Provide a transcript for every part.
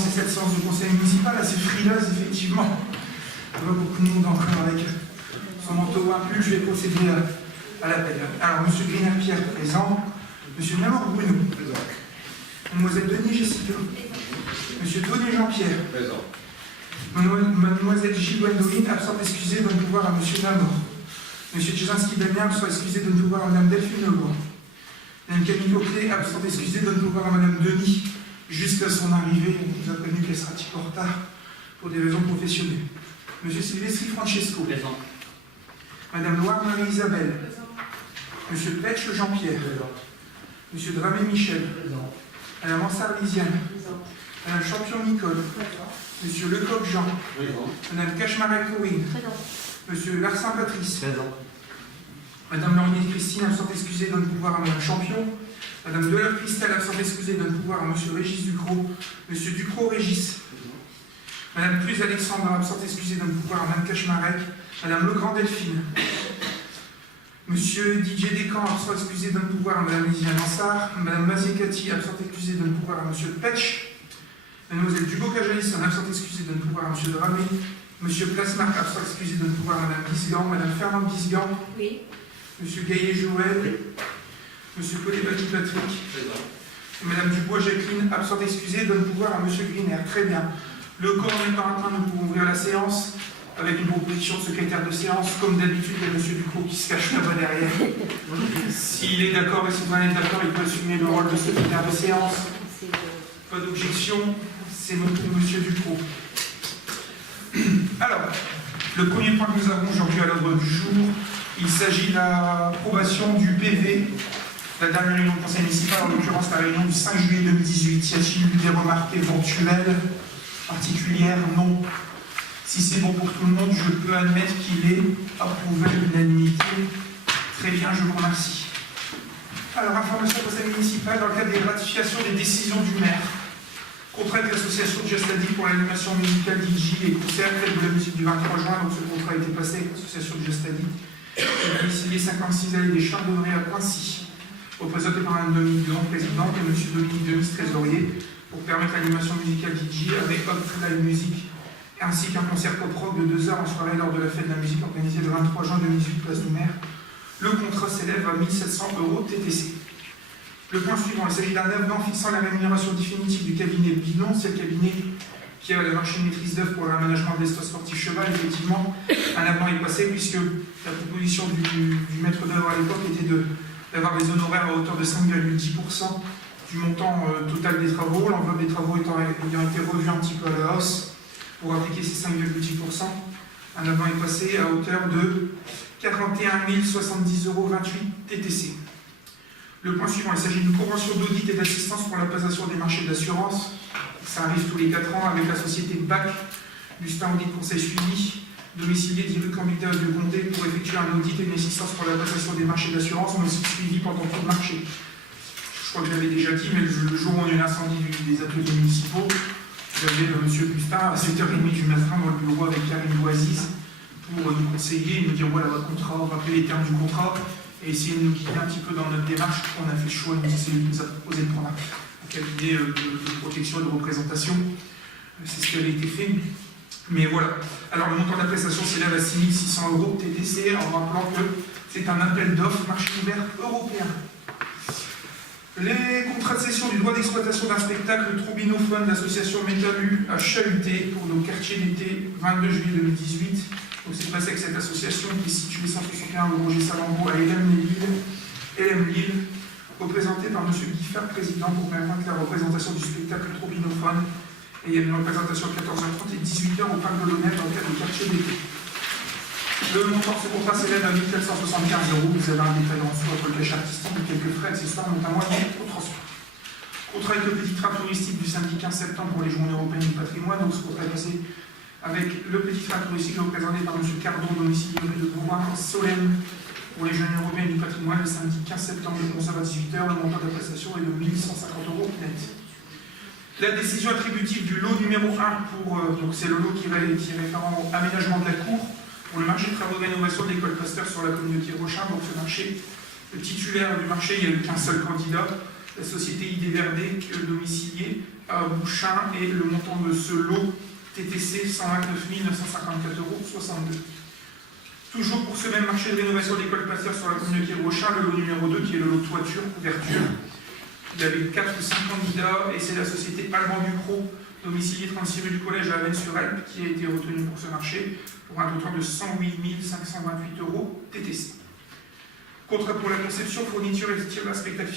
commencer cette séance de conseil municipal assez frileuse, effectivement. Il y a beaucoup de monde encore avec son manteau un pull. Je vais procéder à l'appel. Alors, M. Griner-Pierre, présent. M. Namor Bruno, présent. Mademoiselle Denis Jessica. M. Donné Jean-Pierre, présent. Mademoiselle Gilles Gwendoline, absente excusée, donne pouvoir à M. Namor. M. Dzerzhinsky Damien, absent excusé, donne pouvoir à Mme Delphine Leroy. Mme Camille Coquelet, absente excusée, donne pouvoir à Mme Denis. Jusqu'à son arrivée, on nous a prévenu qu'elle sera un petit peu en retard pour des raisons professionnelles. M. Silvestri Francesco. Présent. Mme Loire Marie-Isabelle. M. Petch Jean-Pierre. M. Dramé Michel. Présent. Mme Ansar Lisiane. Mme Champion Nicole. M. Lecoq Jean. Présent. Mme Cachmarek Corinne. M. Larsin Patrice. Présent. Mme Lornier Christine, absente excusée, donne pouvoir à Mme Champion. Mme Deleuve Christelle, absente excusée, donne pouvoir à M. Régis Ducrot. M. Ducrot Régis. Mme Plus Alexandre, absente excusée, donne pouvoir à Mme Cachmarek. Mme Legrand Delphine. M. Didier Descamps, absent excusé, donne pouvoir à Mme Lisiane Ansar. Mme Mazier Cathy, absente excusée, donne pouvoir à M. Petch. Mademoiselle Duboc-Ajalis, absente excusée, donne pouvoir à M. Dramé. M. Plasmarck, absent excusé, donne pouvoir à Mme Bisgan. Mme Fernande Bisgan. Oui. M. Gaillet-Joël. Oui. M. Collet-Baki Patrick. Présent. Mme Dubois-Jacqueline, absente excusée, donne pouvoir à M. Griner. Très bien. Le corps n'est pas en train, nous pouvons ouvrir la séance avec une proposition de secrétaire de séance. Comme d'habitude, il y a M. Ducrot qui se cache là-bas derrière. S'il est d'accord et si vous en êtes d'accord, il peut assumer le rôle de secrétaire de séance. Pas d'objection, c'est bon pour M. Ducrot. Alors, le premier point que nous avons aujourd'hui à l'ordre du jour, il s'agit de l'approbation du PV, la dernière réunion du conseil municipal, en l'occurrence la réunion du 5 juillet 2018. Y a-t-il des remarques éventuelles, particulières? Non. Si c'est bon pour tout le monde, je peux admettre qu'il est approuvé à l'unanimité. Très bien, je vous remercie. Alors, information du conseil municipal dans le cadre des ratifications des décisions du maire. Contrat avec l'association Just Addict pour l'animation musicale DJ et concerts, fête de la musique du 23 juin. Donc, ce contrat a été passé avec l'association Just Addict. Domicilié 56 allées des Chardonnerets à Poincy, représenté par Mme Dominique Denon, présidente, et M. Dominique Denis, trésorier, pour permettre l'animation musicale DJ avec Hop Live Music, ainsi qu'un concert pop-rock de 2 heures en soirée lors de la fête de la musique organisée le 23 juin 2018, place du maire. Le contrat s'élève à 1 700 € TTC. Le point suivant, il s'agit d'un avenant fixant la rémunération définitive du cabinet Bidon. C'est le cabinet qui a la marché de maîtrise d'œuvre pour l'aménagement de l'espace sportif cheval. Effectivement, un avenant est passé puisque la proposition du maître d'œuvre à l'époque était d'avoir des honoraires à hauteur de 5,10% du montant total des travaux. L'enveloppe des travaux ayant été revue un petit peu à la hausse pour appliquer ces 5,10%. Un avenant est passé à hauteur de 41 070,28 € TTC. Le point suivant, il s'agit d'une convention d'audit et d'assistance pour la passation des marchés d'assurance. Ça arrive tous les 4 ans avec la société BAC, Bustin Audit Conseil Suivi, domicilié 10 rue Cambita de Condé, pour effectuer un audit et une assistance pour la passation des marchés d'assurance, mais aussi suivi pendant tout le marché. Je crois que je l'avais déjà dit, mais le jour où on a eu l'incendie des ateliers municipaux, j'avais M. Bustin à 7h30 du matin dans le bureau avec Karine Loisis pour nous conseiller et nous dire voilà votre contrat, rappeler les termes du contrat et essayer de nous guider un petit peu dans notre démarche. On a fait le choix, il nous a proposé de prendre un cabinet de protection et de représentation. C'est ce qui avait été fait. Mais voilà. Alors le montant de la prestation s'élève à 6 600 € TTC en rappelant que c'est un appel d'offres marché ouvert européen. Les contrats de cession du droit d'exploitation d'un spectacle trombinophone de l'association Métalu à Chahuté pour nos quartiers d'été 22 juillet 2018. Donc c'est passé avec cette association qui est située 161 rue Roger Salambo à LM Lille, représentée par M. Guiffard, président, pour permettre la représentation du spectacle trombinophone. Et il y a une représentation à 14h30 et 18h au Parc de l'Honneur dans le cadre du quartier d'été. Le montant de ce contrat s'élève à 1 475 €. Vous avez un détail en dessous entre le cachet artistique et quelques frais accessoires, notamment liés au transport. Contrat avec le petit train touristique du samedi 15 septembre pour les Journées européennes du patrimoine. Donc ce contrat est passé avec le petit train touristique représenté par M. Cardon, domicilié rue de Bourgoin, Solène, pour les Journées européennes du patrimoine le samedi 15 septembre de 11h à 18h. Le montant de la prestation est de 1 150 € net. La décision attributive du lot numéro 1 donc c'est le lot qui est référent au aménagement de la cour pour le marché de travaux d'innovation de l'école Pasteur sur la commune de Tirochin. Donc ce marché, le titulaire du marché, il n'y a eu qu'un seul candidat, la société ID Verdé, domiciliée à Bouchain et le montant de ce lot TTC 129 954,62 €. Toujours pour ce même marché de rénovation d'école Pasteur sur la commune de Quiévrochin, le lot numéro 2 qui est le lot toiture, couverture. Il y avait 4 ou 5 candidats et c'est la société Alban Ducrot, domiciliée 36 rue du Collège à Avesnes-sur-Helpe, qui a été retenue pour ce marché pour un total de 108 528 € TTC. Contrat pour la conception, fourniture et tir d'un spectacle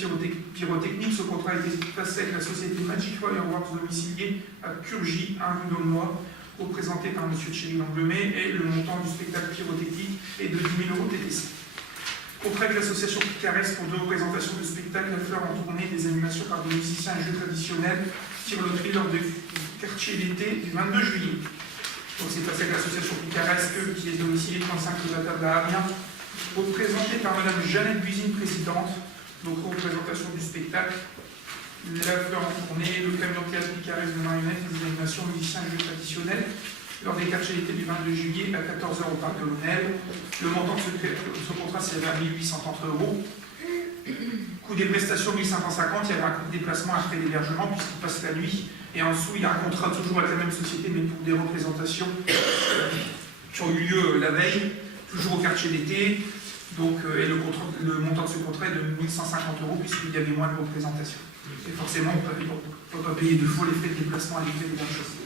pyrotechnique. Ce contrat a été passé avec la société Magic Fireworks domiciliée à Curgy, 1 rue d'Aulnoy, représenté par M. Thierry Langlemay, et le montant du spectacle pyrotechnique est de 10 000 € TTC. Contrat avec l'association Picaresque pour 2 représentations de spectacles à fleurs en tournée, des animations par des musiciens et jeux traditionnels, tir-loterie lors du quartier d'été du 22 juillet. Donc c'est passé avec l'association Picaresque qui est domiciliée 35 rue de la Table à Amiens, représentée par Mme Jeannette Buisine, présidente. Donc représentation du spectacle, la fleur en tournée, le camion théâtre Picaresque de marionnettes, des animations, musiciens et jeux traditionnels lors des quartiers d'été du 22 juillet à 14 h au parc de Lonel. Le montant de ce contrat s'élève à 1 830 €. Coût des prestations 1 550, il y avait un coût de déplacement, un frais d'hébergement puisqu'il passe la nuit. Et en dessous, il y a un contrat toujours avec la même société, mais pour des représentations qui ont eu lieu la veille, toujours au quartier d'été. Donc, et le montant de ce contrat est de 1 150 € puisqu'il y avait moins de représentations. Et forcément, on ne peut pas payer 2 fois les frais de déplacement et les frais d'hébergement.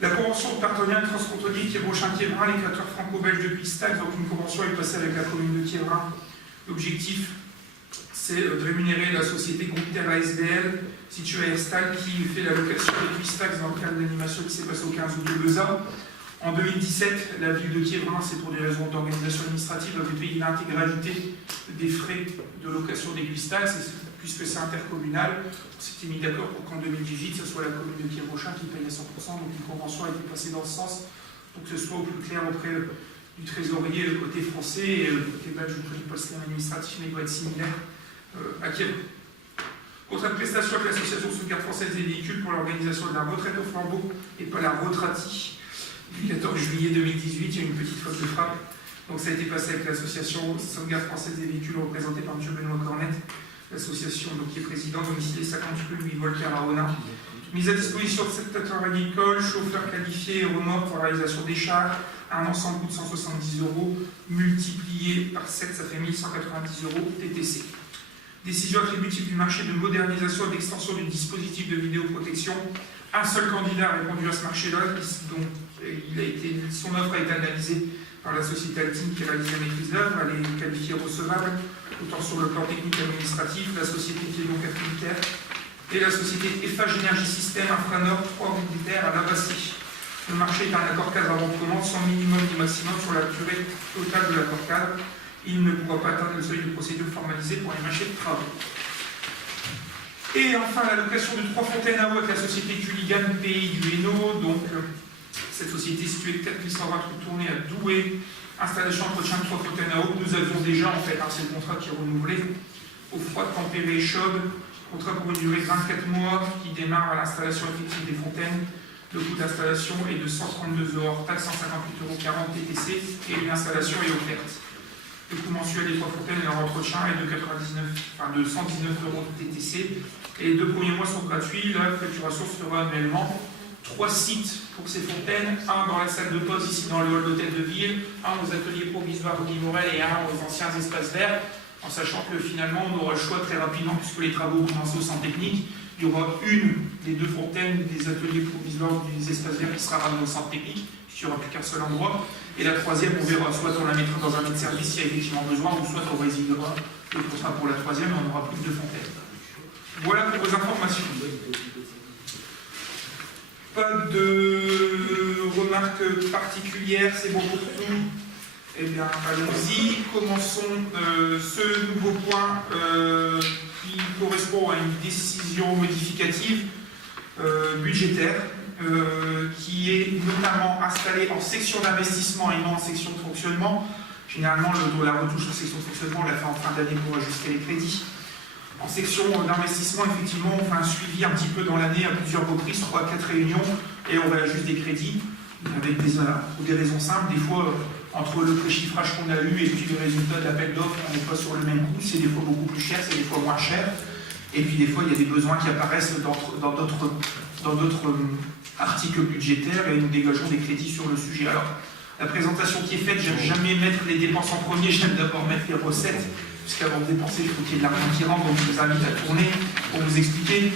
La convention de partenariat transfrontalier Quiévrochin-Quiévrin, l'équateur franco-belge de Quistac, donc une convention est passée avec la commune de Quiévrin. L'objectif, c'est de rémunérer la société Groupe Terre ASBL, située à Herstal, qui fait la location des Quistac dans le cadre de l'animation qui s'est passée au 15 août de Beza. En 2017, la ville de Quiévrin, c'est pour des raisons d'organisation administrative, avait payé l'intégralité des frais de location des Quistac, puisque c'est intercommunal. On s'était mis d'accord pour qu'en 2018, ce soit la commune de Quiévrochin qui paye à 100%, donc une convention a été passée dans ce sens, pour que ce soit au plus clair auprès du trésorier côté français, et côté belge, je ne connais pas le système administratif, mais il doit être similaire à Quiévrin. Contrat de prestation avec l'association Sauvegarde Française des Véhicules pour l'organisation de la retraite au flambeau et pas la retratie du 14 juillet 2018, il y a une petite faute de frappe. Donc ça a été passé avec l'association Sauvegarde Française des Véhicules représentée par M. Benoît Cornette, l'association qui est président, domiciliée 50 rue Louis Voltaire à Ronin. Mise à disposition de secteur agricole, chauffeur qualifié et remorque pour la réalisation des chars, un ensemble coût de 170 €, multiplié par 7, ça fait 1 190 € TTC. Décision attributive du marché de modernisation et d'extension du dispositif de vidéoprotection. Un seul candidat a répondu à ce marché-là, donc son offre a été analysée par la société Altine qui réalise la maîtrise d'œuvre, elle est qualifiée recevable, autant sur le plan technique et administratif, la société qui est donc attributaire, et la société Eiffage Énergie Système, Infranor, 3 militaires à Lavassie. Le marché est un accord cadre avant commande, sans minimum ni maximum sur la durée totale de l'accord cadre. Il ne pourra pas atteindre le seuil de procédure formalisé pour les marchés de travaux. Et enfin, la location de 3 fontaines à eau avec la société Culigan, Pays du Hainaut. Donc, cette société située 4120 rue Tournée à Douai. Installation, entretien de 3 fontaines à eau. Nous avions déjà, en fait, c'est le contrat qui est renouvelé. Eau froide, tempérée et chaude. Contrat pour une durée de 24 mois qui démarre à l'installation effective des fontaines. Le coût d'installation est de 132 € hors taxe, 158,40 € TTC et une installation est offerte. Le coût mensuel des 3 fontaines et leur entretien est de 119 € TTC et les 2 premiers mois sont gratuits. La facturation se fera annuellement. 3 sites pour ces fontaines, un dans la salle de poste ici dans le hall d'hôtel de ville, un aux ateliers provisoires de Morel et un aux anciens espaces verts, en sachant que finalement on aura le choix très rapidement puisque les travaux vont commencer au centre technique. Il y aura une des 2 fontaines des ateliers provisoires des espaces verts qui sera ramenée au centre technique, puisqu'il n'y aura plus qu'un seul endroit. Et la troisième, on verra, soit on la mettra dans un autre service s'il y a effectivement besoin, ou soit on résidera le contrat pour la troisième et on aura plus de fontaines. Voilà pour vos informations. Pas de remarques particulières, c'est bon pour tout. Eh bien, allons-y. Commençons ce nouveau point qui correspond à une décision modificative budgétaire qui est notamment installée en section d'investissement et non en section de fonctionnement. Généralement, la retouche en section de fonctionnement, on la fait en fin d'année pour ajuster les crédits. En section d'investissement, effectivement, on fait un suivi un petit peu dans l'année à plusieurs reprises, 3 à 4 réunions, et on réajuste des crédits avec pour des raisons simples. Des fois, entre le préchiffrage qu'on a eu et puis le résultat de l'appel d'offres, on n'est pas sur le même coût. C'est des fois beaucoup plus cher, c'est des fois moins cher. Et puis des fois, il y a des besoins qui apparaissent dans d'autres articles budgétaires et nous dégageons des crédits sur le sujet. Alors, la présentation qui est faite, j'aime jamais mettre les dépenses en premier, j'aime d'abord mettre les recettes, puisqu'avant de dépenser, il faut qu'il y ait de l'argent qui rentre, donc je vous invite à tourner pour vous expliquer.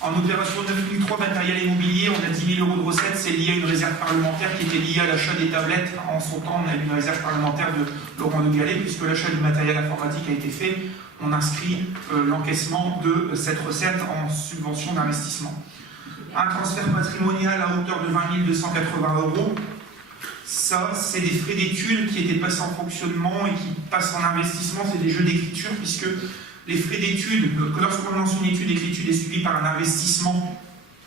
En opération 9003 matériel immobilier, on a 10 000 € de recettes, c'est lié à une réserve parlementaire qui était liée à l'achat des tablettes. En son temps, on a eu une réserve parlementaire de Laurent Le Gallais, puisque l'achat du matériel informatique a été fait, on inscrit l'encaissement de cette recette en subvention d'investissement. Un transfert patrimonial à hauteur de 20 280 €. Ça, c'est des frais d'études qui étaient passés en fonctionnement et qui passent en investissement, c'est des jeux d'écriture, puisque les frais d'études, lorsqu'on lance une étude et que l'étude est suivie par un investissement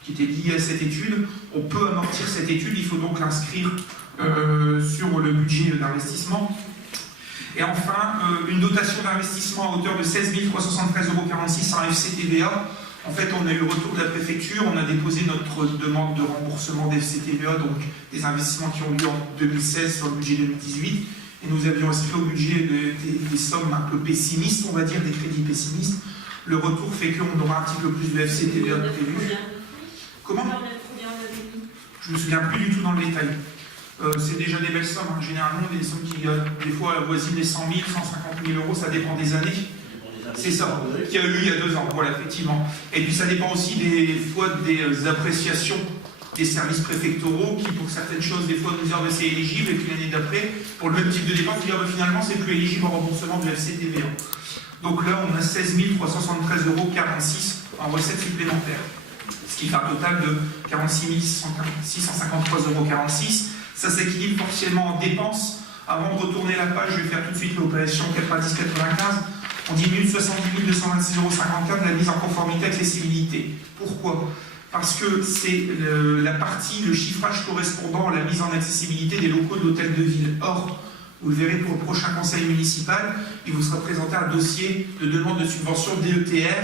qui était lié à cette étude, on peut amortir cette étude, il faut donc l'inscrire sur le budget d'investissement. Et enfin, une dotation d'investissement à hauteur de 16 373,46 € en FCTVA. En fait, on a eu le retour de la préfecture, on a déposé notre demande de remboursement des FCTVA, donc des investissements qui ont lieu en 2016 sur le budget 2018. Et nous avions inscrit au budget des sommes un peu pessimistes, on va dire, des crédits pessimistes. Le retour fait qu'on aura un petit peu plus de FCTVA prévu. Comment? Je ne me souviens plus du tout dans le détail. C'est déjà des belles sommes, hein. Généralement des sommes qui, des fois, avoisinent les 100 000, 150 000 €, ça dépend des années. C'est ça, qu'il y a eu il y a 2 ans, voilà, effectivement. Et puis ça dépend aussi des fois des appréciations des services préfectoraux qui, pour certaines choses, des fois nous disent que c'est éligible, et puis l'année d'après, pour le même type de dépense, dire finalement c'est plus éligible au remboursement du FCTVA. Donc là, on a 16 373,46 € en recettes supplémentaires, ce qui fait un total de 46 653,46 €. Ça s'équilibre partiellement en dépenses. Avant de retourner la page, je vais faire tout de suite l'opération 90-95. On diminue 70 226,54 € de la mise en conformité accessibilité. Pourquoi? Parce que c'est la partie, le chiffrage correspondant à la mise en accessibilité des locaux de l'hôtel de ville. Or, vous le verrez pour le prochain conseil municipal, il vous sera présenté un dossier de demande de subvention DETR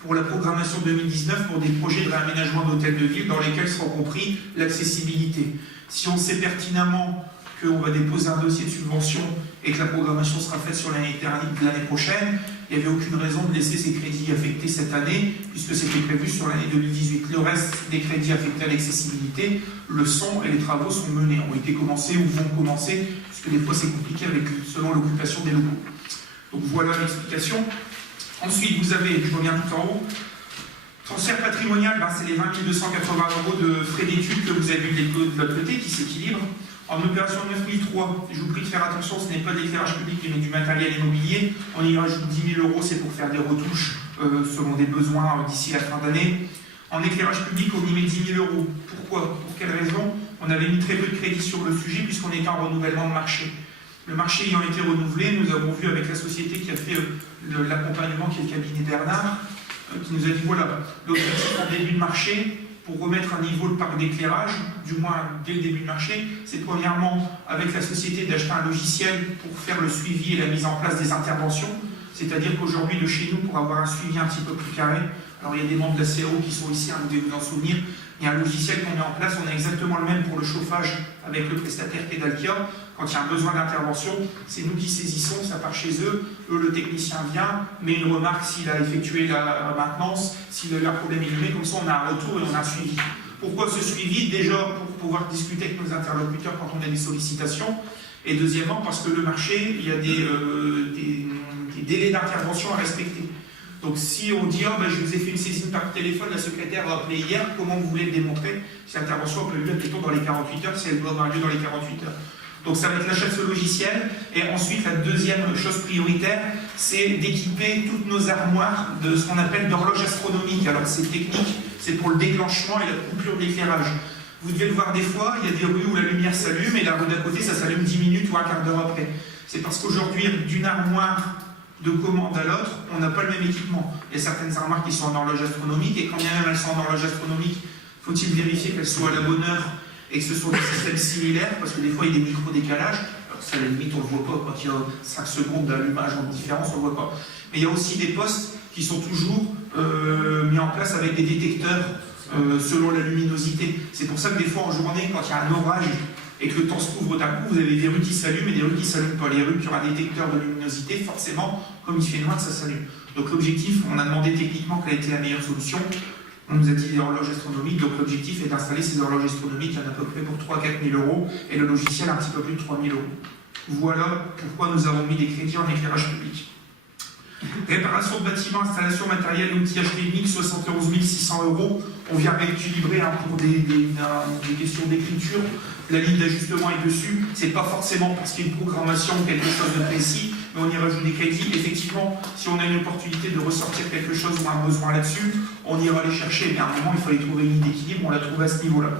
pour la programmation 2019 pour des projets de réaménagement d'hôtels de ville dans lesquels sera compris l'accessibilité. Si on sait pertinemment qu'on va déposer un dossier de subvention et que la programmation sera faite sur l'année prochaine, il n'y avait aucune raison de laisser ces crédits affectés cette année, puisque c'était prévu sur l'année 2018. Le reste des crédits affectés à l'accessibilité, le sont et les travaux sont menés, ont été commencés ou vont commencer, puisque des fois c'est compliqué selon l'occupation des locaux. Donc voilà l'explication. Ensuite, vous avez, je reviens tout en haut, transfert patrimonial, c'est les 20 280 € de frais d'études que vous avez vu de l'autre côté qui s'équilibrent. En opération 9003, je vous prie de faire attention, ce n'est pas d'éclairage public mais du matériel immobilier. On y rajoute 10 000 €, c'est pour faire des retouches selon des besoins d'ici la fin d'année. En éclairage public, on y met 10 000 €. Pourquoi? Pour quelle raison? On avait mis très peu de crédit sur le sujet puisqu'on était en renouvellement de marché. Le marché ayant été renouvelé, nous avons vu avec la société qui a fait l'accompagnement, qui est le cabinet Bernard, qui nous a dit voilà, l'objectif en début de marché, pour remettre un niveau de parc d'éclairage, du moins dès le début de marché, c'est premièrement avec la société d'acheter un logiciel pour faire le suivi et la mise en place des interventions. C'est-à-dire qu'aujourd'hui, de chez nous, pour avoir un suivi un petit peu plus carré, alors il y a des membres de la CAO qui sont ici, vous devez vous en souvenir, il y a un logiciel qu'on met en place, on a exactement le même pour le chauffage avec le prestataire Pedalkia. Quand il y a un besoin d'intervention, c'est nous qui saisissons, ça part chez eux, le technicien vient, met une remarque s'il a effectué la maintenance, s'il a eu un problème illuminé, comme ça on a un retour et on a un suivi. Pourquoi ce suivi? Déjà pour pouvoir discuter avec nos interlocuteurs quand on a des sollicitations, et deuxièmement parce que le marché, il y a des délais d'intervention à respecter. Donc si on dit je vous ai fait une saisine par téléphone, la secrétaire a appelé hier, comment vous voulez le démontrer? Si l'intervention peut lieu dans les 48 heures, si elle doit avoir lieu dans les 48 heures. Donc ça va être l'achat de ce logiciel. Et ensuite, la deuxième chose prioritaire, c'est d'équiper toutes nos armoires de ce qu'on appelle d'horloge astronomique. Alors c'est technique, c'est pour le déclenchement et la coupure d'éclairage. Vous devez le voir des fois, il y a des rues où la lumière s'allume et la rue d'à côté, ça s'allume 10 minutes ou un quart d'heure après. C'est parce qu'aujourd'hui, d'une armoire de commande à l'autre, on n'a pas le même équipement. Il y a certaines armoires qui sont en horloge astronomique et quand bien même elles sont en horloge astronomique, faut-il vérifier qu'elles soient à la bonne heure et que ce sont des systèmes similaires, parce que des fois il y a des micro-décalages. Alors ça, à la limite, on ne le voit pas, quand il y a 5 secondes d'allumage en différence, on ne le voit pas. Mais il y a aussi des postes qui sont toujours mis en place avec des détecteurs selon la luminosité. C'est pour ça que des fois en journée, quand il y a un orage et que le temps se couvre d'un coup, vous avez des rues qui s'allument et des rues qui ne s'allument pas. Les rues qui ont un détecteur de luminosité, forcément, comme il fait noir, ça s'allume. Donc l'objectif, on a demandé techniquement quelle était la meilleure solution. On nous a dit des horloges astronomiques, donc l'objectif est d'installer ces horloges astronomiques, il y en a à peu près pour 3 000 à 4 000 euros, et le logiciel un petit peu plus de 3 000 euros. Voilà pourquoi nous avons mis des crédits en éclairage public. Réparation de bâtiments, installation matérielle et outillage technique, 71 600 euros. On vient rééquilibrer pour des questions d'écriture. La ligne d'ajustement est dessus. C'est pas forcément parce qu'il y a une programmation ou quelque chose de précis, mais on y rajoute des crédits. Effectivement, si on a une opportunité de ressortir quelque chose ou un besoin là-dessus, on ira les chercher. Mais à un moment, il fallait trouver une ligne d'équilibre. On l'a trouvé à ce niveau-là.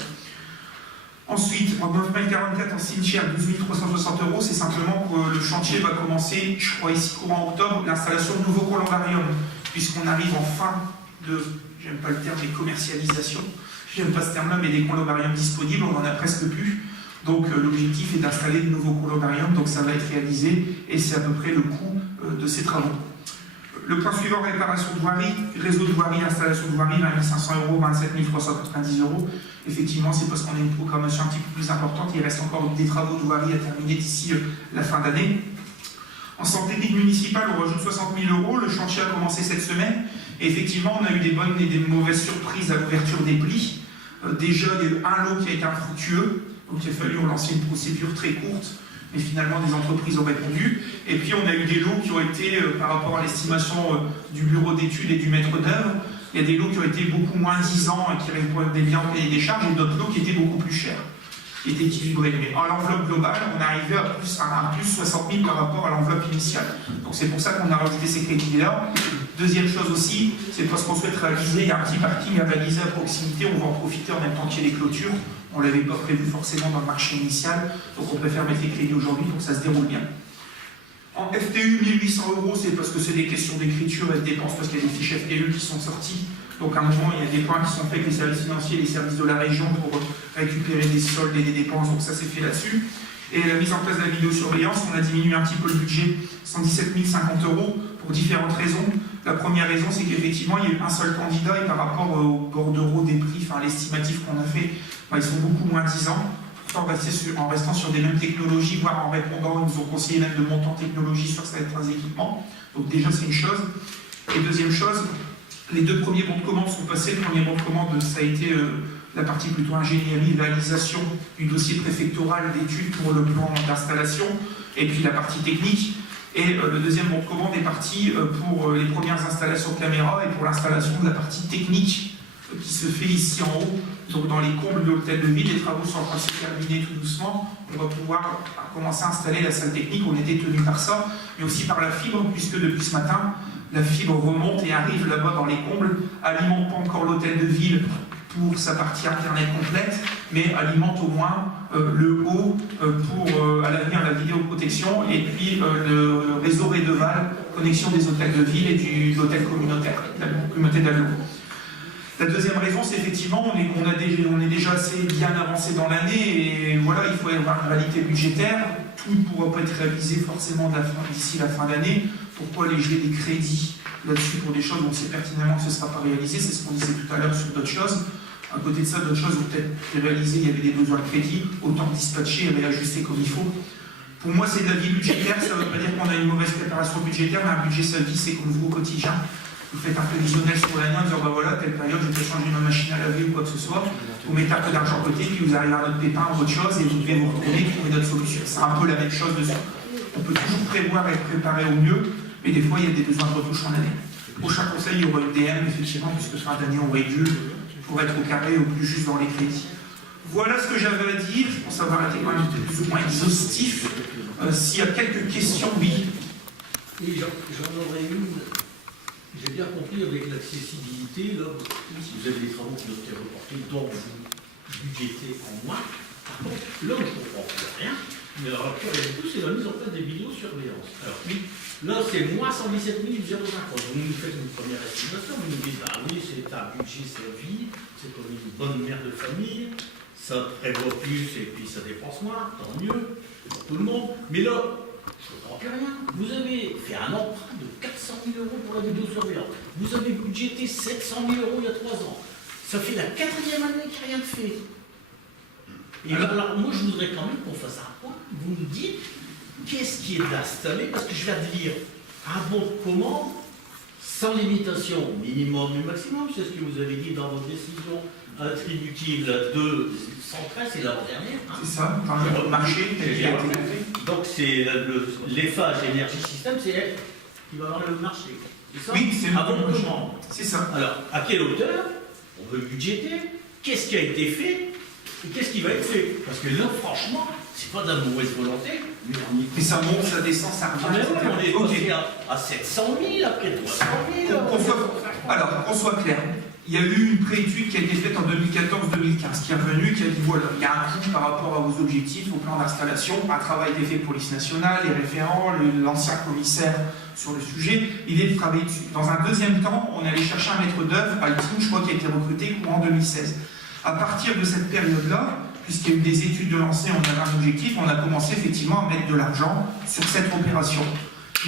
Ensuite, en 9 44 en cimetière, 12 360 euros, c'est simplement que le chantier va commencer, je crois ici courant octobre, l'installation de nouveaux columbariums, puisqu'on arrive en fin de, j'aime pas le terme, mais commercialisation, j'aime pas ce terme-là, mais des columbariums disponibles, on en a presque plus. Donc l'objectif est d'installer de nouveaux columbariums, donc ça va être réalisé, et c'est à peu près le coût de ces travaux. Le point suivant, réparation de voirie, réseau de voirie, installation de voirie, 20 500 euros, 27 390 euros. Effectivement, c'est parce qu'on a une programmation un petit peu plus importante. Il reste encore des travaux de voirie à terminer d'ici la fin d'année. En centre technique municipal, on rajoute 60 000 euros. Le chantier a commencé cette semaine. Et effectivement, on a eu des bonnes et des mauvaises surprises à l'ouverture des plis. Déjà, il y a eu un lot qui a été infructueux. Donc, il a fallu relancer une procédure très courte. Mais finalement, des entreprises ont répondu. Et puis, on a eu des lots qui ont été, par rapport à l'estimation du bureau d'études et du maître d'œuvre, il y a des lots qui ont été beaucoup moins disants et qui répondaient bien au cahier des charges, et d'autres lots qui étaient beaucoup plus chers, qui étaient équilibrés. Mais à l'enveloppe globale, on est arrivé à plus 60 000 par rapport à l'enveloppe initiale. Donc c'est pour ça qu'on a rajouté ces crédits-là. Deuxième chose aussi, c'est parce qu'on souhaite réaliser, il y a un petit parking à réaliser à proximité, on va en profiter en même temps qu'il y a les clôtures. On ne l'avait pas prévu forcément dans le marché initial, donc on préfère mettre les crédits aujourd'hui pour que ça se déroule bien. En FTU, 1800 euros, c'est parce que c'est des questions d'écriture et de dépenses, parce qu'il y a des fiches FTU qui sont sorties. Donc à un moment, il y a des points qui sont faits avec les services financiers et les services de la région pour récupérer des soldes et des dépenses, donc ça s'est fait là-dessus. Et la mise en place de la vidéosurveillance, on a diminué un petit peu le budget, 117 050 euros, pour différentes raisons. La première raison, c'est qu'effectivement, il y a eu un seul candidat, et par rapport aux bordereaux des prix, enfin l'estimatif qu'on a fait, ils sont beaucoup moins disants. Pourtant, en restant sur des mêmes technologies, voire en répondant, ils nous ont conseillé même de monter en technologie sur certains équipements. Donc déjà, c'est une chose. Et deuxième chose, les deux premiers bons de commande sont passés. Le premier bon de commande, ça a été la partie plutôt ingénierie, réalisation du dossier préfectoral d'études pour le plan d'installation, et puis la partie technique. Et le deuxième bon de commande est parti pour les premières installations de caméras et pour l'installation de la partie technique qui se fait ici en haut. Donc dans les combles de l'hôtel de ville, les travaux sont en train de se terminer tout doucement. On va pouvoir commencer à installer la salle technique. On était tenu par ça, mais aussi par la fibre, puisque depuis ce matin, la fibre remonte et arrive là-bas dans les combles, alimente pas encore l'hôtel de ville pour sa partie internet complète, mais alimente au moins le haut pour à l'avenir la vidéoprotection, et puis le réseau Rédeval, connexion des hôtels de ville et de l'hôtel communautaire, la communauté d'Avlon. La deuxième raison, c'est effectivement on est déjà assez bien avancé dans l'année, et voilà, il faut avoir une réalité budgétaire. Tout ne pourra pas être réalisé forcément d'ici la fin d'année. Pourquoi aller geler des crédits là-dessus pour des choses où on sait pertinemment que ce ne sera pas réalisé? C'est ce qu'on disait tout à l'heure sur d'autres choses. À côté de ça, d'autres choses ont peut-être été réalisées, il y avait des besoins de crédit, autant dispatcher et réajuster comme il faut. Pour moi, c'est de la vie budgétaire, ça ne veut pas dire qu'on a une mauvaise préparation budgétaire, mais un budget, ça vit, c'est comme vous au quotidien. Vous faites un prévisionnel sur l'année en disant, bah voilà, telle période, je vais changer ma machine à laver ou quoi que ce soit. Vous mettez un peu d'argent à côté, puis vous arrivez à un autre pépin ou autre chose, et vous devez vous retourner et trouver d'autres solutions. C'est un peu la même chose dessus. On peut toujours prévoir et préparer au mieux, mais des fois, il y a des besoins de retouche en année. Prochain conseil, il y aura une DM, effectivement, puisque fin d'année, on régule pour être au carré, au plus juste dans les crédits. Voilà ce que j'avais à dire. Je pense avoir été quand même plus ou moins exhaustif. S'il y a quelques questions, oui. Oui, j'en aurais une. J'ai bien compris avec l'accessibilité, là, si vous avez des travaux qui doivent être reportés, donc vous budgétez en moins. Par contre, là où je ne comprends plus rien, mais alors, c'est la mise en place des vidéosurveillance. Alors, oui, là, c'est moins 117 050. Vous nous faites une première estimation, vous nous dites, ah oui, c'est un budget servi, c'est comme une bonne mère de famille, ça prévoit plus et puis ça dépense moins, tant mieux, pour tout le monde. Mais là, je ne comprends plus rien. Vous avez fait un emprunt de 400 000 euros pour la vidéosurveillance. Vous avez budgété 700 000 euros il y a 3 ans. Ça fait la 4e année qu'il n'y a rien de fait. Et alors, moi, je voudrais quand même qu'on fasse un point. Vous nous dites qu'est-ce qui est installé, parce que je vais te dire un bon de commande sans limitation, minimum et maximum, c'est ce que vous avez dit dans votre décision attributive de 113, c'est l'avant-dernière. Hein. C'est ça, dans le marché tel qu'il a été fait. Donc, c'est l'EFAGE Énergie Système, c'est elle qui va avoir le marché. C'est ça? Oui, c'est le avant de marché. commande. C'est ça. Alors, à quelle hauteur on veut budgéter? Qu'est-ce qui a été fait? Et qu'est-ce qui va être fait? Parce que là, franchement, c'est pas de la mauvaise volonté, mais on y Et ça monte, ça descend, ça Ah, revient, mais ouais, on est etc. Ok. passé à 700 000, après 300 000. Alors, qu'on soit clair, il y a eu une préétude qui a été faite en 2014-2015, qui est revenue, qui a dit voilà, il y a un coût par rapport à vos objectifs, au plan d'installation, un travail a été fait pour police nationale, les référents, l'ancien commissaire sur le sujet, l'idée de travailler dessus. Dans un deuxième temps, on est allé chercher un maître d'œuvre, Altim, je crois, qui a été recruté courant 2016. À partir de cette période-là, puisqu'il y a eu des études de lancée, on avait un objectif, on a commencé effectivement à mettre de l'argent sur cette opération.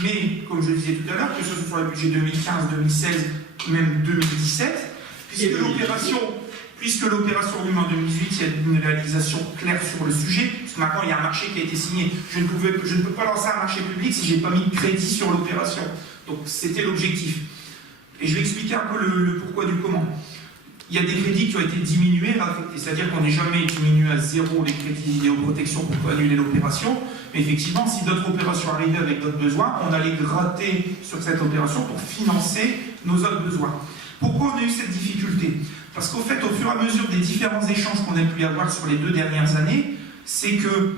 Mais, comme je le disais tout à l'heure, que ce soit sur le budget 2015, 2016, même 2017, puisque l'opération rue en 2018, il y a une réalisation claire sur le sujet, parce que maintenant il y a un marché qui a été signé. Je ne peux pas lancer un marché public si je n'ai pas mis de crédit sur l'opération. Donc c'était l'objectif. Et je vais expliquer un peu le pourquoi du comment. Il y a des crédits qui ont été diminués, c'est-à-dire qu'on n'est jamais diminué à zéro les crédits vidéoprotection pour annuler l'opération. Mais effectivement, si d'autres opérations arrivaient avec d'autres besoins, on allait gratter sur cette opération pour financer nos autres besoins. Pourquoi on a eu cette difficulté? Parce qu'au fait, au fur et à mesure des différents échanges qu'on a pu avoir sur les 2 dernières années, c'est que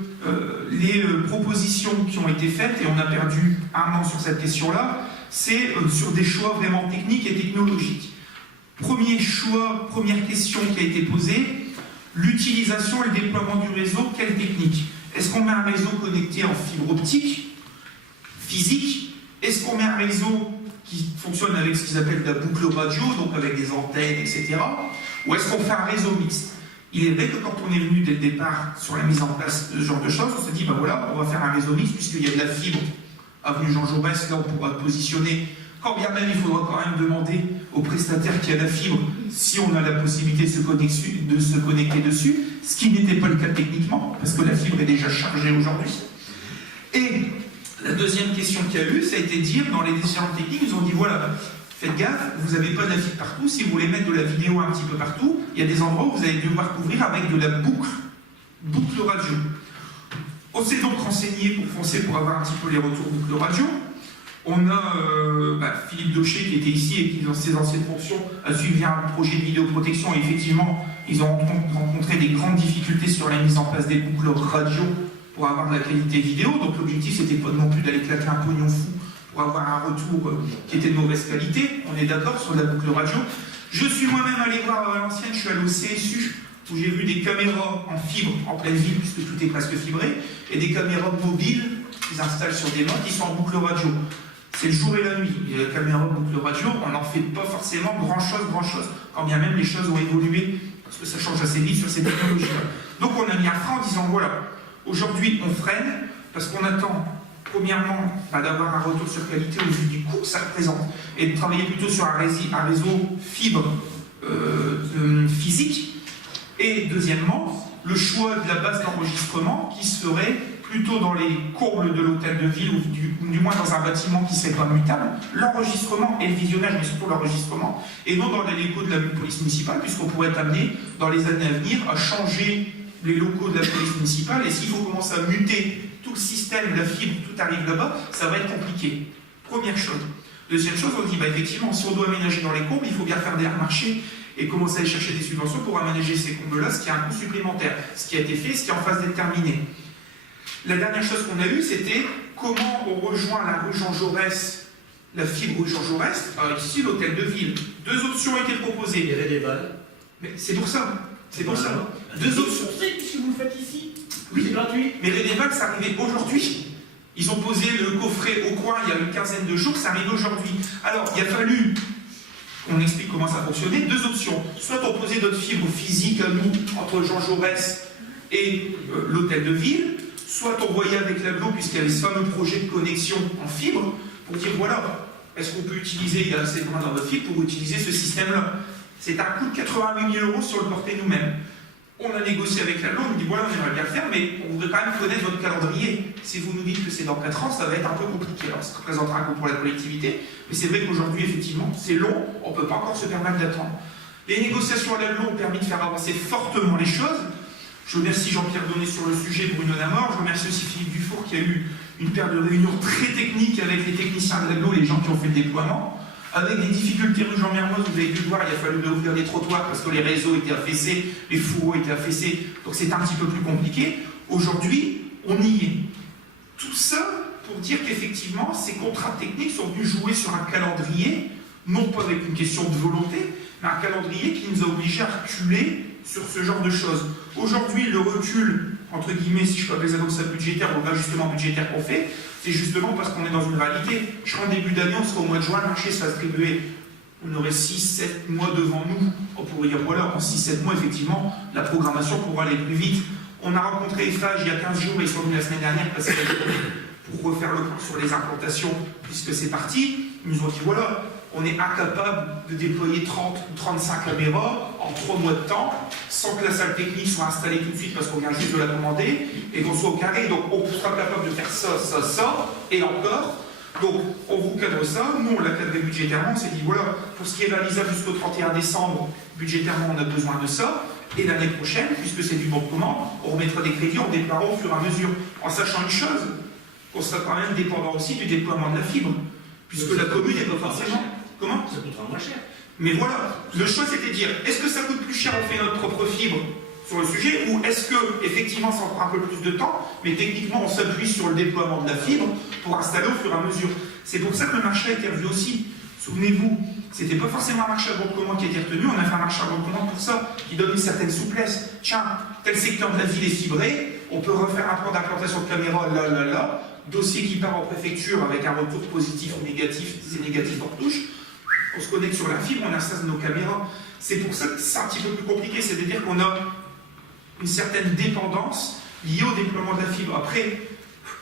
les propositions qui ont été faites, et on a perdu un an sur cette question-là, c'est sur des choix vraiment techniques et technologiques. Premier choix, première question qui a été posée, l'utilisation et le déploiement du réseau, quelle technique? Est-ce qu'on met un réseau connecté en fibre optique, physique? Est-ce qu'on met un réseau qui fonctionne avec ce qu'ils appellent de la boucle radio, donc avec des antennes, etc. Ou est-ce qu'on fait un réseau mixte? Il est vrai que quand on est venu dès le départ sur la mise en place de ce genre de choses, on s'est dit, ben voilà, on va faire un réseau mixte puisqu'il y a de la fibre avenue Jean Jaurès, là on pourra positionner, quand bien même il faudra quand même demander au prestataire qui a la fibre si on a la possibilité de se connecter dessus, ce qui n'était pas le cas techniquement, parce que la fibre est déjà chargée aujourd'hui. Et la deuxième question qu'il y a eu, ça a été de dire, dans les décisions techniques, ils ont dit voilà, faites gaffe, vous n'avez pas de la fibre partout, si vous voulez mettre de la vidéo un petit peu partout, il y a des endroits où vous allez devoir couvrir avec de la boucle radio. On s'est donc renseigné pour foncer pour avoir un petit peu les retours boucle radio. On a Philippe Daucher qui était ici et qui, dans ses anciennes fonctions, a suivi un projet de vidéoprotection et effectivement, ils ont rencontré des grandes difficultés sur la mise en place des boucles radio pour avoir de la qualité vidéo. Donc l'objectif, c'était pas non plus d'aller claquer un pognon fou pour avoir un retour qui était de mauvaise qualité. On est d'accord sur la boucle radio. Je suis moi-même allé voir à l'ancienne, je suis allé au CSU, où j'ai vu des caméras en fibre en pleine ville, puisque tout est presque fibré, et des caméras mobiles qu'ils installent sur des modes qui sont en boucle radio. C'est le jour et la nuit. Il y a la caméra boucle radio, on n'en fait pas forcément grand-chose, quand bien même les choses ont évolué, parce que ça change assez vite sur ces technologies-là. Donc on a mis un frein en disant, voilà, aujourd'hui on freine, parce qu'on attend, premièrement, d'avoir un retour sur qualité au vu du coût que ça représente, et de travailler plutôt sur un réseau fibre physique, et deuxièmement, le choix de la base d'enregistrement qui se ferait plutôt dans les courbes de l'hôtel de ville, ou du moins dans un bâtiment qui ne serait pas mutable, l'enregistrement et le visionnage, mais surtout l'enregistrement, et non dans les locaux de la police municipale, puisqu'on pourrait être amené, dans les années à venir, à changer les locaux de la police municipale, et s'il faut commencer à muter tout le système, la fibre, tout arrive là-bas, ça va être compliqué. Première chose. Deuxième chose, on dit, effectivement, si on doit aménager dans les courbes, il faut bien faire des remarchés et commencer à aller chercher des subventions pour aménager ces courbes-là, ce qui a un coût supplémentaire, ce qui a été fait, ce qui est en phase d'être terminé. La dernière chose qu'on a eue, c'était comment on rejoint la rue Jean Jaurès, la fibre rue Jean Jaurès, ici l'hôtel de ville. 2 options ont été proposées. Il y avait des balles. Mais c'est pour ça. C'est pour ça. Voilà. 2 options. Si vous le faites ici, oui, c'est gratuit. Mais les débats, ça arrivait aujourd'hui. Ils ont posé le coffret au coin il y a une quinzaine de jours, ça arrive aujourd'hui. Alors, il a fallu qu'on explique comment ça fonctionnait. 2 options. Soit on posait notre fibre physique à nous, entre Jean Jaurès et l'hôtel de ville, soit on voyait avec l'aglo, puisqu'il y avait ce fameux projet de connexion en fibre, pour dire voilà, est-ce qu'on peut utiliser, il y a assez de loin dans votre fibre, pour utiliser ce système-là. C'est un coût de 88 000 € sur le porté nous-mêmes. On a négocié avec la loi, on nous dit voilà, on aimerait bien le faire, mais on voudrait quand même connaître votre calendrier. Si vous nous dites que c'est dans 4 ans, ça va être un peu compliqué. Alors ça représentera un coût pour la collectivité, mais c'est vrai qu'aujourd'hui, effectivement, c'est long, on ne peut pas encore se permettre d'attendre. Les négociations à la loi ont permis de faire avancer fortement les choses. Je remercie Jean-Pierre Donnet sur le sujet, Bruno Namor, je remercie aussi Philippe Dufour qui a eu une paire de réunions très techniques avec les techniciens de l'aglo, les gens qui ont fait le déploiement. Avec des difficultés rue Jean-Mermoz, vous avez pu le voir, il a fallu réouvrir des trottoirs parce que les réseaux étaient affaissés, les fourreaux étaient affaissés, donc c'est un petit peu plus compliqué. Aujourd'hui, on y est. Tout ça pour dire qu'effectivement, ces contrats techniques sont venus jouer sur un calendrier, non pas avec une question de volonté, mais un calendrier qui nous a obligés à reculer sur ce genre de choses. Aujourd'hui, le recul, entre guillemets, si je peux appeler ça comme ça, budgétaire, ou l'ajustement budgétaire qu'on fait, c'est justement parce qu'on est dans une réalité. Je crois en début d'année, on sera au mois de juin, le marché se va distribuer. On aurait 6-7 mois devant nous. On pourrait dire, voilà, en 6-7 mois, effectivement, la programmation pourra aller plus vite. On a rencontré EFAGE il y a 15 jours, et ils sont venus la semaine dernière parce pour refaire le point sur les implantations, puisque c'est parti. Ils nous ont dit, voilà, on est incapable de déployer 30 ou 35 caméras en 3 mois de temps, sans que la salle technique soit installée tout de suite parce qu'on vient juste de la commander, et qu'on soit au carré. Donc on sera capable de faire ça, ça, ça, et encore. Donc on vous cadre ça, nous on l'a cadré budgétairement, on s'est dit voilà, pour ce qui est réalisable jusqu'au 31 décembre, budgétairement on a besoin de ça, et l'année prochaine, puisque c'est du bon de commande, on remettra des crédits, on déploiera au fur et à mesure, en sachant une chose, qu'on sera quand même dépendant aussi du déploiement de la fibre, puisque la commune n'est pas forcément... Comment? Ça coûtera moins cher. Mais voilà, le choix c'était de dire, est-ce que ça coûte plus cher, on fait notre propre fibre sur le sujet, ou est-ce que effectivement ça prend un peu plus de temps, mais techniquement on s'appuie sur le déploiement de la fibre pour installer au fur et à mesure. C'est pour ça que le marché a été revu aussi. Souvenez-vous, c'était pas forcément un marché à bon de commande qui a été retenu, on a fait un marché à bon de commande pour ça, qui donne une certaine souplesse. Tiens, tel secteur de la ville est fibré, on peut refaire un plan d'implantation de caméras là, dossier qui part en préfecture avec un retour positif ou négatif, c'est négatif en touche. On se connecte sur la fibre, on installe nos caméras. C'est pour ça que c'est un petit peu plus compliqué, c'est-à-dire qu'on a une certaine dépendance liée au déploiement de la fibre. Après,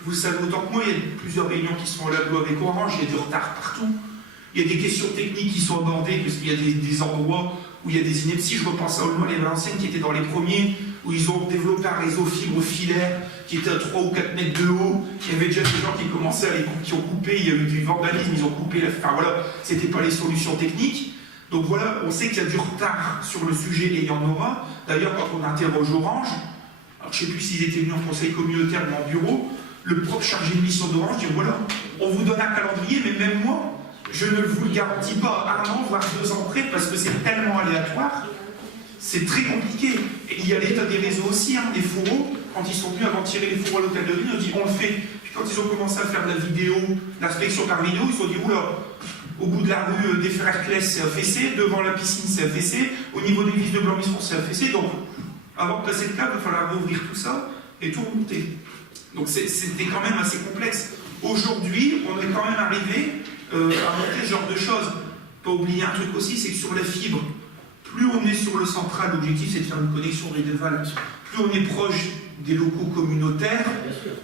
vous le savez autant que moi, il y a plusieurs réunions qui sont à la loi avec Orange, il y a des retards partout. Il y a des questions techniques qui sont abordées, parce qu'il y a des endroits où il y a des inepties. Je repense à Aulnoy et Valenciennes qui étaient dans les premiers, où ils ont développé un réseau fibre filaire qui était à 3 ou 4 mètres de haut. Il y avait déjà des gens qui commençaient à qui ont coupé, il y a eu du vandalisme, ils ont coupé. Enfin voilà, c'était pas les solutions techniques. Donc voilà, on sait qu'il y a du retard sur le sujet et il y en aura. D'ailleurs, quand on interroge Orange, alors je ne sais plus s'ils étaient venus en conseil communautaire ou en bureau, le propre chargé de mission d'Orange dit voilà, on vous donne un calendrier, mais même moi, je ne vous le garantis pas à 1 an, voire 2 ans près, parce que c'est tellement aléatoire, c'est très compliqué. Et il y a l'état des réseaux aussi, hein, des fourreaux, quand ils sont venus avant de tirer les fourreaux à l'hôtel de ville, ils ont dit on le fait. Puis quand ils ont commencé à faire de la vidéo, l'inspection par vidéo, ils se sont dit oula, au bout de la rue des Frères Claes, c'est affaissé, devant la piscine, c'est affaissé, au niveau de l'église de Blanc-Misfort, c'est affaissé. Donc, avant de passer le cap, il va falloir rouvrir tout ça et tout remonter. Donc, c'était quand même assez complexe. Aujourd'hui, on est quand même arrivé à monter ce genre de choses. Pas oublier un truc aussi, c'est que sur la fibre, plus on est sur le central, l'objectif c'est de faire une connexion rideval, plus on est proche des locaux communautaires,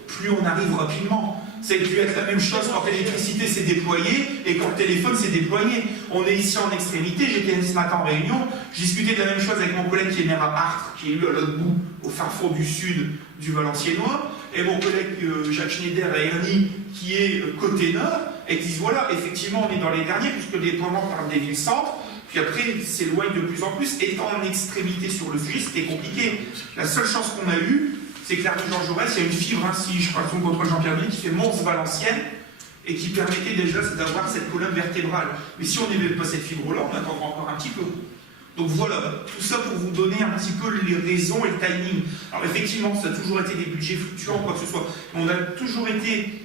plus on arrive rapidement. Ça a dû être la même chose quand l'électricité s'est déployée et quand le téléphone s'est déployé. On est ici en extrémité, j'étais ce matin en réunion, je discutais de la même chose avec mon collègue qui est maire à Artres, qui est élu à l'autre bout, au fin fond du sud du Valenciennois, et mon collègue Jacques Schneider à Ernie, qui est côté nord, et qui disent voilà, effectivement on est dans les derniers, puisque le déploiement parle des villes-centres, puis après il s'éloigne de plus en plus, étant en extrémité sur le sujet, c'était compliqué. La seule chance qu'on a eue, c'est que la rue Jean Jaurès, il y a une fibre, hein, si je parle son contrôle Jean-Pierre Denis, qui fait Mons-Valenciennes, et qui permettait déjà d'avoir cette colonne vertébrale. Mais si on n'avait pas cette fibre-là, on attendra encore un petit peu. Donc voilà, tout ça pour vous donner un petit peu les raisons et le timing. Alors effectivement, ça a toujours été des budgets fluctuants, quoi que ce soit. Mais on a toujours été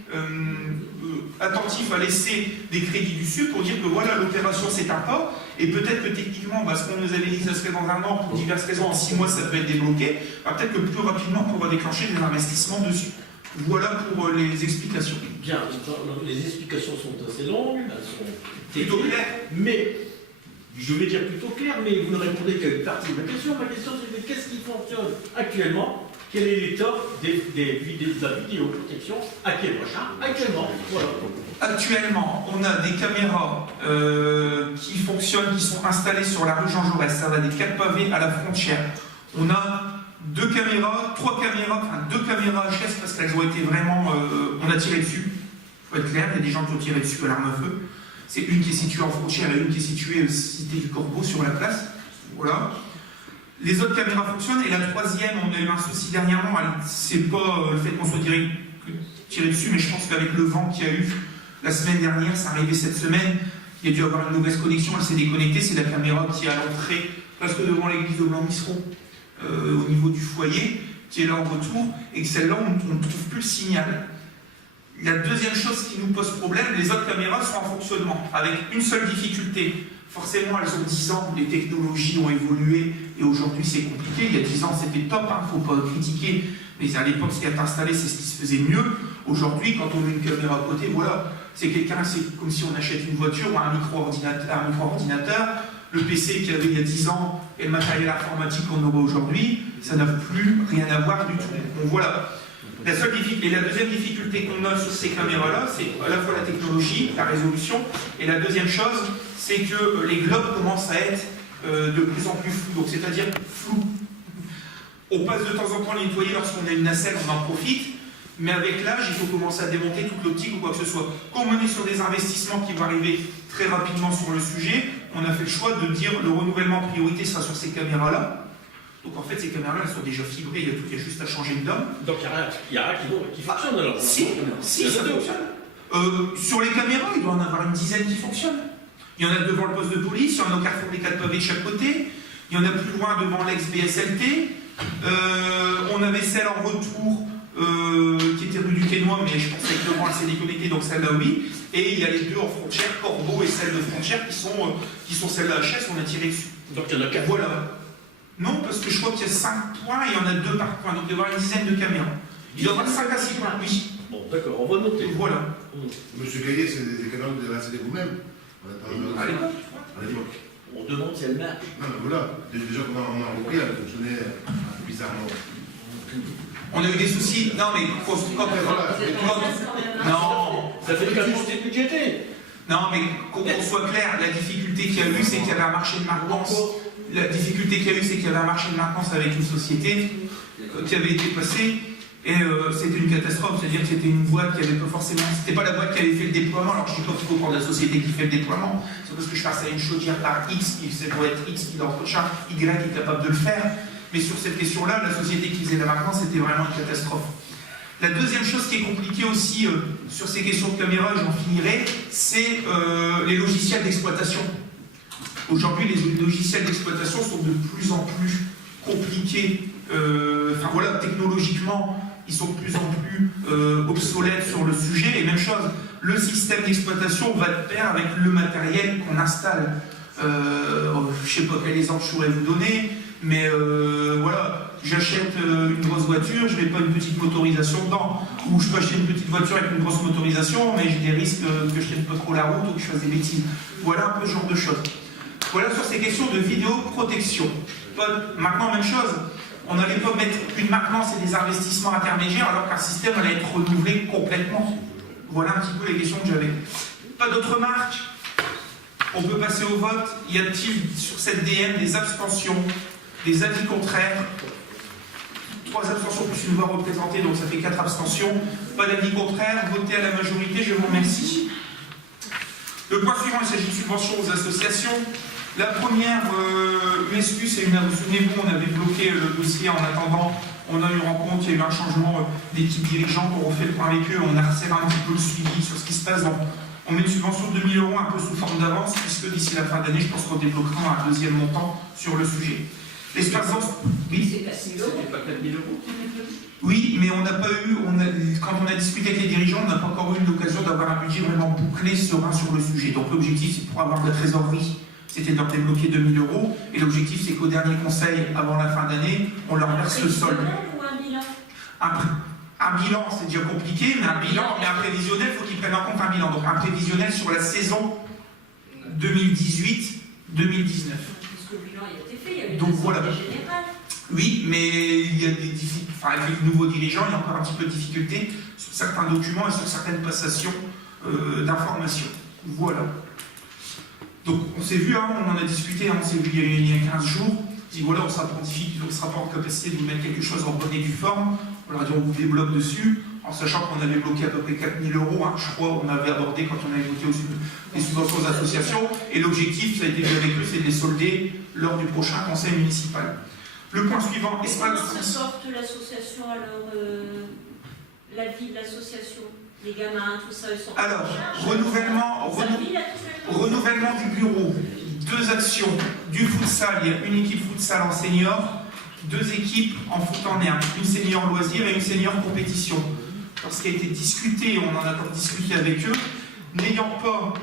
attentif à laisser des crédits dessus pour dire que voilà, l'opération c'est un pas, et peut-être que techniquement, ce qu'on nous avait dit que ça serait dans 1 an, pour diverses raisons, en 6 mois ça peut être débloqué, peut-être que plus rapidement on pourra déclencher des investissements dessus. Voilà pour les explications. Bien, les explications sont assez longues, elles sont plutôt claires. Mais, je vais dire plutôt claires, mais vous ne répondez qu'à une partie de ma question. Ma question c'est qu'est-ce qui fonctionne actuellement? Quel est l'état de la vidéoprotection actuellement? Voilà. Actuellement, on a des caméras qui fonctionnent, qui sont installées sur la rue Jean Jaurès. Ça va des 4 pavés à la frontière. On a deux caméras HS parce qu'elles ont été vraiment... on a tiré dessus, il faut être clair, il y a des gens qui ont tiré dessus à l'arme à feu. C'est une qui est située en frontière et une qui est située cité du Corbeau sur la place. Voilà. Les autres caméras fonctionnent et la troisième, on a eu un souci dernièrement, c'est pas le fait qu'on soit tiré dessus, mais je pense qu'avec le vent qu'il y a eu la semaine dernière, ça arrivait cette semaine, il y a dû avoir une mauvaise connexion, elle s'est déconnectée, c'est la caméra qui est à l'entrée, presque devant l'église de Blanc-Misseron, au niveau du foyer, qui est là en retour, et que celle-là, on ne trouve plus le signal. La deuxième chose qui nous pose problème, les autres caméras sont en fonctionnement, avec une seule difficulté. Forcément, elles ont 10 ans, les technologies ont évolué, et aujourd'hui c'est compliqué. Il y a 10 ans, c'était top, il ne faut pas critiquer, mais à l'époque, ce qui est installé, c'est ce qui se faisait mieux. Aujourd'hui, quand on met une caméra à côté, voilà, c'est comme si on achète une voiture ou un micro-ordinateur. Le PC qu'il y avait il y a 10 ans et le matériel informatique qu'on aura aujourd'hui, ça n'a plus rien à voir du tout. Donc voilà. La deuxième difficulté qu'on a sur ces caméras-là, c'est à la fois la technologie, la résolution, et la deuxième chose, c'est que les globes commencent à être de plus en plus flous. Donc c'est-à-dire flous. On passe de temps en temps à les nettoyer lorsqu'on a une nacelle, on en profite. Mais avec l'âge, il faut commencer à démonter toute l'optique ou quoi que ce soit. Comme on est sur des investissements qui vont arriver très rapidement sur le sujet, on a fait le choix de dire le renouvellement priorité sera sur ces caméras-là. Donc en fait, ces caméras-là, elles sont déjà fibrées, il y a juste à changer de dôme. Donc il y a rien qui fonctionne alors. Si, ça fonctionne. Sur les caméras, il doit en avoir une dizaine qui fonctionnent. Il y en a devant le poste de police, il y en a au carrefour des 4 pavés de chaque côté, il y en a plus loin devant l'ex-BSLT. On avait celle en retour qui était rue du Quénois, mais je pensais que devant elle s'est déconnectée, donc celle-là oui. Et il y a les deux en frontière, Corbeau et celle de frontière, qui sont celles-là HS, on a tiré dessus. Donc il y en a 4. Voilà. Non, parce que je crois qu'il y a 5 points et il y en a 2 par point, donc il doit y avoir une dizaine de caméras. Il doit y avoir 5 à 6 points, oui. Bon, d'accord, on va noter. Voilà. Monsieur Gaillet, c'est des caméras que vous avez installées vous-même. À l'époque. On demande si elle marche. Non, mais voilà, déjà qu'on a repris, elle fonctionnait bizarrement. On a eu des soucis. Non, mais non. Ça fait de la volonté budgétaire. Non, mais qu'on soit clair, la difficulté qu'il y a eu, c'est qu'il y avait un marché de maintenance. La difficulté qu'il y a eu, c'est qu'il y avait un marché de maintenance avec une société qui avait été passée. Et c'était une catastrophe, c'est-à-dire que c'était une boîte qui n'avait pas forcément... C'était pas la boîte qui avait fait le déploiement, alors je ne dis pas qu'il faut prendre la société qui fait le déploiement, c'est parce que je passe à une chaudière par X, c'est pour être X qui l'entretient, Y est capable de le faire. Mais sur cette question-là, la société qui faisait la maintenance, c'était vraiment une catastrophe. La deuxième chose qui est compliquée aussi sur ces questions de caméra, j'en finirai, c'est les logiciels d'exploitation. Aujourd'hui, les logiciels d'exploitation sont de plus en plus compliqués. Enfin voilà, technologiquement, ils sont de plus en plus obsolètes sur le sujet. Et même chose, le système d'exploitation va de pair avec le matériel qu'on installe. Je ne sais pas quel exemple je pourrais vous donner, mais voilà, j'achète une grosse voiture, je ne mets pas une petite motorisation dedans. Ou je peux acheter une petite voiture avec une grosse motorisation, mais j'ai des risques que je tienne pas trop la route ou que je fasse des bêtises. Voilà un peu ce genre de choses. Voilà sur ces questions de vidéoprotection. Maintenant, même chose. On n'allait pas mettre une maintenance et des investissements intermédiaires alors qu'un système allait être renouvelé complètement. Voilà un petit peu les questions que j'avais. Pas d'autres marques. On peut passer au vote. Y a-t-il sur cette DM des abstentions, des avis contraires? 3 abstentions plus une voix représentée, donc ça fait 4 abstentions. Pas d'avis contraire. Votez à la majorité, je vous remercie. Le point suivant, il s'agit de subventions aux associations. La première, USQ, c'est une... Souvenez-vous, on avait bloqué le dossier en attendant. On a eu rencontre, il y a eu un changement d'équipe dirigeante. On refait le point avec eux, on a resserré un petit peu le suivi sur ce qui se passe. Donc, on met une subvention de 2 000 € un peu sous forme d'avance, puisque d'ici la fin d'année, je pense qu'on débloquera un deuxième montant sur le sujet. L'espace oui. C'était pas 4 000 €. Oui, mais on n'a pas eu, quand on a discuté avec les dirigeants, on n'a pas encore eu l'occasion d'avoir un budget vraiment bouclé, serein sur le sujet. Donc l'objectif, c'est pour avoir de la trésorerie, c'était de leur débloquer 2 000 €. Et l'objectif, c'est qu'au dernier conseil, avant la fin d'année, on leur verse le solde. Ou un bilan? Un bilan, c'est déjà compliqué, mais un prévisionnel, il faut qu'ils prennent en compte un bilan. Donc un prévisionnel sur la saison 2018-2019. Parce que le bilan il a été fait, il y a eu Donc voilà. générale. Oui, mais il y a des difficultés. Enfin, avec les nouveaux dirigeants, il y a encore un petit peu de difficultés sur certains documents et sur certaines passations d'informations. Voilà. Donc, on s'est vu, hein, on en a discuté, hein, on s'est vu il y a 15 jours. dit voilà, on ne sera pas en capacité de vous mettre quelque chose en bonne et due forme. On leur a dit on vous débloque dessus, en sachant qu'on avait bloqué à peu près 4 000 €, je crois, on avait abordé quand on avait voté les subventions aux associations, et l'objectif, ça a été vu avec eux, c'est de les solder lors du prochain conseil municipal. Le point suivant, espace. Comment se porte l'association alors la vie de l'association, les gamins, tout ça, ils sont. Alors, renouvellement du bureau, 2 actions, du futsal, il y a une équipe futsal en senior, 2 équipes en foot en herbe, une senior loisir et une senior compétition. Parce qu'il a été discuté, on en a encore discuté avec eux, n'ayant pas,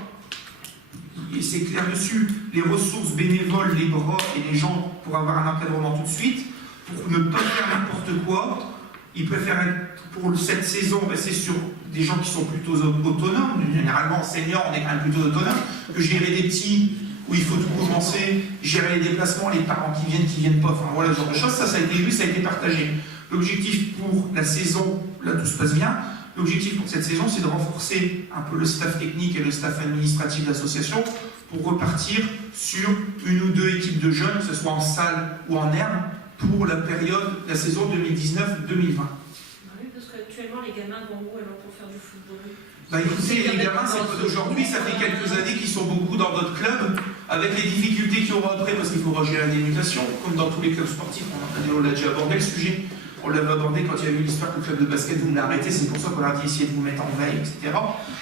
et c'est clair dessus, les ressources bénévoles, les bras et les gens pour avoir un encadrement tout de suite, pour ne pas faire n'importe quoi, ils préfèrent être, pour cette saison, rester sur des gens qui sont plutôt autonomes. Généralement, en senior, on est quand même plutôt autonome, que gérer des petits où il faut tout commencer, gérer les déplacements, les parents qui viennent pas, enfin voilà, ce genre de choses, ça a été vu, ça a été partagé. L'objectif pour la saison, là tout se passe bien, l'objectif pour cette saison, c'est de renforcer un peu le staff technique et le staff administratif de l'association pour repartir sur 1 ou 2 équipes de jeunes, que ce soit en salle ou en herbe, pour la période, la saison 2019-2020. Oui, parce qu'actuellement, les gamins vont où alors pour faire du football? Bah écoutez, les gamins, c'est pas d'aujourd'hui, ça fait quelques années qu'ils sont beaucoup dans notre club, avec les difficultés qu'il y aura après, parce qu'il faudra gérer la dénutrition, comme dans tous les clubs sportifs, on l'a déjà abordé le sujet. On l'avait abordé quand il y a eu l'histoire que le club de basket vous l'a arrêté, c'est pour ça qu'on a dit essayer de vous mettre en veille, etc.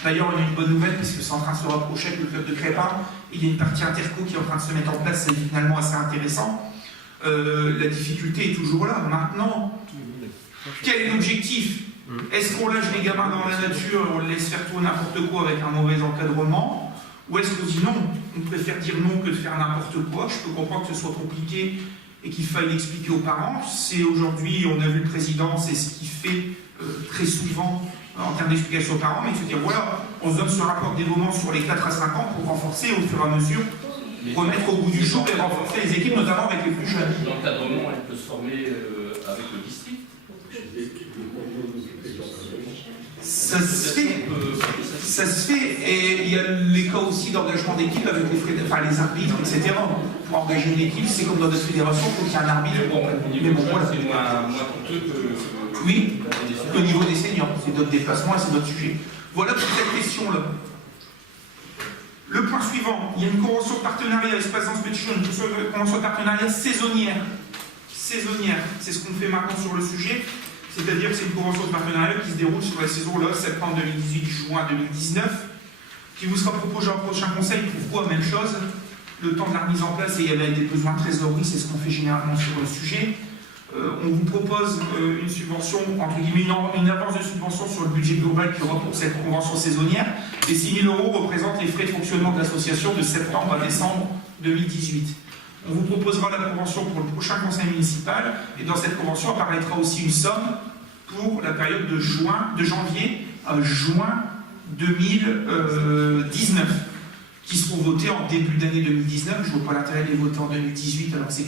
D'ailleurs, il y a une bonne nouvelle, parce que c'est en train de se rapprocher avec le club de Crépin, il y a une partie interco qui est en train de se mettre en place, c'est finalement assez intéressant. La difficulté est toujours là. Maintenant, quel est l'objectif? Est-ce qu'on lâche les gamins dans la nature et on les laisse faire tout n'importe quoi avec un mauvais encadrement? Ou est-ce qu'on dit non? On préfère dire non que de faire n'importe quoi. Je peux comprendre que ce soit compliqué et qu'il faille l'expliquer aux parents. C'est aujourd'hui, on a vu le président, c'est ce qu'il fait très souvent en termes d'explication aux parents, mais de se dire voilà, on se donne ce rapport d'évolution sur les 4 à 5 ans pour renforcer au fur et à mesure, remettre au goût du jour et renforcer les équipes, notamment avec les plus jeunes. L'encadrement, elle peut se former avec le district. Ça se fait, et il y a les cas aussi d'engagement d'équipe avec les arbitres, etc. Pour engager une équipe, c'est comme dans notre fédération, il faut qu'il y ait un arbitre. Mais bon, voilà. C'est moins coûteux que. Oui, au niveau des seniors, c'est d'autres déplacements et c'est d'autres sujets. Voilà pour cette question-là. Le point suivant, il y a une convention de partenariat Espace Inspection, une convention de partenariat saisonnière. Saisonnière, c'est ce qu'on fait maintenant sur le sujet. C'est-à-dire que c'est une convention de partenariat qui se déroule sur la saison là, septembre 2018, juin 2019, qui vous sera proposée au prochain conseil. Pourquoi? Même chose, le temps de la remise en place, et il y avait des besoins de trésorerie, c'est ce qu'on fait généralement sur le sujet. On vous propose une subvention, entre guillemets, une avance de subvention sur le budget global qui aura pour cette convention saisonnière. Et 6 000 € représentent les frais de fonctionnement de l'association de septembre à décembre 2018. On vous proposera la convention pour le prochain conseil municipal, et dans cette convention apparaîtra aussi une somme pour la période de janvier à juin 2019, qui seront votés en début d'année 2019. Je ne vois pas l'intérêt de les voter en 2018, alors c'est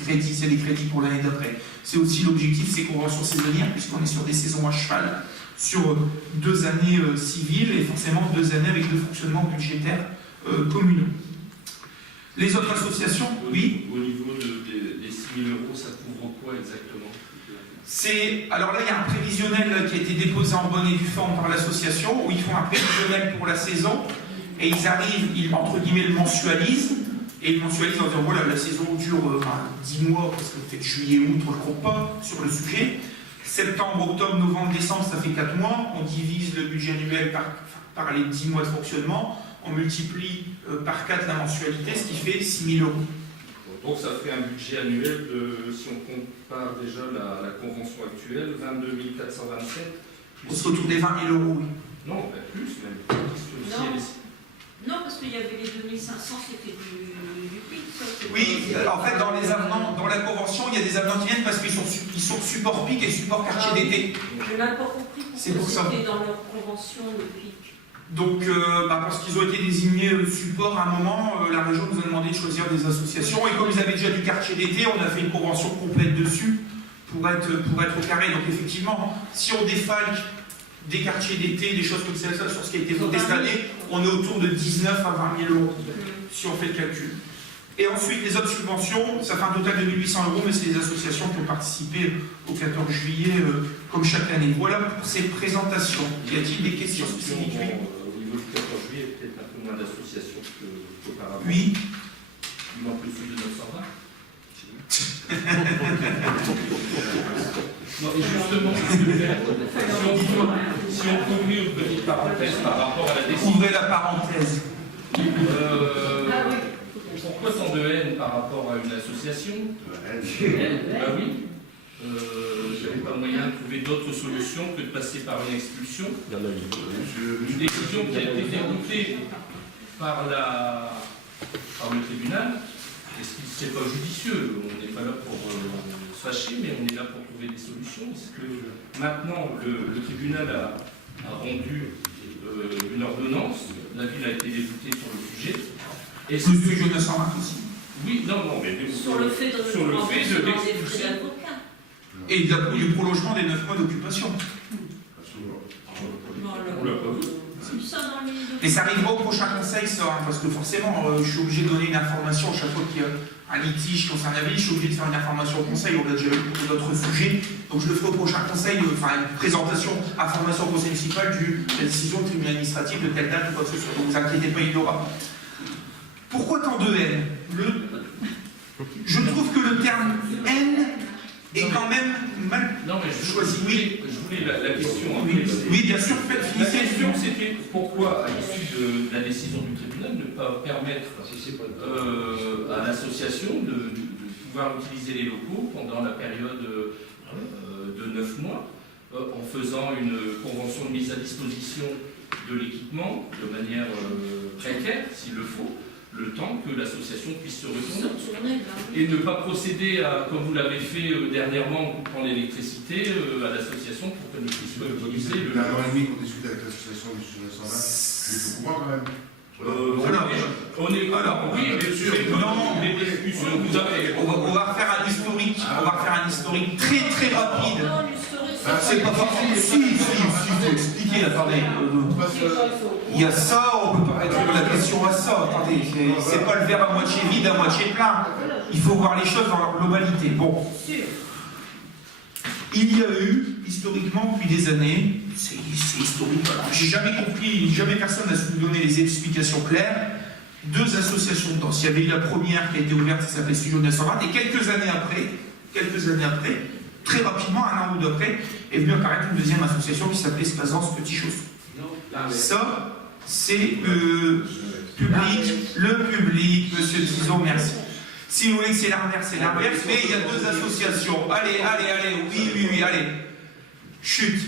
les crédits pour l'année d'après. C'est aussi l'objectif, ces conventions saisonnières, puisqu'on est sur des saisons à cheval, sur 2 années civiles, et forcément 2 années avec 2 fonctionnements budgétaires communaux. Les autres associations, oui. Au niveau des 6 000 €, ça couvre quoi exactement? Alors là, il y a un prévisionnel qui a été déposé en bonne et due forme par l'association, où ils font un prévisionnel pour la saison, et ils arrivent, entre guillemets, le mensualisent, et ils mensualisent en disant voilà, la saison dure 10 mois, parce que peut-être juillet, août, on ne le compte pas sur le sujet. Septembre, octobre, novembre, décembre, ça fait 4 mois. On divise le budget annuel par les 10 mois de fonctionnement. On multiplie par 4 la mensualité, ce qui fait 6 000 €. Donc ça fait un budget annuel de, si on compare déjà la convention actuelle, 22 427. On se retrouve des 20 000 €, oui. Non, plus même. Non, parce qu'il y avait les 2500, c'était du PIC. Oui, en fait, dans les avenants, dans la convention, il y a des avenants qui viennent parce qu'ils sont support PIC et support quartier d'été. Je n'ai même pas compris pourquoi c'était dans leur convention le PIC. Donc, parce qu'ils ont été désignés support à un moment, la région nous a demandé de choisir des associations, et comme ils avaient déjà du quartier d'été, on a fait une convention complète dessus pour être au carré. Donc effectivement, si on défalque des quartiers d'été, des choses comme ça, sur ce qui a été voté cette année, on est autour de 19 à 20 000 €, si on fait le calcul. Et ensuite, les autres subventions, ça fait un total de 1 800 €, mais c'est les associations qui ont participé au 14 juillet, comme chaque année. Voilà pour ces présentations. Y a-t-il des questions spécifiques? Au niveau du 14 juillet, peut-être un peu moins d'associations qu'auparavant. Oui. Il manque le sud de 920. Non, et justement, si on peut ouvrir une petite parenthèse par rapport à la décision. Ouvrez la parenthèse. Pourquoi tant de haine par rapport à une association? Bah oui. J'avais pas moyen de trouver d'autres solutions que de passer par une expulsion. Une décision qui a été déroutée par le tribunal. Est-ce que c'est pas judicieux? On n'est pas là pour se fâcher, mais on est là pour trouver des solutions. Est-ce que maintenant le tribunal a rendu une ordonnance, la ville a été déboutée sur le sujet. Et ce studio 920 aussi. Oui, non, mais Sur le fait de l'expulsion. Et du prolongement des 9 mois d'occupation. On l'a pas vu. Et ça arrivera au prochain conseil, ça, hein, parce que forcément, je suis obligé de donner une information chaque fois qu'il y a un litige concernant la ville, je suis obligé de faire une information au conseil, on l'a déjà eu pour d'autres sujets, donc je le ferai au prochain conseil, enfin une présentation, information au conseil municipal de la décision du tribunal administratif de telle date ou quoi que ce soit, donc ne vous inquiétez pas, il y aura. Pourquoi tant de haine? Je trouve que le terme haine est quand même mal choisi. Oui. Je voulais la question. Oui, bien sûr, La question, c'était pourquoi, à l'issue de la décision du tribunal, ne pas permettre à l'association de pouvoir utiliser les locaux pendant la période de 9 mois, en faisant une convention de mise à disposition de l'équipement de manière précaire, s'il le faut, le temps que l'association puisse se retourner et ne pas procéder à, comme vous l'avez fait dernièrement en coupant l'électricité, à l'association pour que ne puisse pas utiliser le... Un an et demi qu'on discute avec l'association du Sud 920, je suis au courant quand même. On est oui, bien sûr. Non, les discussions, vous avez... On va refaire un historique. On va refaire un historique très très rapide. C'est pas forcément. Si, il faut expliquer, attendez. Il y a ça, on peut pas réduire la question à ça. Attendez, c'est pas le verre à moitié vide, à moitié plein. Il faut voir les choses dans leur globalité. Bon. Il y a eu, historiquement, depuis des années, c'est historique, j'ai jamais compris, jamais personne n'a su nous donner les explications claires, 2 associations de danse. Il y avait eu la première qui a été ouverte, qui s'appelait Studio 920, et quelques années après, très rapidement, un an ou deux après, est venue apparaître une deuxième association qui s'appelait Espace Danse Petit Chaussons. Ça, c'est le public, monsieur Tison, merci. Si vous voulez que c'est l'inverse, mais il y a 2 associations. Allez, oui, allez. Chut,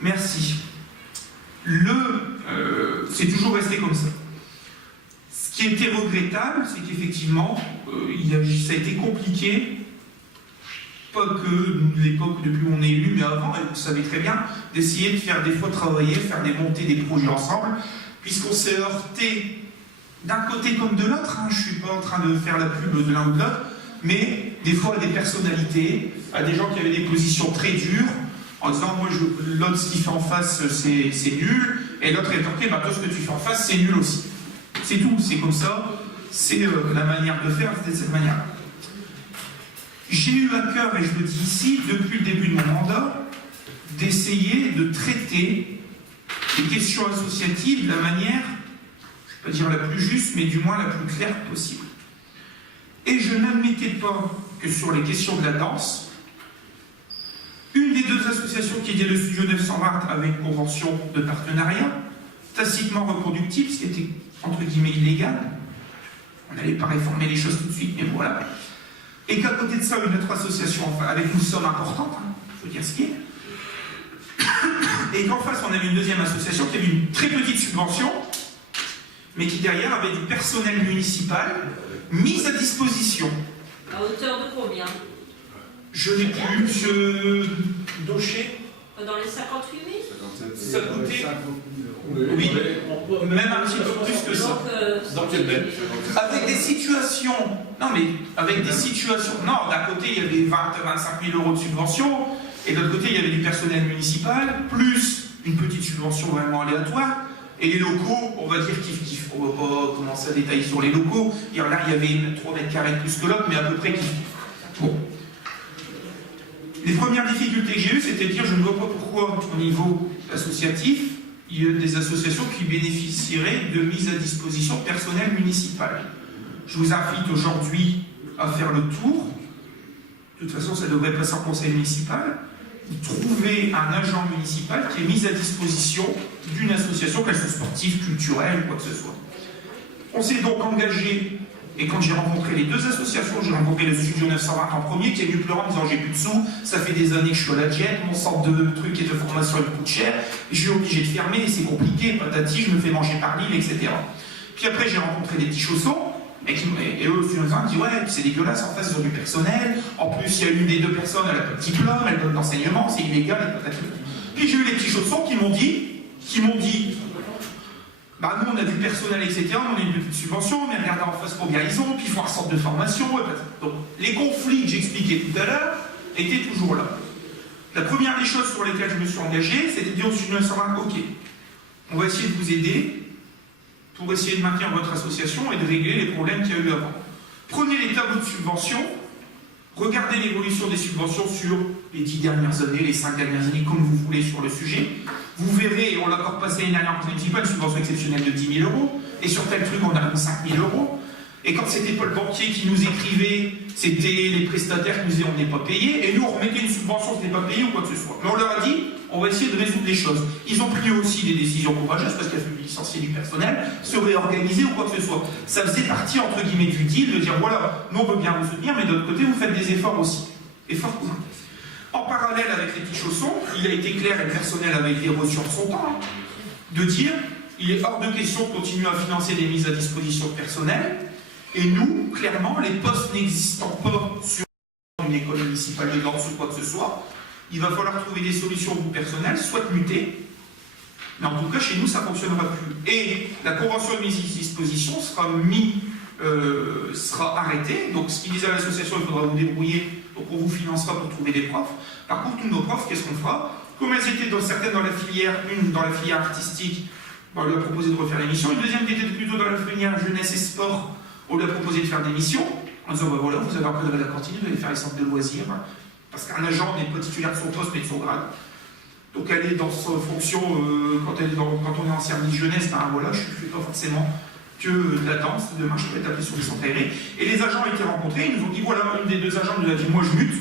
merci. C'est toujours resté comme ça. Ce qui était regrettable, c'est qu'effectivement, ça a été compliqué, pas que l'époque depuis où on est élu, mais avant, et vous savez très bien, d'essayer de faire des fois travailler, faire des montées des projets ensemble, puisqu'on s'est heurté d'un côté comme de l'autre, hein, je ne suis pas en train de faire la pub de l'un ou de l'autre, mais des fois à des personnalités, à des gens qui avaient des positions très dures, en disant moi l'autre ce qu'il fait en face c'est nul, et l'autre est torqué, bah toi ce que tu fais en face c'est nul aussi. C'est tout, c'est comme ça, c'est la manière de faire, c'est de cette manière-là. J'ai eu à cœur, et je le dis ici, depuis le début de mon mandat, d'essayer de traiter les questions associatives de la manière, je ne vais pas dire la plus juste, mais du moins la plus claire possible. Et je n'admettais pas que sur les questions de la danse, une des 2 associations qui était le Studio 920 avait une convention de partenariat, tacitement reproductible, ce qui était entre guillemets illégal. On n'allait pas réformer les choses tout de suite, mais voilà. Et qu'à côté de ça, une autre association, enfin, avec une somme importante, il faut dire ce qui est, et qu'en face, on avait une deuxième association qui avait une très petite subvention, mais qui derrière avait du personnel municipal mis à disposition. À hauteur de combien? Je n'ai plus, monsieur Daucher. Dans les 58 000? Ça coûtait. Oui, même un petit peu plus que ça. Avec des situations. Non, mais avec des situations. Non, d'un côté, il y avait 20 à 25 000 € de subvention, et de l'autre côté, il y avait du personnel municipal, plus une petite subvention vraiment aléatoire. Et les locaux, on va dire kiff-kiff. On ne va pas commencer à détailler sur les locaux. Là, il y avait 3 mètres carrés de plus que l'autre, mais à peu près kiff-kiff. Bon. Les premières difficultés que j'ai eues, c'était de dire, je ne vois pas pourquoi, au niveau associatif, il y a des associations qui bénéficieraient de mise à disposition personnelle municipale. Je vous invite aujourd'hui à faire le tour. De toute façon, ça devrait passer en conseil municipal. Vous trouvez un agent municipal qui est mis à disposition d'une association, qu'elle soit sportive, culturelle, quoi que ce soit. On s'est donc engagé, et quand j'ai rencontré les 2 associations, j'ai rencontré le Studio 920 en premier, qui est venu pleurer en disant j'ai plus de sous, ça fait des années que je suis à la jet, mon centre de trucs et de formation il coûte cher, je suis obligé de fermer, et c'est compliqué, patati, je me fais manger par l'île, etc. Puis après j'ai rencontré des petits chaussons, et eux, le Studio 920 dit ouais, c'est dégueulasse, en face ils ont du personnel, en plus il y a une des 2 personnes, elle a pas de diplôme, elle donne l'enseignement, c'est illégal, et patati. Puis j'ai eu les petits chaussons qui m'ont dit bah nous on a du personnel, etc., on a une petite subvention, mais regardez en face combien ils ont, puis il faut un centre de formation, et donc les conflits que j'expliquais tout à l'heure étaient toujours là. La première des choses sur lesquelles je me suis engagé, c'était de dire au Studio 920, ok, on va essayer de vous aider pour essayer de maintenir votre association et de régler les problèmes qu'il y a eu avant. Prenez les tableaux de subventions, regardez l'évolution des subventions sur les 10 dernières années, les 5 dernières années, comme vous voulez sur le sujet. Vous verrez, et on l'a encore passé une année en municipal, une subvention exceptionnelle de 10 000 €, et sur tel truc, on a 5 000 €. Et quand c'était pas le banquier qui nous écrivait, c'était les prestataires qui nous disaient on n'est pas payé, et nous on remettait une subvention, on n'est pas payé ou quoi que ce soit. Mais on leur a dit, on va essayer de résoudre les choses. Ils ont pris aussi des décisions courageuses parce qu'il a fallu licencier du personnel, se réorganiser ou quoi que ce soit. Ça faisait partie entre guillemets du deal de dire voilà, nous on veut bien vous soutenir, mais de l'autre côté vous faites des efforts aussi. Efforts communs. En parallèle avec les petits chaussons, il a été clair et le personnel avait été reçu en son temps, de dire il est hors de question de continuer à financer des mises à disposition de personnel. Et nous, clairement, les postes n'existant pas sur une école municipale de danse ou quoi que ce soit, il va falloir trouver des solutions pour personnel, soit muter, mais en tout cas, chez nous, ça ne fonctionnera plus. Et la convention de mise à disposition sera arrêtée. Donc, ce qui disait à l'association, il faudra vous débrouiller, donc on vous financera pour trouver des profs. Par contre, tous nos profs, qu'est-ce qu'on fera? Comme elles étaient certaines dans la filière, une dans la filière artistique, on lui a proposé de refaire l'émission, une deuxième qui était plutôt dans la filière jeunesse et sport, on lui a proposé de faire des missions, en disant ben voilà, vous avez encadré la cantine, vous allez faire les centres de loisirs, parce qu'un agent n'est pas titulaire de son poste mais de son grade. Donc elle est dans sa fonction, quand on est en service jeunesse, ben voilà, je ne fais pas forcément que de la danse, demain je peux être appelé sur les centres aérés. Et les agents ont été rencontrés, ils nous ont dit voilà, une des 2 agents nous a dit moi je mute,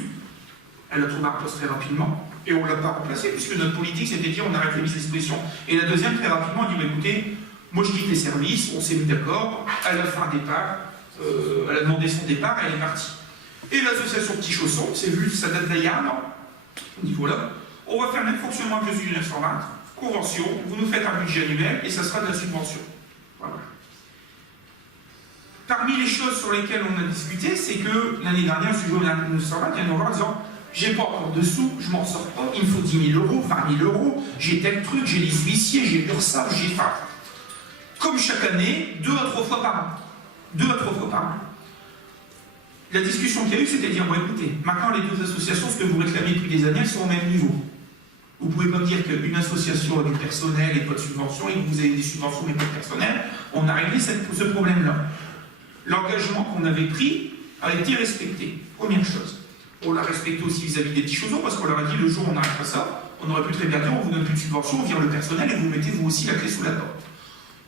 elle a tourné un poste très rapidement, et on ne l'a pas remplacée, puisque notre politique c'était de dire on arrête les mises à disposition. Et la deuxième très rapidement a dit bah, écoutez, moi je quitte les services, on s'est mis d'accord, elle a fait un départ, elle a demandé son départ, elle est partie. Et l'association Petit Chausson, c'est vu, ça date d'il y a un an, on dit voilà, on va faire le même fonctionnement que le Studio 920, convention, vous nous faites un budget annuel et ça sera de la subvention. Voilà. Parmi les choses sur lesquelles on a discuté, c'est que l'année dernière, le Studio 920 vient nous voir en disant j'ai pas encore de sous, je m'en sors pas, il me faut 10 000 €, 20 000 €, j'ai tel truc, j'ai les huissiers, j'ai l'URSSAF, j'ai faim. Comme chaque année, 2 à 3 fois par an. 2 à 3 fois par an. La discussion qu'il y a eu, c'était de dire, bon écoutez, maintenant les 2 associations, ce que vous réclamez depuis des années, elles sont au même niveau. Vous ne pouvez pas me dire qu'une association a du personnel et pas de subvention, et que vous avez des subventions mais pas de personnel. On a réglé ce problème-là. L'engagement qu'on avait pris a été respecté. Première chose. On l'a respecté aussi vis-à-vis des petits chaussons, parce qu'on leur a dit, le jour où on n'arrête pas ça, on aurait pu très bien dire, on vous donne plus de subvention, on vire le personnel et vous mettez vous aussi la clé sous la porte.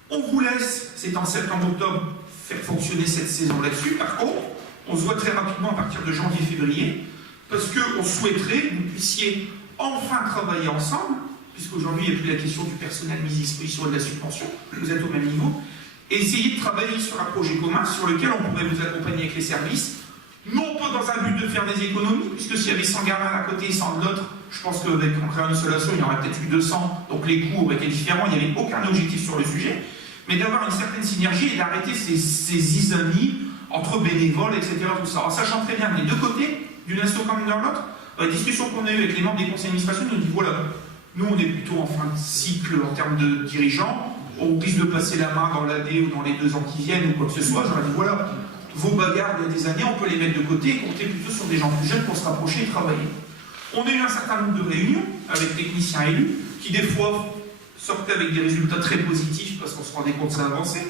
On vous laisse, c'est en septembre-octobre, faire fonctionner cette saison là-dessus. Par contre, on se voit très rapidement à partir de janvier-février, parce qu'on souhaiterait que vous puissiez enfin travailler ensemble, puisqu'aujourd'hui, il n'y a plus la question du personnel mis à disposition et de la subvention, vous êtes au même niveau, et essayer de travailler sur un projet commun sur lequel on pourrait vous accompagner avec les services, non pas dans un but de faire des économies, puisque s'il y avait 100 gamins d'un côté et 100 de l'autre, je pense qu'avec en créant une installation, il y en aurait peut-être eu 200, donc les coûts auraient été différents, il n'y avait aucun objectif sur le sujet, mais d'avoir une certaine synergie et d'arrêter ces isamies entre bénévoles, etc. Tout ça. En sachant très bien que les 2 côtés, d'une asso comme de l'autre, la discussion qu'on a eue avec les membres des conseils d'administration nous dit voilà, nous on est plutôt en fin de cycle en termes de dirigeants, on risque de passer la main dans l'année ou dans les 2 ans qui viennent ou quoi que ce soit. J'aurais dit voilà, vos bagarres il y a des années, on peut les mettre de côté et compter plutôt sur des gens plus jeunes pour se rapprocher et travailler. On a eu un certain nombre de réunions avec techniciens élus qui des fois sortait avec des résultats très positifs parce qu'on se rendait compte que ça avançait.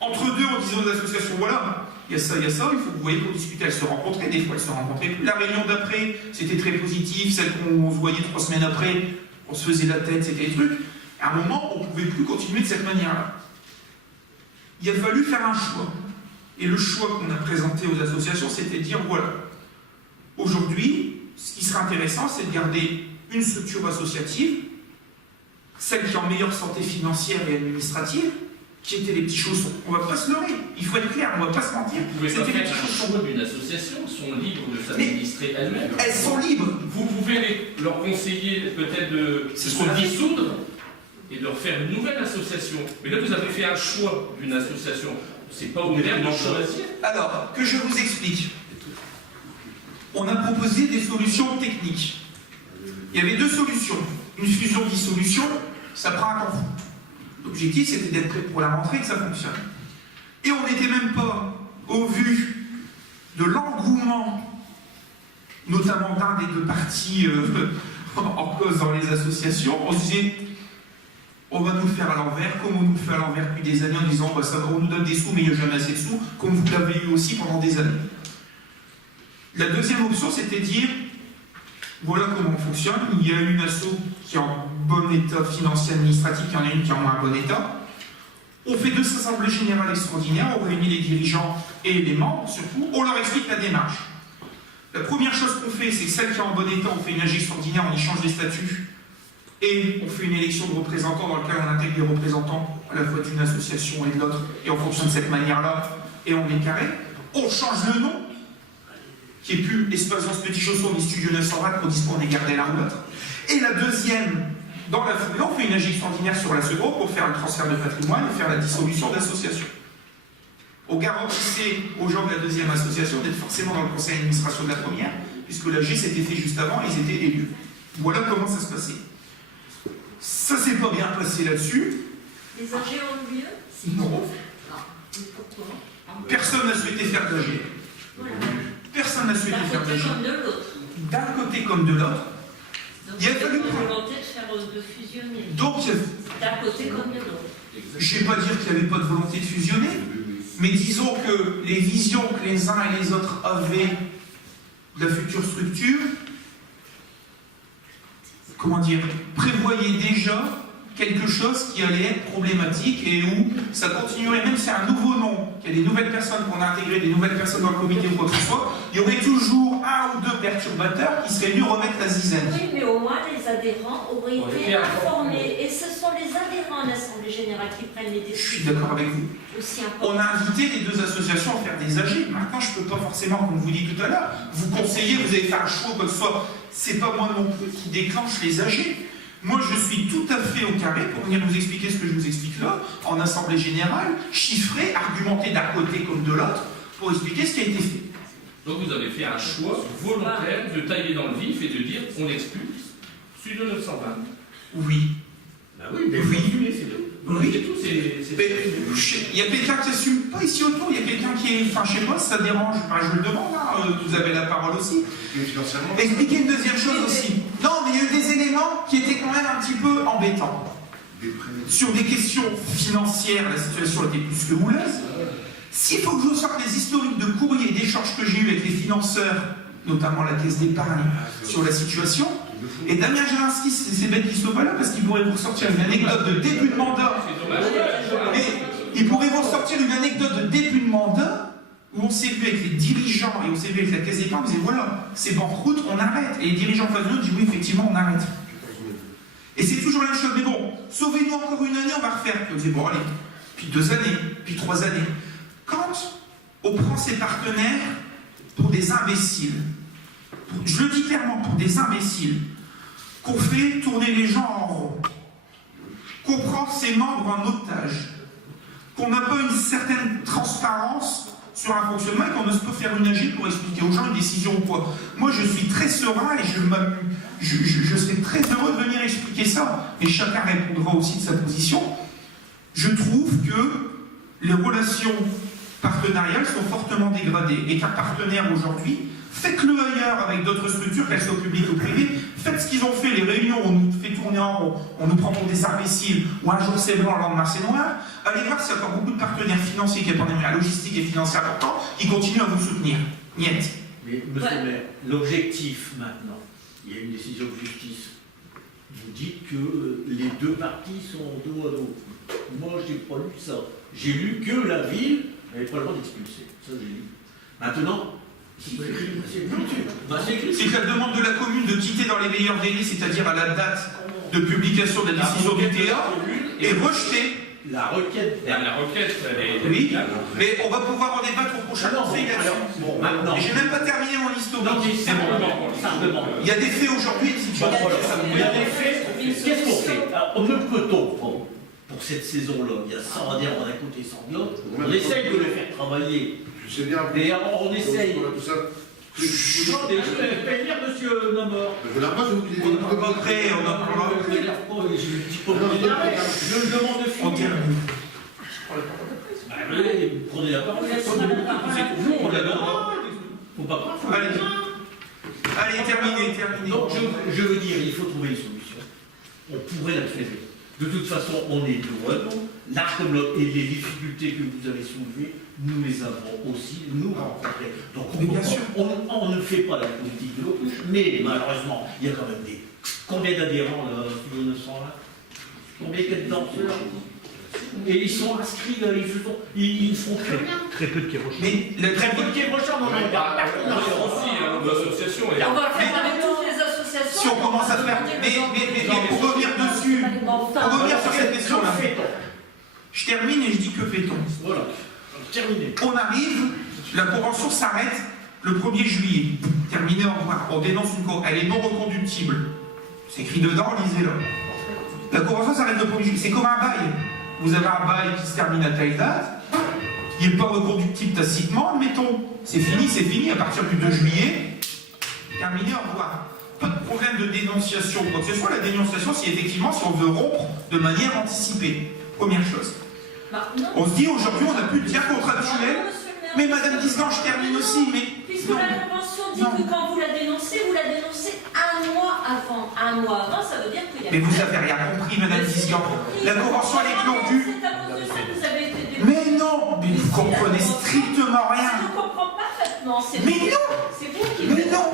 Entre deux, on disait aux associations, voilà, il y a ça, il faut que vous voyez pour discuter. Elles se rencontraient, des fois elles se rencontraient plus. La réunion d'après, c'était très positif, celle qu'on se voyait 3 semaines après, on se faisait la tête, c'était des trucs. À un moment, on ne pouvait plus continuer de cette manière-là. Il a fallu faire un choix. Et le choix qu'on a présenté aux associations, c'était de dire, voilà, aujourd'hui, ce qui serait intéressant, c'est de garder une structure associative, celle qui est en meilleure santé financière et administrative, qui étaient les petits chaussons. On ne va pas se leurrer, il faut être clair, on ne va pas se mentir. Vous pouvez pas C'était les faire petits un chaussons. choix d'une association, elles sont libres de s'administrer elles-mêmes. Elles sont libres. Vous pouvez leur conseiller peut-être de C'est ce se qu'on a fait. dissoudre et de refaire une nouvelle association. Mais là, vous avez fait un choix d'une association. C'est pas au maire de choisir. Alors, que je vous explique. On a proposé des solutions techniques. Il y avait 2 solutions. Une fusion-dissolution, ça prend un temps fou. L'objectif, c'était d'être prêt pour la rentrée et que ça fonctionne. Et on n'était même pas, au vu de l'engouement, notamment d'un des 2 partis en cause dans les associations, on se disait, on va nous le faire à l'envers, comme on nous le fait à l'envers depuis des années en disant, bah, ça, on nous donne des sous, mais il n'y a jamais assez de sous, comme vous l'avez eu aussi pendant des années. La deuxième option, c'était de dire, voilà comment on fonctionne. Il y a une asso qui est en bon état financier administratif, il y en a une qui est en moins bon état. On fait 2 assemblées générales extraordinaires, on réunit les dirigeants et les membres, surtout, on leur explique la démarche. La première chose qu'on fait, c'est que celle qui est en bon état, on fait une AG extraordinaire, on échange les statuts et on fait une élection de représentants dans laquelle on intègre les représentants à la fois d'une association et de l'autre, et on fonctionne de cette manière-là, et on est carré. On change le nom, qui est plus Espace Petit Chausson ni Studio 920 pour disposer de garder l'un ou l'autre. Et la deuxième, dans la foulée, on fait une AG extraordinaire sur la seconde pour faire le transfert de patrimoine et faire la dissolution d'association. On garantissait aux gens de la deuxième association d'être forcément dans le conseil d'administration de la première, puisque l'AG s'était fait juste avant et ils étaient élus. Voilà comment ça se passait. Ça s'est pas bien passé là-dessus. Les AG ont lieu? Non. Ah, mais pourquoi? Personne n'a souhaité faire d'AG. Voilà. Personne n'a souhaité D'un faire côté d'AG. comme de l'autre. D'un côté comme de l'autre. Donc, Il a il y fallu a prendre. une volonté de faire de fusionner. Donc, D'un côté comme de l'autre. je ne vais pas dire qu'il n'y avait pas de volonté de fusionner, mais disons que les visions que les uns et les autres avaient de la future structure, comment dire, prévoyaient déjà quelque chose qui allait être problématique et où ça continuerait, même si c'est un nouveau nom, qu'il y a des nouvelles personnes qu'on a intégrées, des nouvelles personnes dans le comité ou quoi que ce soit, il y aurait toujours 1 ou 2 perturbateurs qui seraient venus remettre la zizanie. Oui, mais au moins les adhérents auraient On été était informés. Et ce sont les adhérents à l'Assemblée Générale qui prennent les Je suis décisions. d'accord avec vous. Aussi On important. a invité les 2 associations à faire des AG. Maintenant, je ne peux pas forcément, comme vous dites tout à l'heure, vous conseiller, vous allez faire un choix, quoi que ce soit. C'est pas moi non plus qui déclenche les AG. Moi, je suis tout à fait au carré pour venir vous expliquer ce que je vous explique là, en assemblée générale, chiffré, argumenté d'un côté comme de l'autre, pour expliquer ce qui a été fait. Donc vous avez fait un choix volontaire de tailler dans le vif et de dire on expulse Studio 920. Oui. Ah oui, mais Oui. c'est tout. Oui. C'est tout, Mais, il y a quelqu'un qui assume pas ici autour, il y a quelqu'un qui est. Enfin, je sais pas si ça dérange, enfin, je le demande, hein, vous avez la parole aussi. Mais financièrement, Expliquer une deuxième chose aussi. Non, mais il y a eu des éléments qui étaient quand même un petit peu embêtants. des prêts. Sur des questions financières, la situation était plus que houleuse. S'il faut que je vous sorte les historiques de courriers et d'échanges que j'ai eu avec les financeurs, notamment la caisse d'épargne, sur la situation, et Damien Jelinski, c'est bête qu'il soit pas là parce qu'il pourrait vous ressortir une anecdote de début de mandat. C'est dommage. Mais il pourrait vous ressortir une anecdote de début de mandat où on s'est vu avec les dirigeants et on s'est vu avec la caisse d'épargne, on disait voilà, c'est banqueroute, on arrête. Et les dirigeants face de nous disent oui, effectivement, on arrête. Et c'est toujours la même chose, mais bon, sauvez-nous encore une année, on va refaire. Et on disait bon, allez, puis 2 années, puis 3 années. Quand on prend ses partenaires pour des imbéciles, je le dis clairement, pour des imbéciles, qu'on fait tourner les gens en rond, qu'on prend ses membres en otage, qu'on n'a pas une certaine transparence sur un fonctionnement et qu'on ne peut pas faire une AG pour expliquer aux gens une décision ou quoi. Moi, je suis très serein et je serais très heureux de venir expliquer ça, mais chacun répondra aussi de sa position. Je trouve que les relations partenariales sont fortement dégradées et qu'un partenaire aujourd'hui, faites-le ailleurs avec d'autres structures, qu'elles soient publiques ou privées, Faites ce qu'ils ont fait, les réunions où on nous fait tourner en rond, on nous prend pour des imbéciles, ou un jour c'est blanc, le lendemain c'est noir. Allez voir s'il y a encore beaucoup de partenaires financiers qui attendent la logistique et financière importante, qui continuent à vous soutenir. Niet. Mais, monsieur le maire, l'objectif maintenant, il y a une décision de justice. Vous dites que les deux parties sont dos à dos. Moi, je n'ai pas lu ça. J'ai lu que la ville n'avait pas le droit d'expulser. Ça, j'ai lu. Maintenant, c'est pas écrit. C'est écrit. C'est qu'elle demande de la commune de quitter dans les meilleurs délais, c'est-à-dire à la date de publication de la décision du TA, et rejeter. La requête. La requête, elle est. Oui, mais on va pouvoir en débattre au prochain conseil là-dessus. Bon, maintenant. Et j'ai même pas terminé mon historique. C'est bon, simplement. Il y a des faits aujourd'hui, une situation. Il y a des faits. Qu'est-ce qu'on fait? Alors, ne peut-on pas, pour cette saison-là, il y a 100 adhérents d'un côté, 100 de l'autre, on essaye de les faire travailler. Je sais bien. Et alors, on essaye. Tout ça. Non, mais je vais dire, monsieur Namor. Je ne pas, je vous dis. Après, on en parlera. Je ne m'énerve pas, je ne dis pas que vous m'énervez. Je le demande de On finir. termine. Bah, allez, prenez la parole. Nous, on la donne. Faut pas prendre. Allez, terminé. Donc, je veux dire, il faut trouver une solution. On pourrait la trouver. De toute façon, on est loin. L'art comme l'autre et les difficultés que vous avez soulevées, nous les avons aussi, nous rencontrées. Donc, Mais bien sûr. on ne fait pas la politique de l'autruche, mais malheureusement, il y a quand même des. Combien d'adhérents là, sur le 900 là? Combien il y a de danseurs? Et ils sont inscrits là, ils font très peu de Kérochard. Mais le Très peu de Kérochard, non, il y a personne dans les aussi, l'association est. On va le faire avec toutes les associations. si on commence à faire. Mais pour revenir dessus, pour revenir sur cette question-là, je termine et je dis que fait-on? Voilà, terminé. On arrive, la convention s'arrête le 1er juillet. Terminé, au revoir. On dénonce une convention. Elle est non reconductible. C'est écrit dedans, lisez-le. La convention s'arrête le 1er juillet. C'est comme un bail. Vous avez un bail qui se termine à telle date. Il n'est pas reconductible tacitement, admettons. C'est fini. À partir du 2 juillet, terminé, au revoir. Pas de problème de dénonciation ou quoi que ce soit. La dénonciation, c'est effectivement si on veut rompre de manière anticipée. Première chose. On se dit aujourd'hui, on n'a plus de lien contractuel. Mais Madame Guisgan, je termine aussi, mais. Puisque la convention dit que quand vous la dénoncez un mois avant. Un mois avant, ça veut dire qu'il y a. Mais vous avez rien compris, Madame Guisgan. La convention, elle est conclue. C'est à cause de ça que vous avez été dénoncé. Mais non, mais vous comprenez strictement rien. Je comprends parfaitement. Mais non. C'est vous qui. Mais non.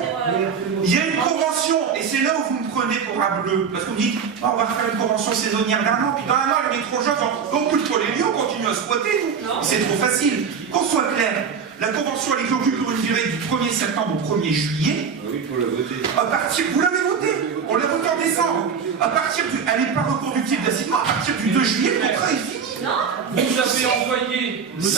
Il y a une convention, et c'est là où vous me prenez pour un bleu. Parce qu'on me dit, oh, on va faire une convention saisonnière d'1 an, puis dans 1 an, les métros jeunes, on coupe pas les lieux, on continue à squatter, nous. C'est trop facile. Qu'on soit clair, la convention, elle est conclue pour une durée du 1er septembre au 1er juillet. Oui, il faut la voter. À partir, vous l'avez voté, on l'a voté en décembre. À partir du, elle n'est pas reconductible tacitement, à partir du 2 juillet, le contrat est fini. Non. Vous avez envoyé. Si,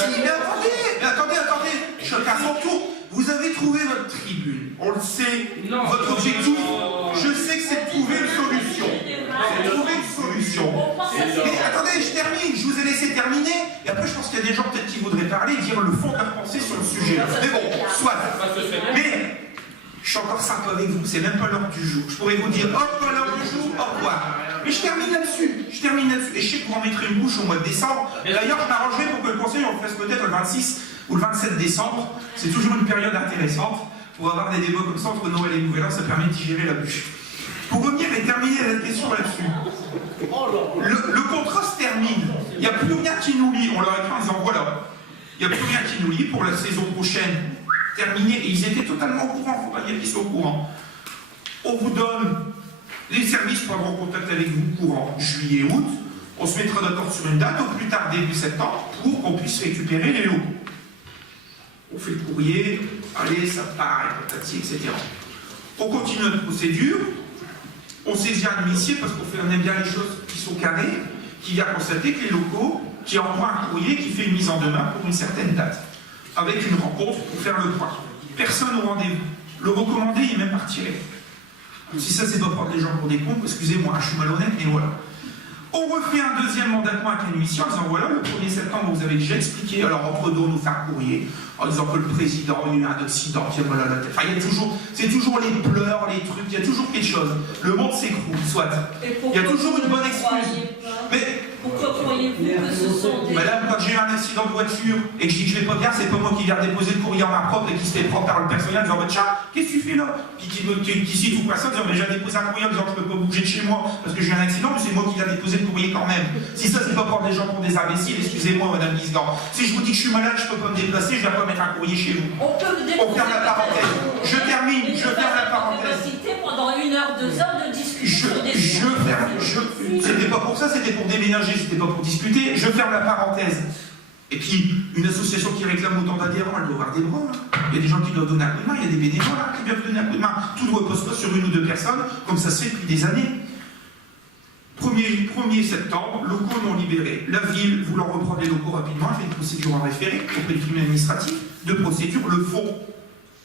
mais attendez, chacun son tour. Vous avez trouvé votre tribune, on le sait. Non, votre non, objectif, non. je sais que c'est de trouver une solution. C'est de trouver une solution. Mais attendez, je termine, je vous ai laissé terminer. Et après, je pense qu'il y a des gens peut-être qui voudraient parler, dire le fond de leur pensée sur le sujet. Mais bon, soit. Mais je suis encore sympa avec vous, c'est même pas l'heure du jour. Je pourrais vous dire, hop, pas l'heure du jour, au revoir. Mais je termine là-dessus. Et je sais que vous en mettrez une bouche au mois de décembre. D'ailleurs, je m'arrangerai pour que le conseil on le fasse peut-être le 26 ou le 27 décembre. C'est toujours une période intéressante. Pour avoir des débats comme ça entre Noël et Nouvel An, ça permet de digérer la bûche. Pour revenir et terminer la question là-dessus. Le contrat se termine. Il n'y a plus rien qui nous lie. On leur écrit en disant voilà. Il n'y a plus rien qui nous lie pour la saison prochaine. Terminé. Et ils étaient totalement au courant. Il ne faut pas dire qu'ils sont au courant. On vous donne. Les services prendront contact avec vous courant juillet-août. On se mettra d'accord sur une date, au plus tard début septembre, pour qu'on puisse récupérer les locaux. On fait le courrier, allez, ça part, et patati, etc. On continue notre procédure. On saisit un huissier parce qu'on aime bien les choses qui sont carrées, qui vient constater que les locaux, qui envoient un courrier qui fait une mise en demeure pour une certaine date, avec une rencontre pour faire le point. Personne au rendez-vous. Le recommandé, il est même pas retiré. Si ça, c'est pas prendre les gens pour des cons, excusez-moi, je suis malhonnête, mais voilà. On refait un deuxième mandatement avec un huissier en disant voilà, le 1er septembre, vous avez déjà expliqué, alors entre deux, on nous fait un courrier en disant que le président, il y a eu un accident, qui a mal à la tête. Enfin, il y a toujours, c'est toujours les pleurs, les trucs, il y a toujours quelque chose. Le monde s'écroule, soit. Il y a toujours une bonne excuse. Mais Pourquoi croyez-vous que ce sont des... Madame, quand j'ai eu un accident de voiture et que je dis que je vais pas bien, c'est pas moi qui viens déposer le courrier en main propre et qui se fait prendre par le personnel en disant tiens, qu'est-ce que tu fais là? Puis qui cite ou personne en disant mais j'ai déposé un courrier en disant que je peux pas bouger de chez moi parce que j'ai eu un accident, mais c'est moi qui viens déposer le courrier quand même. Si ça, c'est pas prendre les gens pour des imbéciles, excusez-moi, madame Guisgan. Si je vous dis que je suis malade, je peux pas me déplacer, je viens pas mettre un courrier chez vous. On peut On ferme la parenthèse. Je termine, je ferme la parenthèse. Pendant 1 heure, 2 heures de discussion sur des C'était pas pour ça, c'était pour déménager, c'était pas pour discuter. Je ferme la parenthèse. Et puis, une association qui réclame autant d'adhérents, elle doit avoir des bras. Il y a des gens qui doivent donner un coup de main, il y a des bénévoles qui doivent donner un coup de main. Tout ne repose pas sur 1 ou 2 personnes, comme ça se fait depuis des années. 1er septembre, locaux non libérés. La ville, voulant reprendre les locaux rapidement, elle fait une procédure en référé auprès du tribunal administratif. De procédure, le fond,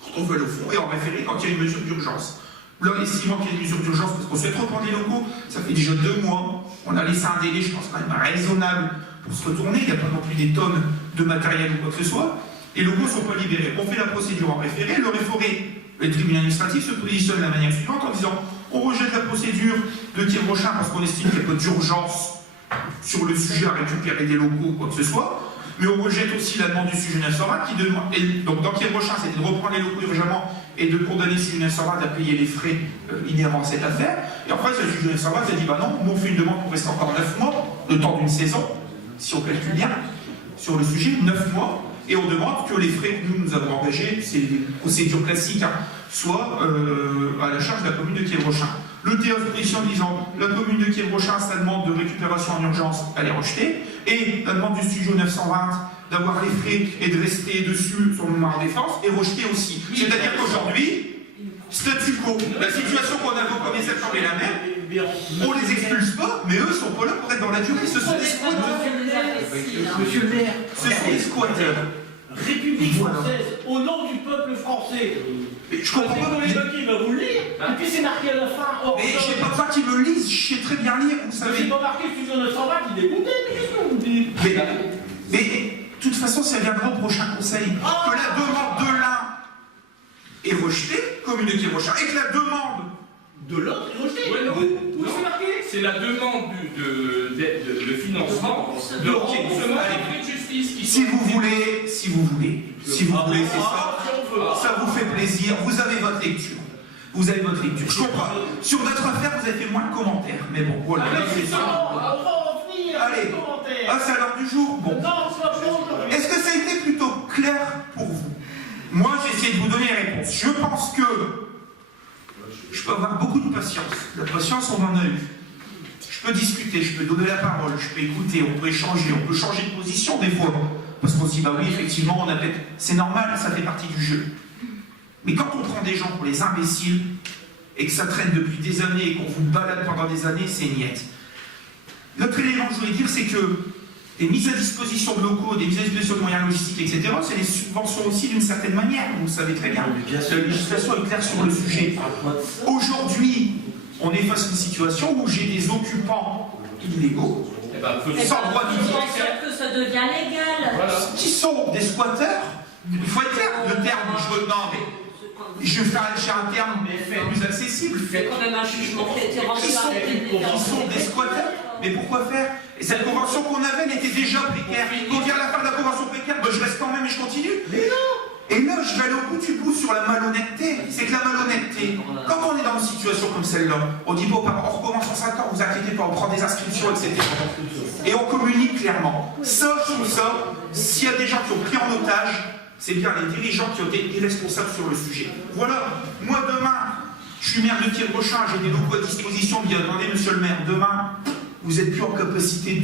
quand on veut le fond, et en référé quand il y a une mesure d'urgence. Là, estimant qu'il y a une mesure d'urgence parce qu'on souhaite reprendre les locaux, ça fait déjà 2 mois. On a laissé un délai, je pense, quand même raisonnable pour se retourner. Il n'y a pas non plus des tonnes de matériel ou quoi que ce soit. Les locaux ne sont pas libérés. On fait la procédure en référé. Le référé, le tribunal administratif, se positionne de la manière suivante en disant on rejette la procédure de Thiers-Rochin parce qu'on estime qu'il n'y a pas d'urgence sur le sujet à récupérer des locaux ou quoi que ce soit. Mais on rejette aussi la demande du sujet 920 qui demande. Donc dans Thiers-Rochin, c'était de reprendre les locaux urgemment et de condamner le sujet 920 à payer les frais inhérents à cette affaire. Et en fait, le sujet 920 a dit bah non, nous on fait une demande pour rester encore 9 mois, le temps d'une saison, si on calcule bien, sur le sujet, 9 mois. Et on demande que les frais que nous avons engagés, c'est des procédures classiques, soient à la charge de la commune de Thiers-Rochin. Le TO de position disant la commune de Thiers-Rochin, sa demande de récupération en urgence, elle est rejetée. Et la demande du studio 920 d'avoir les frais et de rester dessus sur le moment en défense est rejetée aussi. C'est-à-dire qu'aujourd'hui, statu quo, la situation qu'on avait au 1er septembre est la même, on les expulse pas, mais eux ne sont pas là pour être dans la durée, ce sont des squatteurs. Monsieur le maire, Ce sont des squatteurs. République française, au nom du peuple français. Mais je comprends pas. Dans les papiers, il va vous le lire. Et puis c'est marqué à la fin. Mais j'ai pas besoin qu'ils me lisent, je sais très bien lire, vous savez. C'est pas marqué Studio 920, il est dégoûté, mais qu'est-ce que vous dites? Mais de toute façon, ça viendra au prochain conseil. Que la demande de l'un est rejetée, commune de Thiers-Rochin, et que la demande de l'autre est rejetée. Ouais, non, Où non. c'est marqué? C'est la demande de financement de remboursement des frais de justice qui si sont- vous voulez, c'est ça. Ça vous fait plaisir, vous avez votre lecture. Vous avez votre lecture. Je comprends. Sur notre affaire, vous avez fait moins de commentaires. Mais bon, voilà. Ah, mais c'est justement, ça. on va en venir. Allez. Commentaires. Ah, c'est à l'heure du jour. Bon. Non, c'est pas pour aujourd'hui. Est-ce que ça a été plutôt clair pour vous? Moi, j'ai essayé de vous donner les réponses. Je pense que je peux avoir beaucoup de patience. La patience, on en a eu. Je peux discuter, je peux donner la parole, je peux écouter, on peut échanger, on peut changer de position des fois. Parce qu'on se dit, bah oui, effectivement, on a peut-être. C'est normal, ça fait partie du jeu. Mais quand on prend des gens pour les imbéciles, et que ça traîne depuis des années, et qu'on vous balade pendant des années, c'est niette. L'autre élément que je voulais dire, c'est que les mises à disposition de locaux, des mises à disposition de moyens logistiques, etc., c'est les subventions aussi d'une certaine manière, vous le savez très bien. La législation est claire sur le sujet. Aujourd'hui, on est face à une situation où j'ai des occupants illégaux, Eh ben, faisons- sans droit Je d'identité, pense que ça devient légal. Voilà. qui sont des squatteurs. Il faut être clair, le terme, non, mais je vais faire un terme plus accessible. C'est quand même un jugement qui a été rendu Qui sont, par le qui sont des squatteurs. Mais pourquoi faire? Et cette convention qu'on avait, elle était déjà précaire. Quand vient la fin de la convention précaire, ben je reste quand même et je continue. Mais non! Et là, je vais aller au bout du bout sur la malhonnêteté. C'est que la malhonnêteté, quand on est dans une situation comme celle-là, on dit bon, on recommence en 5 ans, vous inquiétez pas, on prend des inscriptions, etc. Et on communique clairement. Ça, je trouve ça, s'il y a des gens qui ont pris en otage, c'est bien les dirigeants qui ont été irresponsables sur le sujet. Voilà, moi demain, je suis maire de Thiers-Rochin, j'ai des locaux à disposition, bien attendez, monsieur le maire, demain, vous n'êtes plus en capacité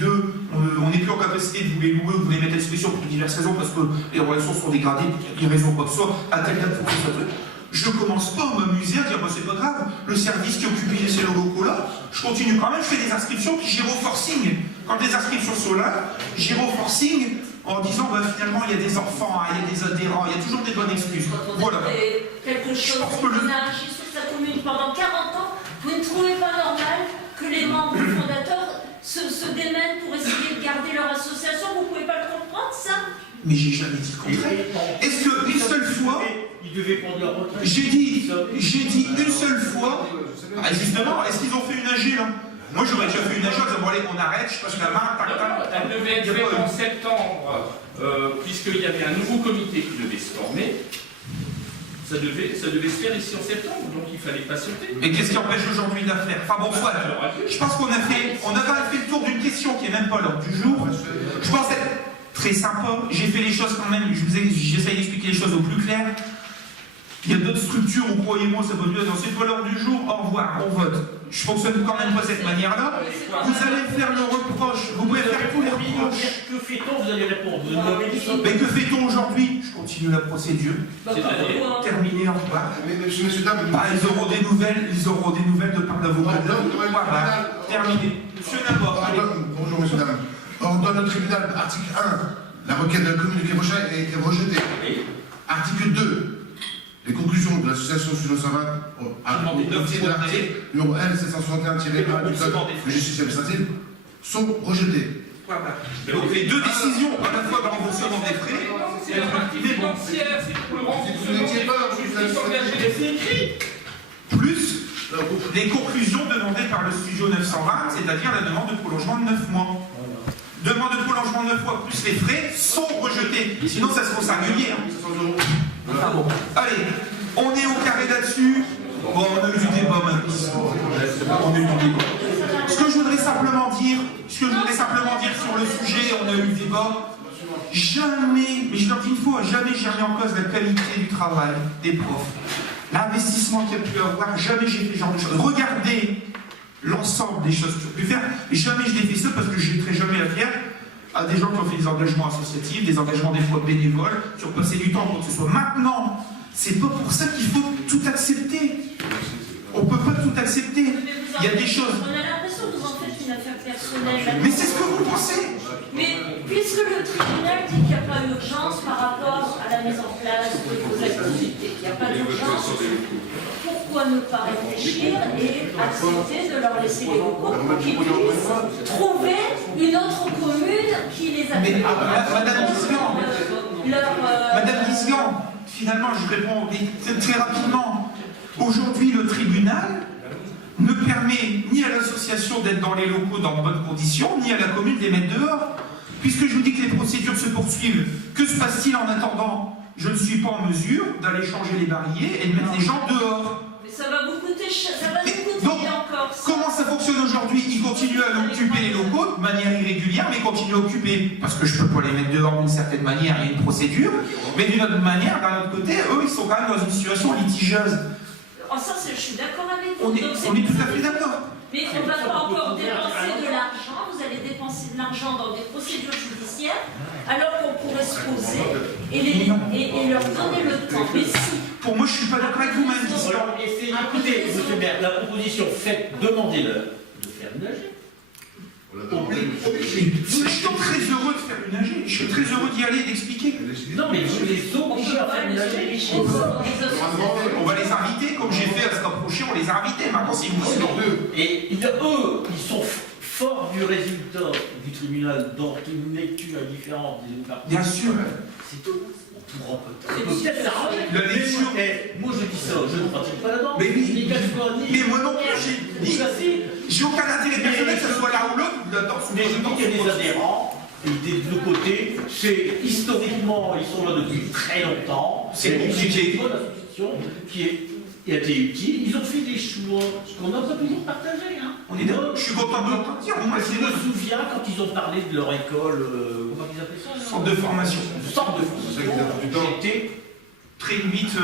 on n'est plus en capacité de vous les louer, de vous les mettre à disposition pour diverses raisons, parce que les relations sont dégradées, pour des raisons quoi que ce soit, à telle date, pour que ça truc. Je ne commence pas à m'amuser à dire, bah, c'est pas grave, le service qui occupe ces locaux-là, je continue quand même, je fais des inscriptions, puis j'irai au forcing. Quand les inscriptions sont là, j'irai au forcing en disant, bah, finalement, il y a des enfants, il y a des adhérents, il y a toujours des bonnes excuses. Voilà. Quelque chose pense que d'énergie sur sa commune pendant 40 ans, vous ne trouvez pas normal que les membres fondateurs se démènent pour essayer de garder leur association? Vous ne pouvez pas le comprendre, ça? Mais j'ai jamais dit le contraire. Est-ce qu'une seule fois, Il devait prendre leur retraite. j'ai dit une seule fois, ah, justement, est-ce qu'ils ont fait une AG là? Moi, j'aurais déjà fait une agence, bon, allez, on arrête, je passe la main, tac, tac. Elle devait être faite en septembre, puisqu'il y avait un nouveau comité qui devait se former. Ça devait se faire ici en septembre, donc il fallait patienter. Mais qu'est-ce qui empêche aujourd'hui de la faire? Enfin bon, soit. Je pense qu'on a fait le tour d'une question qui n'est même pas l'ordre du jour. Je pense être très sympa. J'ai fait les choses quand même, j'essaye d'expliquer les choses au plus clair. Il y a d'autres structures où, croyez-moi, ça peut dire, c'est pas l'heure du jour, au revoir, on vote. Je fonctionne quand même pas de cette manière-là. Vous allez faire le reproche, vous pouvez faire tous les reproches. Que fait-on? Vous allez répondre. Mais que fait-on aujourd'hui? Je continue la procédure. Terminé, au revoir. Messieurs, dames, Bah, ils auront des nouvelles de par l'avocat. Voilà, terminé. Monsieur Nabor, allez. bonjour, messieurs, dames. Ordonne le tribunal, article 1, la requête de la commune de Kébrochet est rejetée. Article 2, les conclusions de l'association Studio Savane, au dossier de l'article numéro L761-1 du code de justice administrative, sont rejetées. Voilà. Donc les deux décisions, à la fois dans le remboursement des frais, C'est la partie financière, c'est pour le remboursement. Vous n'étiez pas, C'est écrit. plus les conclusions demandées par le studio 920, c'est-à-dire la demande de prolongement de 9 mois. Demande de prolongement de 9 mois plus les frais sont rejetés. Sinon, ça sera au singulier. Enfin bon. Allez, on est au carré là-dessus. Bon, on a eu du débat maintenant. On a eu du débat. Ce que je voudrais simplement dire sur le sujet, on a eu le débat. Jamais, mais je leur dis une fois, jamais j'ai remis en cause la qualité du travail des profs. L'investissement qu'il y a pu avoir, jamais j'ai fait ce genre de choses. Regardez l'ensemble des choses que j'ai pu faire, jamais je n'ai fait ça parce que je ne jetterai jamais la pierre à des gens qui ont fait des engagements associatifs, des engagements des fois bénévoles, qui ont passé du temps pour que ce soit. Maintenant, c'est pas pour ça qu'il faut tout accepter. On ne peut pas tout accepter. Il y a des choses. On a l'impression que vous en faites une affaire personnelle. Mais c'est ce que vous pensez. Mais puisque le tribunal dit qu'il n'y a pas d'urgence par rapport à la mise en place de vos activités, qu'il n'y a pas d'urgence, pourquoi ne pas réfléchir et accepter de leur laisser les locaux pour qu'ils puissent trouver une autre commune qui les a Mais Madame Guisgan, finalement, je réponds très rapidement. Aujourd'hui, le tribunal ne permet ni à l'association d'être dans les locaux dans de bonnes conditions, ni à la commune de les mettre dehors. Puisque je vous dis que les procédures se poursuivent, que se passe-t-il en attendant? Je ne suis pas en mesure d'aller changer les barilliers et de mettre les gens dehors. Mais ça va vous coûter cher, ça va vous coûter donc, encore. Comment ça fonctionne aujourd'hui? Ils continuent à occuper les locaux de manière irrégulière, mais ils continuent à occuper. Parce que je ne peux pas les mettre dehors d'une certaine manière, il y a une procédure. Mais d'une autre manière, d'un autre côté, eux, ils sont quand même dans une situation litigieuse. Oh, ça, je suis d'accord avec vous. On est tout à fait d'accord. Mais on ne va pas encore dépenser de l'argent, vous allez dépenser de l'argent dans des procédures judiciaires, alors qu'on pourrait se poser et leur donner le temps. Mais si. Pour moi, je ne suis pas d'accord avec vous, même. Écoutez, monsieur Bert, la proposition faite, demandez-leur de faire une AG. Je suis très heureux de faire une AG. Je suis très heureux d'y aller et d'expliquer. Non, mais vous les obligez à faire une AG. On va les inviter, comme j'ai fait à se rapprocher, on les a invités. Maintenant, c'est une mission. Et eux, ils sont forts du résultat du tribunal dans une lecture différente des autres parties. Bien sûr. C'est tout. On pourra peut-être s'arranger. La lecture. Moi, je dis ça, je ne pratique pas là-dedans. Mais oui. Mais moi non plus, j'ai aucun intérêt personnel que ce soit là ou l'autre. Mais je dis qu'il y a des adhérents, et de l'autre côté, c'est historiquement, ils sont là depuis très longtemps. C'est une compliqué. bonne association qui a été utile. Ils ont fait des choix qu'on n'a pas toujours partagés. Hein. On est d'accord. Je suis content de l'entendre dire. Je me souviens quand ils ont parlé de leur école, comment ils appelaient ça? Centre de formation. Centre de formation. J'étais très limite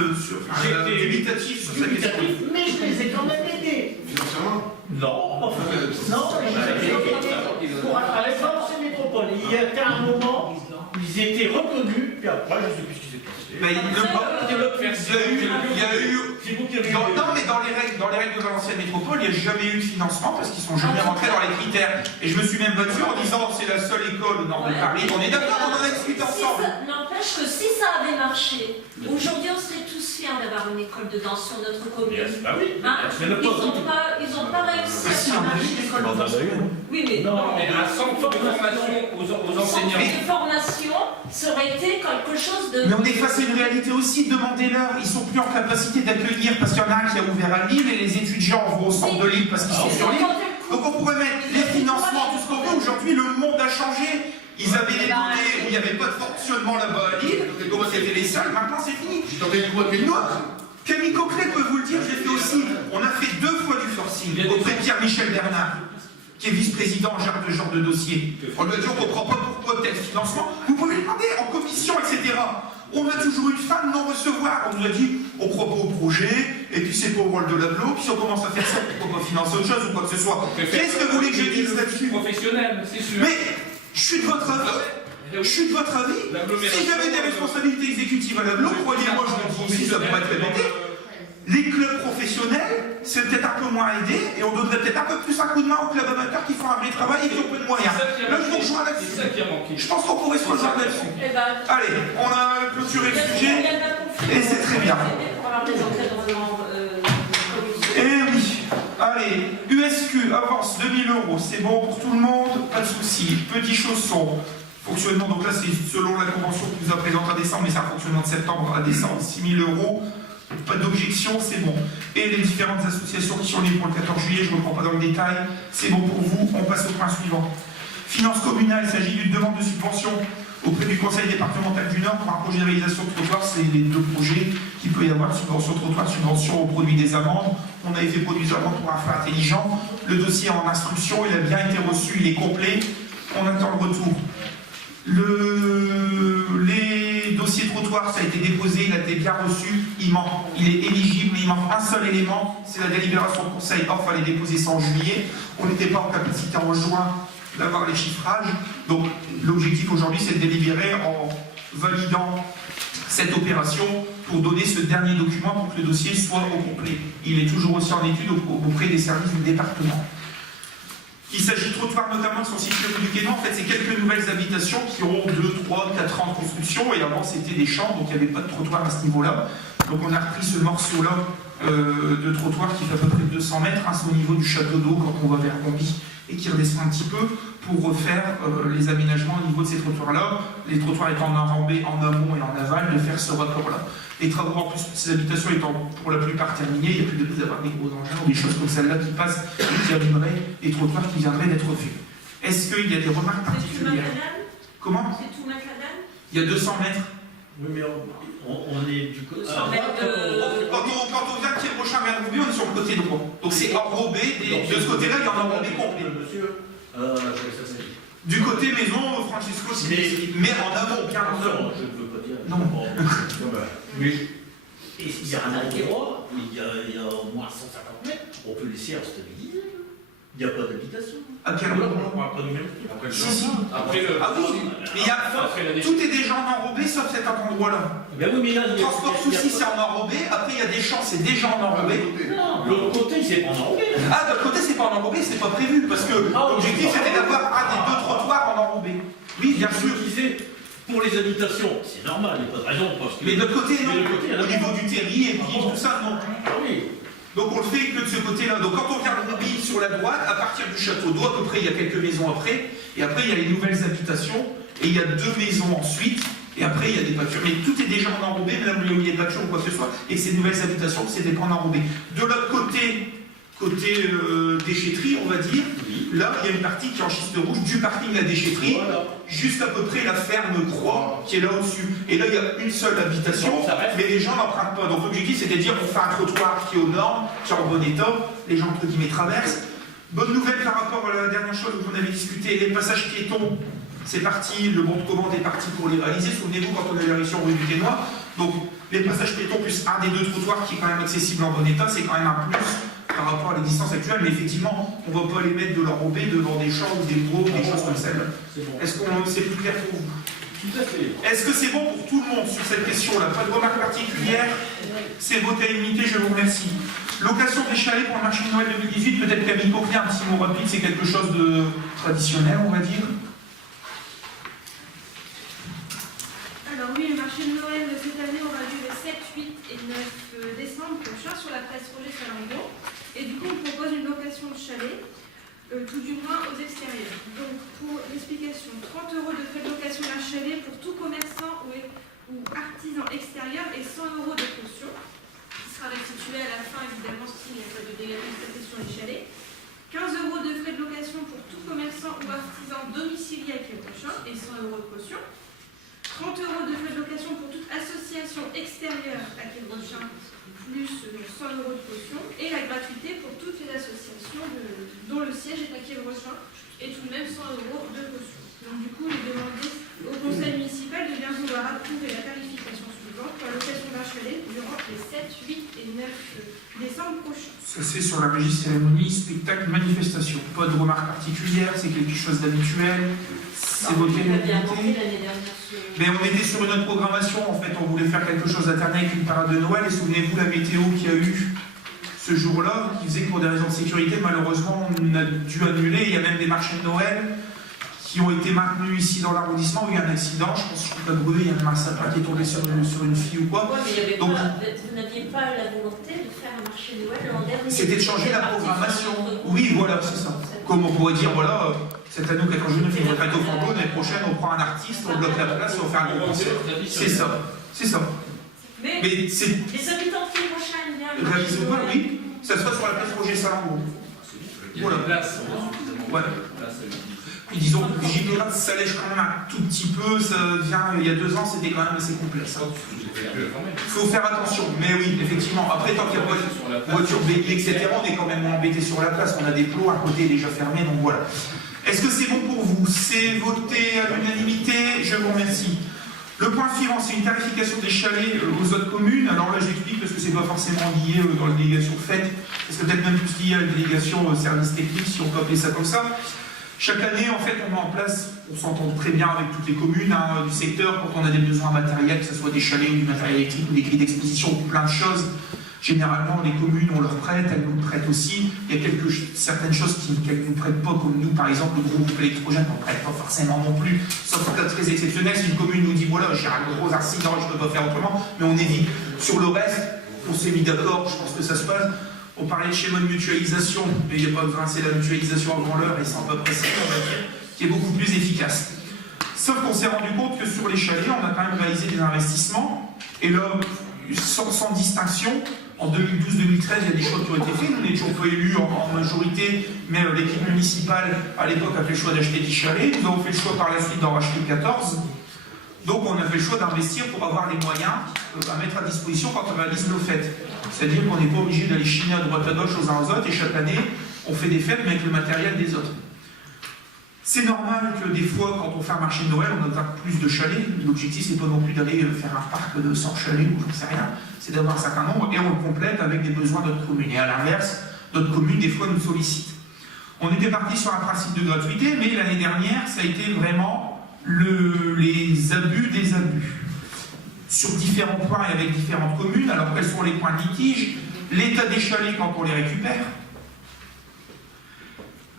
limitatif sur cette question. Mais je les ai quand même aidés. Financièrement? Non, enfin, non, pour à l'Effort Métropole, il y a un moment, ils étaient reconnus, puis après, je ne sais plus ce qui s'est passé. Mais non, mais dans les règles de Valenciennes Métropole, il n'y a jamais eu de financement parce qu'ils ne sont jamais rentrés dans les critères. Et je me suis même battu en disant c'est la seule école au nord de Paris. On est d'accord, on en a discuté ensemble. N'empêche que si ça avait marché, aujourd'hui on serait tous fiers d'avoir une école de danse sur notre commune. Bah oui. Hein? Ils n'ont pas réussi à faire marcher l'école de danse. Oui, mais non, mais un centre de formation aux enseignants. Un centre de formation, ça aurait été quelque chose de... Mais on est face à une réalité aussi, demandez-leur, ils sont plus en capacité d'accueillir parce qu'il y en a un qui a ouvert à Lille et les étudiants vont au centre de Lille parce qu'ils sont sur Lille. Donc on pourrait mettre les financements, tout ce qu'on veut. Aujourd'hui, le monde a changé. Ils avaient les données où il n'y avait pas de fonctionnement là-bas à Lille, donc c'était les seuls. Maintenant, c'est fini. J'ai tenté une fois Une autre, Camille Coquelet peut vous le dire, j'ai fait aussi. On a fait 2 fois du forcing auprès de Pierre-Michel Bernard, qui est vice-président en charge de ce genre de dossier. On lui a dit, on ne comprend pas pourquoi tel financement. Vous pouvez le demander en commission, etc. On a toujours eu une fin de non-recevoir. On nous a dit, on ne croit pas au projet, et puis c'est pas au rôle de l'aglo, puis si on commence à faire ça, pourquoi pas financer autre chose ou quoi que ce soit. Qu'est-ce que vous voulez que je dise là-dessus? Professionnel, c'est sûr. Mais je suis de votre avis. Je suis de votre avis. Si j'avais des responsabilités exécutives à l'aglo, croyez-moi, je le dis ici, ça pourrait être répété. Les clubs professionnels, c'est peut-être un peu moins aidé, et on donnerait peut-être un peu plus un coup de main aux clubs amateurs qui font un vrai travail et qui ont peu de moyens. Là, je vous rejoins là-dessus. C'est ça qui a manqué. Je pense qu'on pourrait se rejoindre là-dessus. Eh ben, Allez, on a clôturé le sujet. Et c'est très bien. Pour avoir des encadrements Eh oui. Allez, USQ avance 2000 €, c'est bon pour tout le monde, pas de souci. Petit chausson. Fonctionnement, donc là c'est selon la convention qui vous a présenté en décembre, mais c'est un fonctionnement de septembre à décembre, 6 000 €. Pas d'objection, c'est bon. Et les différentes associations qui sont libres pour le 14 juillet, je ne reprends pas dans le détail, c'est bon pour vous. On passe au point suivant. Finances communales, il s'agit d'une demande de subvention auprès du Conseil départemental du Nord pour un projet de réalisation de trottoir. C'est les 2 projets qu'il peut y avoir, subvention trottoir, subvention au produit des amendes. On avait fait produit des amendes pour un fait intelligent. Le dossier est en instruction, il a bien été reçu, il est complet. On attend le retour. Les dossiers trottoirs, ça a été déposé, il a été bien reçu, il est éligible, mais il manque un seul élément, c'est la délibération du conseil. Or, il fallait déposer ça en juillet. On n'était pas en capacité en juin d'avoir les chiffrages. Donc, l'objectif aujourd'hui, c'est de délibérer en validant cette opération pour donner ce dernier document pour que le dossier soit au complet. Il est toujours aussi en étude auprès des services du département. Il s'agit de trottoirs notamment qui sont situés au bout du quai Nord. En fait, c'est quelques nouvelles habitations qui auront 2, 3, 4 ans de construction. Et avant, c'était des champs, donc il n'y avait pas de trottoir à ce niveau-là. Donc on a repris ce morceau-là de trottoir qui fait à peu près 200 mètres. Hein, c'est au niveau du château d'eau quand on va vers Combi et qui redescend un petit peu pour refaire les aménagements au niveau de ces trottoirs-là. Les trottoirs étant enrobés en amont et en aval, de faire ce rapport-là. Les travaux en plus, ces habitations étant pour la plupart terminées, il n'y a plus de besoin d'avoir des gros engins ou des choses comme celle-là qui passent et qui abîmeraient les trottoirs qui viendraient d'être faits. Est-ce qu'il y a des remarques particulières? Comment? C'est tout macadam? Il y a 200 mètres. Oui, mais on est du côté. Quand Quand on vient de Pierre-Brochin vers Roubaix, on est sur le côté droit. Donc c'est enrobé, de ce côté-là, il y en a enrobé complet. Monsieur, Du côté maison, Francisco, mais en amont, bien en amont. je ne veux pas dire. Non. Mais il y a un endroit, il y a au moins 150 mètres, on peut laisser en stabiliser. Il n'y a pas d'habitation. À quel endroit? Si. Après le. Ah oui, mais tout est déjà en enrobé sauf cet endroit-là. Ben oui, mais là, Transport souci, c'est en enrobé. Après, il y a des champs, c'est déjà en enrobé. Non, l'autre côté, c'est pas enrobé. Ah, de l'autre côté, c'est pas en enrobé, c'est pas prévu. Parce que l'objectif, c'était d'avoir un des 2 trottoirs en enrobé. Oui, bien sûr. Pour les habitations, c'est normal, il n'y a pas de raison. Parce que Mais de l'autre côté, non. au niveau du terrier et puis tout ça, non. Ah oui. Donc on le fait que de ce côté-là. Donc quand on regarde Roubaix sur la droite, à partir du château d'eau, à peu près, il y a quelques maisons après. Et après, il y a les nouvelles habitations. Et il y a 2 maisons ensuite. Et après, il y a des pâtures. Mais tout est déjà en enrobé, même où il y a des pâtures ou quoi que ce soit. Et ces nouvelles habitations, c'était pas en enrobé. De l'autre côté, déchetterie, on va dire, là, il y a une partie qui est en schiste rouge, du parking à déchetterie, juste à peu près la ferme Croix, qui est là au-dessus. Et là, il y a une seule habitation, mais les gens n'empruntent pas. Donc l'objectif, c'est de dire qu'on fait un trottoir qui est aux normes, qui est en bon état, les gens, entre guillemets, traversent. Bonne nouvelle par rapport à la dernière chose dont on avait discuté, les passages piétons, c'est parti, le bon de commande est parti pour les réaliser. Souvenez-vous, quand on a eu la mission rue du Quénois, donc les passages piétons plus un des 2 trottoirs qui est quand même accessible en bon état, c'est quand même un plus par rapport à l'existence actuelle, mais effectivement, on ne va pas les mettre de l'enrobé devant des champs ou des gros, des choses comme celle-là. Est-ce que c'est plus clair pour vous? Tout à fait. Est-ce que c'est bon pour tout le monde sur cette question-là? Pas de remarques particulières? C'est voté à l'unité, je vous remercie. Location des chalets pour le marché de Noël 2018, peut-être Camille Coquelet, un petit mot rapide, c'est quelque chose de traditionnel, on va dire. Alors oui, le marché de Noël de cette année aura lieu le 7, 8 et 9 décembre prochain sur la place Roger Salongo. Et du coup, on propose une location de chalet, tout du moins aux extérieurs. Donc, pour l'explication, 30 € de frais de location d'un chalet pour tout commerçant ou artisan extérieur et 100 € de caution, qui sera restitué à la fin, évidemment, s'il n'y a pas de dégâts sur les chalets. 15 € de frais de location pour tout commerçant ou artisan domicilié à Quai-Brochin et 100 € de caution. 30 € de frais de location pour toute association extérieure à Quai-Brochin, plus 100 € de caution. Et la gratuité pour toutes les associations dont le siège est à Quai-Brochin et tout de même 100 € de caution. Donc du coup, il est demandé au conseil municipal de bien vouloir approuver la tarification suivante pour la location d'un chalet durant les 7, 8 et 9 décembre prochains. Ça c'est sur la régie cérémonie, spectacle, manifestation. Pas de remarque particulière, c'est quelque chose d'habituel. C'est voté l'unanimité. Mais on était sur une autre programmation, en fait, on voulait faire quelque chose d'alterné avec une parade de Noël, et souvenez-vous la météo qu'il y a eu ce jour-là, qui faisait que pour des raisons de sécurité, malheureusement, on a dû annuler. Il y a même des marchés de Noël qui ont été maintenus ici dans l'arrondissement, où il y a eu un accident, je pense que il y a un sapin qui est tombé sur une fille ou quoi. Ouais, mais Donc, vous n'aviez pas la volonté de faire un marché de Noël l'an dernier. c'était de changer la programmation. Oui, voilà, c'est ça. Comme on pourrait dire, voilà, cette année au 14 juillet, on fait une retraite au flambeau, l'année prochaine, on prend un artiste, on bloque la place et on fait un gros concert. C'est ça, c'est ça. Mais c'est les habitants de Quai-Brochin aiment bien le marché réalisé de ou pas, Noël. oui. Ça se passe sur la place Roger Salambo. Il y a des places, Ouais. Puis disons que Gilbert, ça lèche quand même un tout petit peu, ça vient, il y a 2 ans, c'était quand même assez complexe. Il faut faire attention, mais oui, effectivement. Après, tant qu'il n'y a pas de voiture bélier, etc., on est quand même embêté sur la place, on a des plots, un côté déjà fermé, donc voilà. Est-ce que c'est bon pour vous? C'est voté à l'unanimité? Je vous remercie. Le point suivant, c'est une tarification des chalets aux autres communes. Alors là, j'explique parce que c'est pas forcément lié dans la délégation faite, c'est peut-être même plus lié à la délégation service technique, si on peut appeler ça comme ça. Chaque année, en fait, on met en place, on s'entend très bien avec toutes les communes du secteur, quand on a des besoins matériels, que ce soit des chalets ou du matériel électrique ou des grilles d'exposition ou plein de choses. Généralement, les communes, on leur prête, elles nous prêtent aussi. Il y a certaines choses qu'elles ne nous prêtent pas, comme nous, par exemple, le groupe électrogène, on ne prête pas forcément non plus, sauf en cas très exceptionnel. Si une commune nous dit, voilà, j'ai un gros incident et je ne peux pas faire autrement, mais on évite. Sur le reste, on s'est mis d'accord, je pense que ça se passe. On parlait de schéma de mutualisation, mais il n'y a pas besoin, c'est la mutualisation avant l'heure, et c'est à peu près ça, on va dire, qui est beaucoup plus efficace. Sauf qu'on s'est rendu compte que sur les chalets, on a quand même réalisé des investissements, et là, sans distinction, en 2012-2013, il y a des choix qui ont été faits. On n'est toujours pas élus en majorité, mais l'équipe municipale, à l'époque, a fait le choix d'acheter 10 chalets. Nous avons fait le choix par la suite d'en racheter 14. Donc on a fait le choix d'investir pour avoir les moyens à mettre à disposition quand on réalise nos fêtes. C'est-à-dire qu'on n'est pas obligé d'aller chiner à droite à gauche aux uns aux autres, et chaque année, on fait des fêtes, mais avec le matériel des autres. C'est normal que des fois, quand on fait un marché de Noël, on a plus de chalets. L'objectif, c'est pas non plus d'aller faire un parc de 100 chalets ou j'en sais rien. C'est d'avoir un certain nombre et on le complète avec des besoins d'autres communes. Et à l'inverse, d'autres communes, des fois, nous sollicitent. On était parti sur un principe de gratuité, mais l'année dernière, ça a été vraiment les abus des abus. Sur différents points et avec différentes communes. Alors, quels sont les points de litige? L'état des chalets quand on les récupère.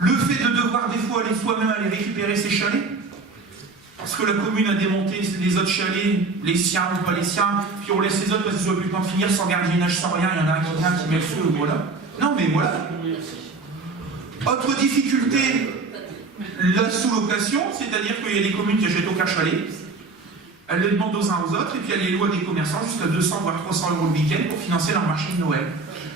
Le fait de devoir des fois aller soi-même aller récupérer ces chalets, parce que la commune a démonté les autres chalets, les siens ou pas les siens, puis on laisse les autres parce qu'ils n'ont plus le temps de finir sans gardiennage, sans rien, il y en a un qui vient, qui met le feu, voilà. Non mais voilà. Autre difficulté, la sous-location, c'est-à-dire qu'il y a des communes qui n'achètent aucun chalet, elles les demandent aux uns aux autres, et puis elles les louent à des commerçants jusqu'à 200 voire 300 € le week-end pour financer leur marché de Noël.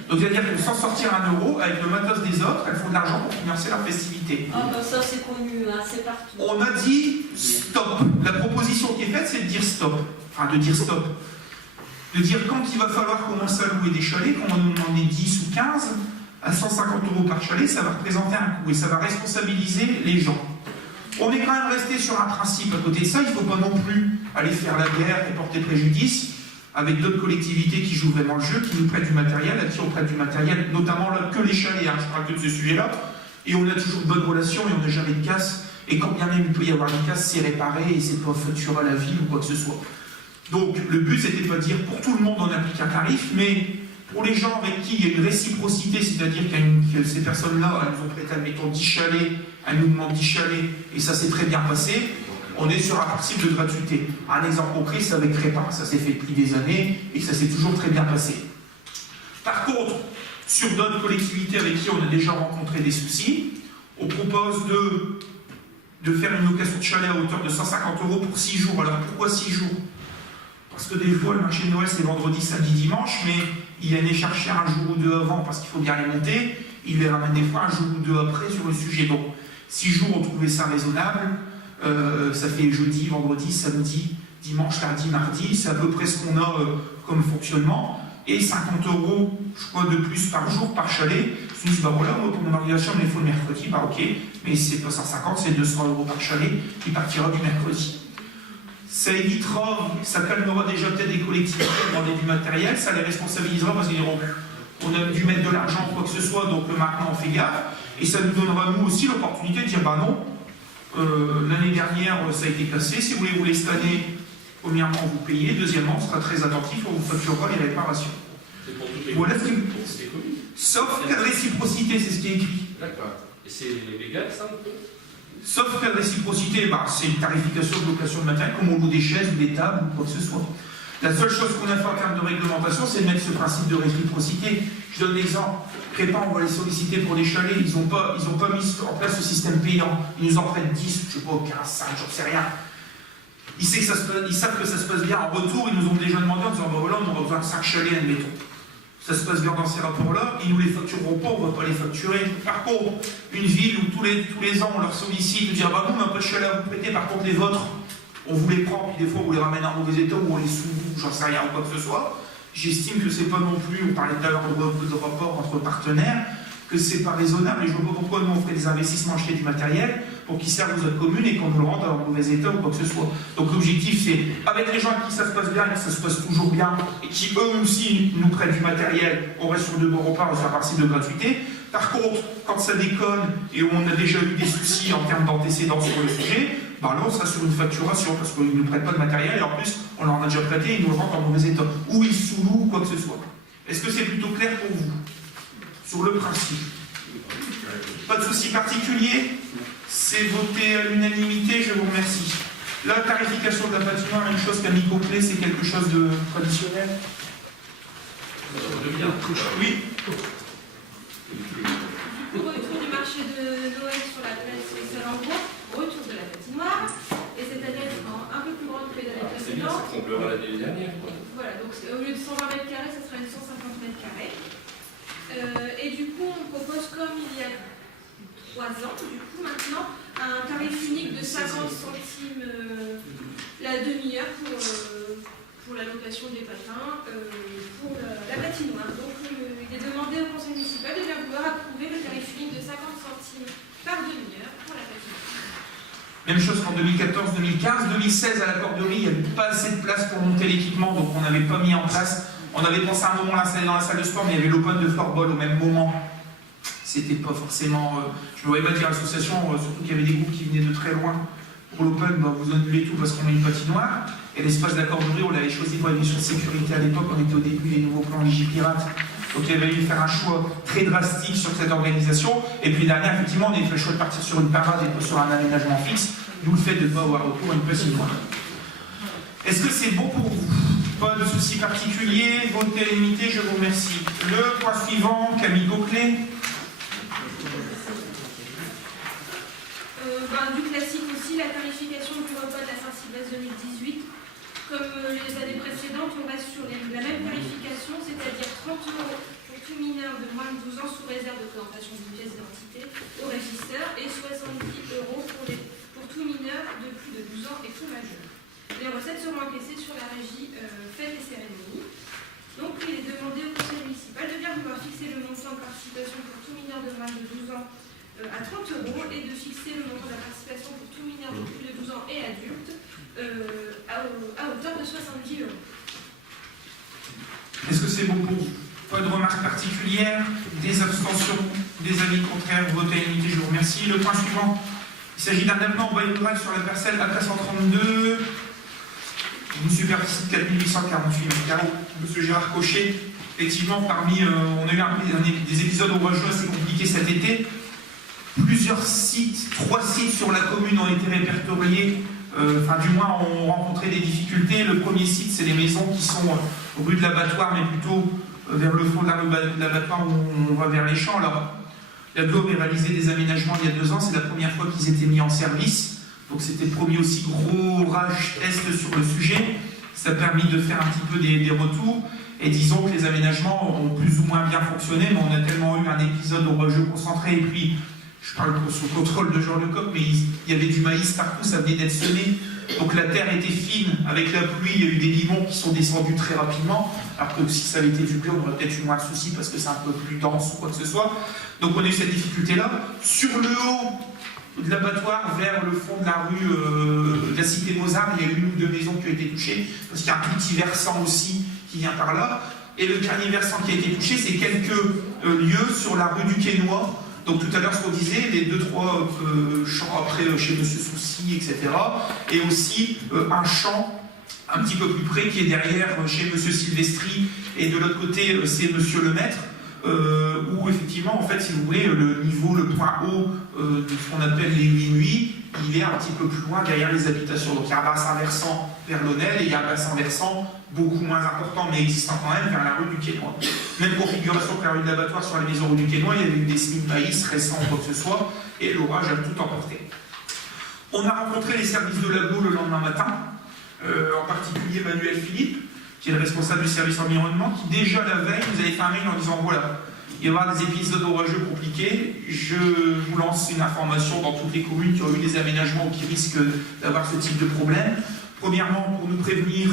Donc, c'est-à-dire que sans sortir 1 euro, avec le matos des autres, elles font de l'argent pour financer leur festivité. Ah, ben ça, c'est connu, hein, c'est partout. On a dit stop. La proposition qui est faite, c'est de dire stop. Enfin, de dire stop. De dire quand il va falloir commencer à louer des chalets, quand on en est 10 ou 15, à 150 € par chalet, ça va représenter un coût et ça va responsabiliser les gens. On est quand même resté sur un principe à côté de ça. Il ne faut pas non plus aller faire la guerre et porter préjudice avec d'autres collectivités qui jouent vraiment le jeu, qui nous prêtent du matériel, à qui on prête du matériel, notamment là, que les chalets, hein, je parle que de ce sujet-là, et on a toujours de bonnes relations et on n'a jamais de casse, et quand bien même il peut y avoir une casse, c'est réparé et c'est pas facture à la ville ou quoi que ce soit. Donc le but c'était pas de dire pour tout le monde on applique un tarif, mais pour les gens avec qui il y a une réciprocité, c'est-à-dire que ces personnes-là, elles nous ont prêté, admettons, 10 chalets, elles nous demandent 10 chalets, et ça s'est très bien passé, on est sur un principe de gratuité. Un exemple concret, c'est avec Crépin. Ça s'est fait depuis des années et ça s'est toujours très bien passé. Par contre, sur d'autres collectivités avec qui on a déjà rencontré des soucis, on propose de faire une location de chalet à hauteur de 150 € pour 6 jours. Alors pourquoi 6 jours? Parce que des fois, le marché de Noël, c'est vendredi, samedi, dimanche, mais il y a aller chercher un jour ou deux avant parce qu'il faut bien les monter. il les ramène des fois un jour ou deux après sur le sujet. Donc 6 jours, on trouvait ça raisonnable. Ça fait jeudi, vendredi, samedi, dimanche, lundi, mardi. C'est à peu près ce qu'on a comme fonctionnement. Et 50 €, je crois, de plus par jour, par chalet. Je me dis, bah voilà, moi, pour mon organisation, il faut le mercredi, bah ok, mais c'est pas 150, c'est 200 € par chalet qui partira du mercredi. Ça évitera, ça calmera déjà peut-être des collectivités à demander du matériel, ça les responsabilisera parce qu'ils diront, on a dû mettre de l'argent, quoi que ce soit, donc maintenant on fait gaffe. Et ça nous donnera, nous aussi, l'opportunité de dire, bah non, l'année dernière, ça a été cassé, si vous voulez rouler cette année, premièrement, vous payez, deuxièmement, on sera très attentif, on vous facturera les réparations. C'est pour toutes les Voilà, communes. C'est des communes. sauf cas de réciprocité, c'est ce qui est écrit. D'accord. Et c'est légal, ça, un peu? Sauf cas de réciprocité, bah, c'est une tarification de location de matériel, comme on loue des chaises ou des tables ou quoi que ce soit. La seule chose qu'on a fait en termes de réglementation, c'est de mettre ce principe de réciprocité. Je donne l'exemple. Crépin, on va les solliciter pour des chalets, ils n'ont pas mis en place ce système payant. Ils nous en prennent 10, je sais pas, 15, 5, j'en sais rien. Ils savent que ça se passe bien. En retour, ils nous ont déjà demandé en disant, bah voilà, on aura besoin de 5 chalets, admettons. Ça se passe bien dans ces rapports-là, ils nous les factureront pas, on ne va pas les facturer. Par contre, une ville où tous les ans on leur sollicite, de dire bah nous on n'a pas de chalet à vous prêter, par contre les vôtres, on vous les prend, puis des fois on vous les ramène en mauvais état ou on les sous-loue, j'en sais rien ou quoi que ce soit. J'estime que c'est pas non plus, on parlait tout à l'heure de rapport entre partenaires, que c'est pas raisonnable et je vois pas pourquoi nous on ferait des investissements, acheter du matériel pour qu'ils servent aux autres communes et qu'on nous le rende en mauvais état ou quoi que ce soit. Donc l'objectif c'est, avec les gens à qui ça se passe bien et que ça se passe toujours bien et qui eux aussi nous prêtent du matériel, on reste sur de bons repas, on se fait un principe de gratuité. Par contre, quand ça déconne et où on a déjà eu des soucis en termes d'antécédents sur le sujet, bah là on sera sur une facturation parce qu'ils ne nous prêtent pas de matériel et en plus on leur en a déjà prêté et ils nous le rendent en mauvais état. Ou ils sous-louent ou quoi que ce soit. Est-ce que c'est plutôt clair pour vous sur le principe? Pas de souci particulier? C'est voté à l'unanimité, je vous remercie. La tarification de la patinoire, même chose qu'à Micoclé, c'est quelque chose de traditionnel? Oui. Retour du marché de Noël sur la place Saint-Lambron, retour de la patinoire, et cette année elle sera un peu plus grande que l'année C'est bien, ça précédente. comblera l'année dernière, quoi. Voilà, donc au lieu de 120 mètres carrés, ça sera une 150 mètres carrés. Et du coup, on propose, comme il y a 3 ans, du coup, maintenant, un tarif unique de 50 centimes la demi-heure pour la location des patins, pour la patinoire. Donc, il est demandé au conseil municipal de bien vouloir approuver le tarif unique de 50 centimes par demi-heure pour la patinoire. Même chose qu'en 2014-2015. 2016, à la Corderie, il n'y avait pas assez de place pour monter l'équipement, donc on n'avait pas mis en place. On avait pensé à un moment l'installer dans la salle de sport, mais il y avait l'open de floorball au même moment. C'était pas forcément. Je ne voyais pas dire l'association, surtout qu'il y avait des groupes qui venaient de très loin. Pour l'open, bah, vous annulez tout parce qu'on a une patinoire. Et l'espace de la Corderie, on l'avait choisi pour les missions de sécurité à l'époque, on était au début des nouveaux plans Vigipirate. Donc il avait fallu faire un choix très drastique sur cette organisation. Et puis derrière, effectivement, on a fait le choix de partir sur une parade et pas sur un aménagement fixe, d'où le fait de ne pas avoir recours à une patinoire. Est-ce que c'est bon pour vous? Pas de souci particulier, vote à l'unité, je vous remercie. Le point suivant, Camille Coquelet. Du classique aussi, la tarification du repas de la Saint-Sylvestre 2018. Comme les années précédentes, on reste sur la même tarification, c'est-à-dire 30 € pour tout mineur de moins de 12 ans sous réserve de présentation d'une pièce d'identité au régisseur et 70 € pour tout mineur de plus de 12 ans et tout majeur. Les recettes seront encaissées sur la régie fêtes et cérémonies. Donc il est demandé au conseil municipal de bien vouloir fixer le montant de participation pour tout mineur de moins de 12 ans à 30 € et de fixer le montant de la participation pour tout mineur de plus de 12 ans et adulte à hauteur de 70 €. Est-ce que c'est bon pour vous? Pas de remarques particulières, des abstentions, des avis contraires, vote à l'unité, je vous remercie. Le point suivant, il s'agit d'un avenant au bail rural sur la parcelle AK132, une superficie de 4848 mètres carrés. Monsieur Gérard Cochet, effectivement, on a eu des épisodes orageux assez compliqués cet été. Plusieurs sites, 3 sites sur la commune ont été répertoriés, du moins ont rencontré des difficultés. Le premier site, c'est les maisons qui sont rue de l'Abattoir, mais plutôt vers le fond de la rue de l'Abattoir où on va vers les champs. Alors, la Globe a réalisé des aménagements il y a 2 ans, c'est la première fois qu'ils étaient mis en service. Donc c'était le premier aussi gros rage test sur le sujet. Ça a permis de faire un petit peu des retours. Et disons que les aménagements ont plus ou moins bien fonctionné, mais on a tellement eu un épisode orageux concentré, et puis, je parle sous contrôle de Jean Lecoq, mais il y avait du maïs partout, ça venait d'être semé. Donc la terre était fine, avec la pluie, il y a eu des limons qui sont descendus très rapidement, alors que si ça avait été du blé, on aurait peut-être eu moins de soucis parce que c'est un peu plus dense ou quoi que ce soit. Donc on a eu cette difficulté-là. Sur le haut de l'abattoir, vers le fond de la rue de la cité Mozart, il y a eu une ou deux maisons qui ont été touchées, parce qu'il y a un tout petit versant aussi qui vient par là. Et le dernier versant qui a été touché, c'est quelques lieux sur la rue du Quesnoy. Donc tout à l'heure, ce qu'on disait, les 2-3 champs après chez Monsieur Soucy, etc. Et aussi un champ un petit peu plus près qui est derrière chez Monsieur Silvestri. Et de l'autre côté, c'est Monsieur Lemaître, où effectivement, en fait, si vous voulez, le niveau, le point haut de ce qu'on appelle les 8 nuits, il est un petit peu plus loin derrière les habitations. Donc il y a un bassin versant vers l'Aunel et il y a un bassin versant beaucoup moins important, mais existant quand même, vers la rue du Quesnoy. Même configuration que la rue de l'Abattoir sur la maison rue du Quesnoy, il y avait eu des semis de maïs récents ou quoi que ce soit, et l'orage a tout emporté. On a rencontré les services de l'aglo le lendemain matin, en particulier Manuel Philippe, qui est le responsable du service environnement, qui déjà la veille nous avait fait un mail en disant voilà, il va y avoir des épisodes orageux compliqués, je vous lance une information dans toutes les communes qui ont eu des aménagements ou qui risquent d'avoir ce type de problème. Premièrement, pour nous prévenir,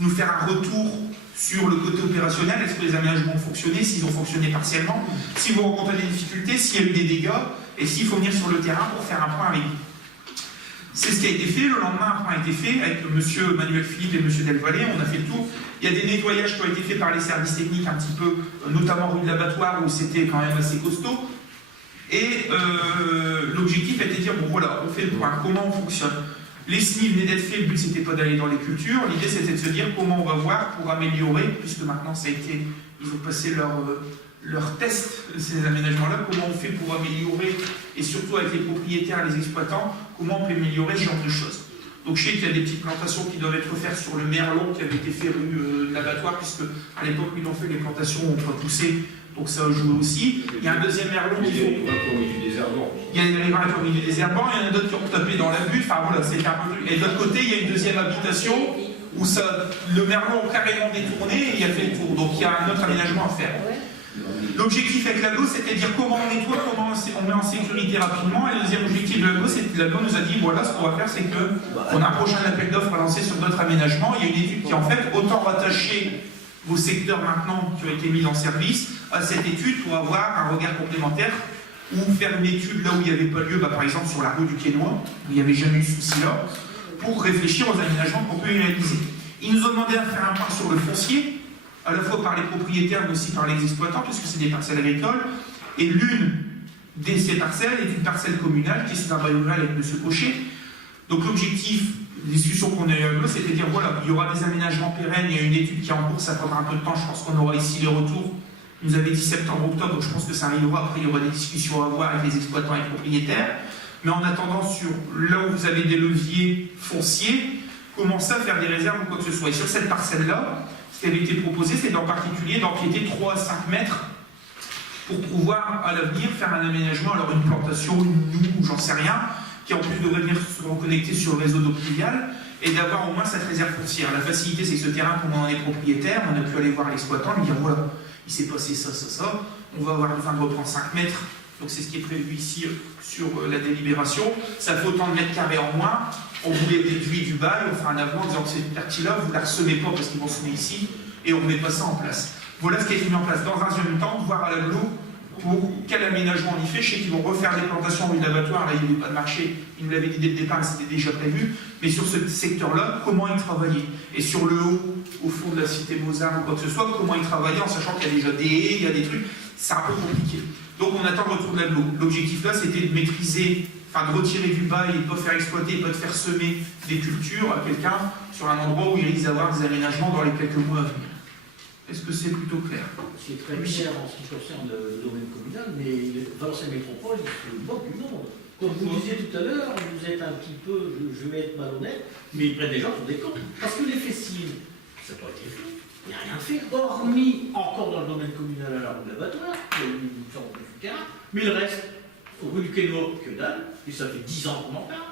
nous faire un retour sur le côté opérationnel, est-ce que les aménagements ont fonctionné, s'ils ont fonctionné partiellement, si vous rencontrez des difficultés, s'il y a eu des dégâts, et s'il faut venir sur le terrain pour faire un point avec vous. C'est ce qui a été fait. Le lendemain, un point a été fait avec M. Manuel Philippe et M. Delvalet. On a fait le tour. Il y a des nettoyages qui ont été faits par les services techniques un petit peu, notamment rue de l'Abattoir où c'était quand même assez costaud. Et l'objectif était de dire, bon voilà, on fait le point, comment on fonctionne. Les SNI venaient d'être faits, le but c'était pas d'aller dans les cultures, l'idée c'était de se dire comment on va voir pour améliorer, puisque maintenant ça a été, ils ont passé leur test, ces aménagements-là, comment on fait pour améliorer, et surtout avec les propriétaires et les exploitants, comment on peut améliorer ce genre de choses. Donc je sais qu'il y a des petites plantations qui doivent être faites sur le merlon qui avait été fait rue de l'Abattoir, puisque à l'époque où ils ont fait, les plantations ont pas poussé, donc ça a joué aussi. Il y a un deuxième merlon qui faut... Il y a des rats au milieu des herbants, il y en a d'autres qui ont tapé dans la butte, enfin voilà, c'est un peu... Et de l'autre côté, il y a une deuxième habitation où le merlon a carrément détourné et il a fait le tour, donc il y a un autre aménagement à faire. L'objectif avec l'aglo, c'était de dire comment on nettoie, comment on met en sécurité rapidement. Et le deuxième objectif de l'aglo, c'est que l'aglo nous a dit voilà, ce qu'on va faire, c'est qu'on a un prochain appel d'offres à lancer sur d'autres aménagements. Il y a une étude qui, en fait, autant rattacher vos secteurs maintenant qui ont été mis en service à cette étude pour avoir un regard complémentaire ou faire une étude là où il n'y avait pas lieu, par exemple sur la rue du Quesnoy, où il n'y avait jamais eu ce souci-là, pour réfléchir aux aménagements qu'on peut réaliser. Ils nous ont demandé à faire un point sur le foncier, à la fois par les propriétaires, mais aussi par les exploitants, puisque c'est des parcelles agricoles. Et l'une de ces parcelles est une parcelle communale qui est sur un bail rural avec M. Cochet. Donc l'objectif, les discussions qu'on a eues avec eux, c'était de dire voilà, il y aura des aménagements pérennes, il y a une étude qui est en cours, ça prendra un peu de temps, je pense qu'on aura ici les retours. Ils nous avaient dit septembre-octobre, donc je pense que ça arrivera. Après, il y aura des discussions à avoir avec les exploitants et les propriétaires. Mais en attendant, sur là où vous avez des leviers fonciers, commencez à faire des réserves ou quoi que ce soit. Et sur cette parcelle-là, ce qui avait été proposé, c'est en particulier d'empiéter 3 à 5 mètres pour pouvoir, à l'avenir, faire un aménagement, alors une plantation, une noue, j'en sais rien, qui en plus devrait venir se reconnecter sur le réseau d'eau pluviale, et d'avoir au moins cette réserve foncière. La facilité, c'est que ce terrain, comme on en est propriétaire, on a pu aller voir l'exploitant, lui dire voilà, il s'est passé ça, on va avoir besoin de reprendre 5 mètres, donc c'est ce qui est prévu ici sur la délibération, ça fait autant de mètres carrés en moins, on vous les déduit du bail, on fait un avenant en disant que cette partie-là, vous ne la ressemez pas parce qu'ils vont semer ici, et on ne met pas ça en place. Voilà ce qui a été mis en place. Dans un deuxième temps, voir à l'aglo pour quel aménagement on y fait. Je sais qu'ils vont refaire des plantations rue de l'Abattoir, là il n'y avait pas de marché, ils nous l'avaient dit dès le départ, c'était déjà prévu, mais sur ce secteur-là, comment y travailler? Et sur le haut, au fond de la cité Mozart ou quoi que ce soit, comment y travailler en sachant qu'il y a déjà des haies, il y a des trucs, c'est un peu compliqué. Donc on attend le retour de l'aglo. L'objectif là, c'était de maîtriser, enfin de retirer du bail et de ne pas faire exploiter, pas de faire semer des cultures à quelqu'un sur un endroit où il risque d'avoir des aménagements dans les quelques mois à venir. Est-ce que c'est plutôt clair? C'est très clair en ce qui concerne le domaine communal, mais Valenciennes Métropole, c'est le bord du monde. Comme vous disiez tout à l'heure, vous êtes un petit peu, je vais être malhonnête, mais ils prennent des gens pour des cons. Parce que les fessiers, ça n'a pas été fait. Il n'y a rien fait, hormis encore dans le domaine communal à la rue de l'Abattoir, qui est une sorte de terrain, mais le reste, au rue du Quesnoy, que dalle, et ça fait 10 ans qu'on en parle.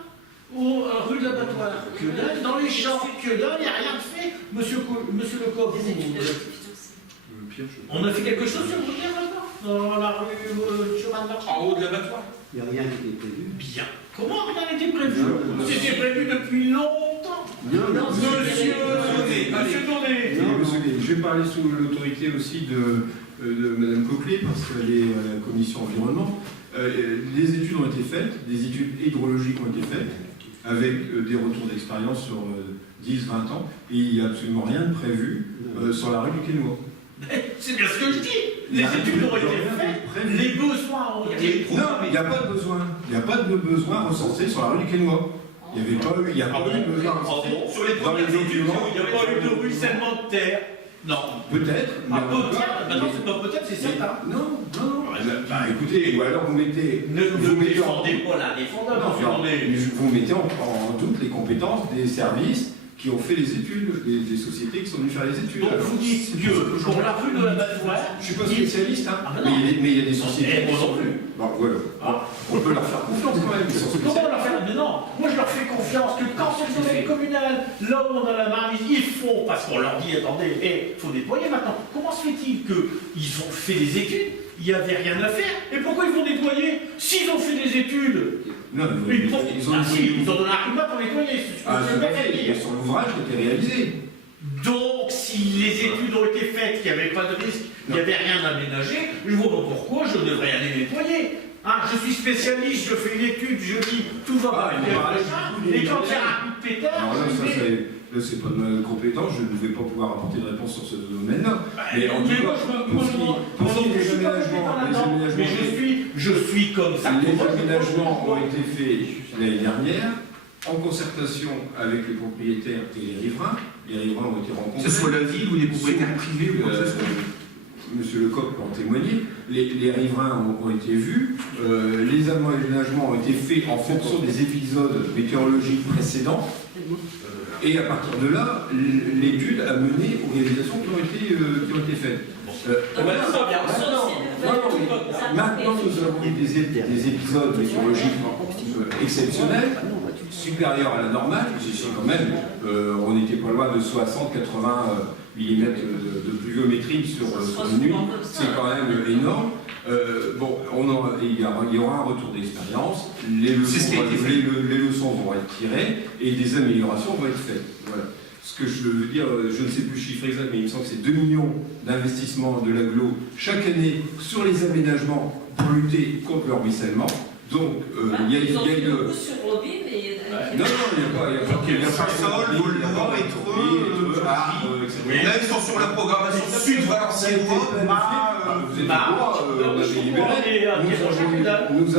Rue de l'Abattoir, que dalle, dans les champs, que dalle, il n'y a rien de fait. Monsieur Lecoq, On a fait quelque chose sur Bruguière maintenant? Dans la rue Chemin de Marche? En haut de l'abattoir. Il n'y a rien qui était prévu. Bien. Comment rien n'était prévu? Non. C'était prévu depuis longtemps. Non, Monsieur Donnet. Non, je vais parler sous l'autorité aussi de Mme Coquelet, parce qu'elle est à la commission environnement. Les études ont été faites, des études hydrologiques ont été faites, avec des retours d'expérience sur 10-20 ans, et il n'y a absolument rien de prévu sur la rue du Quesnoy. C'est bien ce que je dis. Les études ont été faites, les besoins ont été Non, il n'y a pas de besoin. Il n'y a pas de besoin recensé sur la rue du Quesnoy. Il n'y a pas eu de besoin recensé. Sur les Dans les premières études, documents, il n'y a pas eu de ruissellement de terre. Non. Peut-être. Ah, mais encore- peut-être. Maintenant, c'est pas peut-être, c'est certain. Non. Bah, écoutez, ou alors vous mettez. Ne vous mettez en- défendez pas l'indéfendable. Non, mais vous mettez en doute les compétences des services qui ont fait les études, des sociétés qui sont venues faire les études. Donc vous dites que pour la rue de l'abattoir, Je ne suis pas spécialiste, hein, Ah, mais non. mais il y a des sociétés. Eh, moi non plus. Bon, voilà. Ah. On peut leur faire confiance quand même. Ils sont Comment spécialistes. leur faire? Mais non, moi je leur fais confiance que quand c'est le domaine communal, là où on a la main, ils font, parce qu'on leur dit, attendez, il faut nettoyer maintenant. Comment se fait-il qu'ils ont fait des études, il n'y avait rien à faire, et pourquoi ils vont nettoyer? S'ils ont fait des études, Non, ils ont nettoyé. donné un coup de main pour nettoyer. Ah, C'est tout à pas fait. dire. Et sur l'ouvrage qui était réalisé. Donc, si les études ont été faites, qu'il n'y avait pas de risque, il n'y avait rien à aménager, je vois pas pourquoi je devrais aller nettoyer. Hein, je suis spécialiste, je fais une étude, je dis tout va bien, et quand il y a un coup de pétard, Alors là, je dis, là, c'est pas de ma compétence, je ne vais pas pouvoir apporter de réponse sur ce domaine-là. Mais en tout mais moi, cas, je pour ce qui est des aménagements, mais je suis comme ça. les aménagements ont été faits l'année dernière, en concertation avec les propriétaires et les riverains. Les riverains ont été Que rencontrés. ce soit la ville ou les propriétaires privés ou quoi que ce soit. Monsieur Lecoq peut en témoigner, les riverains ont été vus, les aménagements ont été faits en fonction des épisodes météorologiques précédents, et à partir de là, l'étude a mené aux réalisations qui ont été faites. Maintenant, nous avons eu des épisodes météorologiques exceptionnels, supérieurs à la normale, c'est quand même, on n'était pas loin de 60-80 mm de pluviométrie sur une nuit, c'est quand même énorme. Bon, il y aura un retour d'expérience, les leçons vont être tirées et des améliorations vont être faites. Voilà. Ce que je veux dire, je ne sais plus le chiffre exact, mais il me semble que c'est 2 millions d'investissements de l'aglo chaque année sur les aménagements pour lutter contre le ruissellement. Donc, il y a beaucoup sur Robin, mais non, il n'y a pas Saint-Saul, Volnor, Étreux, là ils sont sur la programmation sud Valenciennois. Vous êtes au droit, on avait libéré. Nous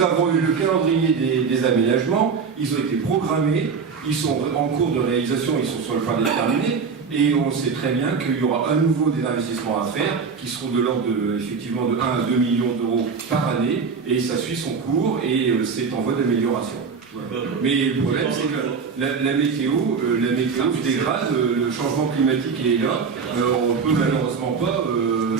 avons eu le calendrier des aménagements, ils ont été programmés, ils sont en cours de réalisation, ils sont sur le point d'être terminés, et on sait très bien qu'il y aura à nouveau des investissements à faire qui seront de l'ordre effectivement de 1 à 2 millions d'euros par année, et ça suit son cours et c'est en voie d'amélioration. Voilà. Mais le problème, c'est que la météo se dégrade, le changement climatique est là, on ne peut malheureusement pas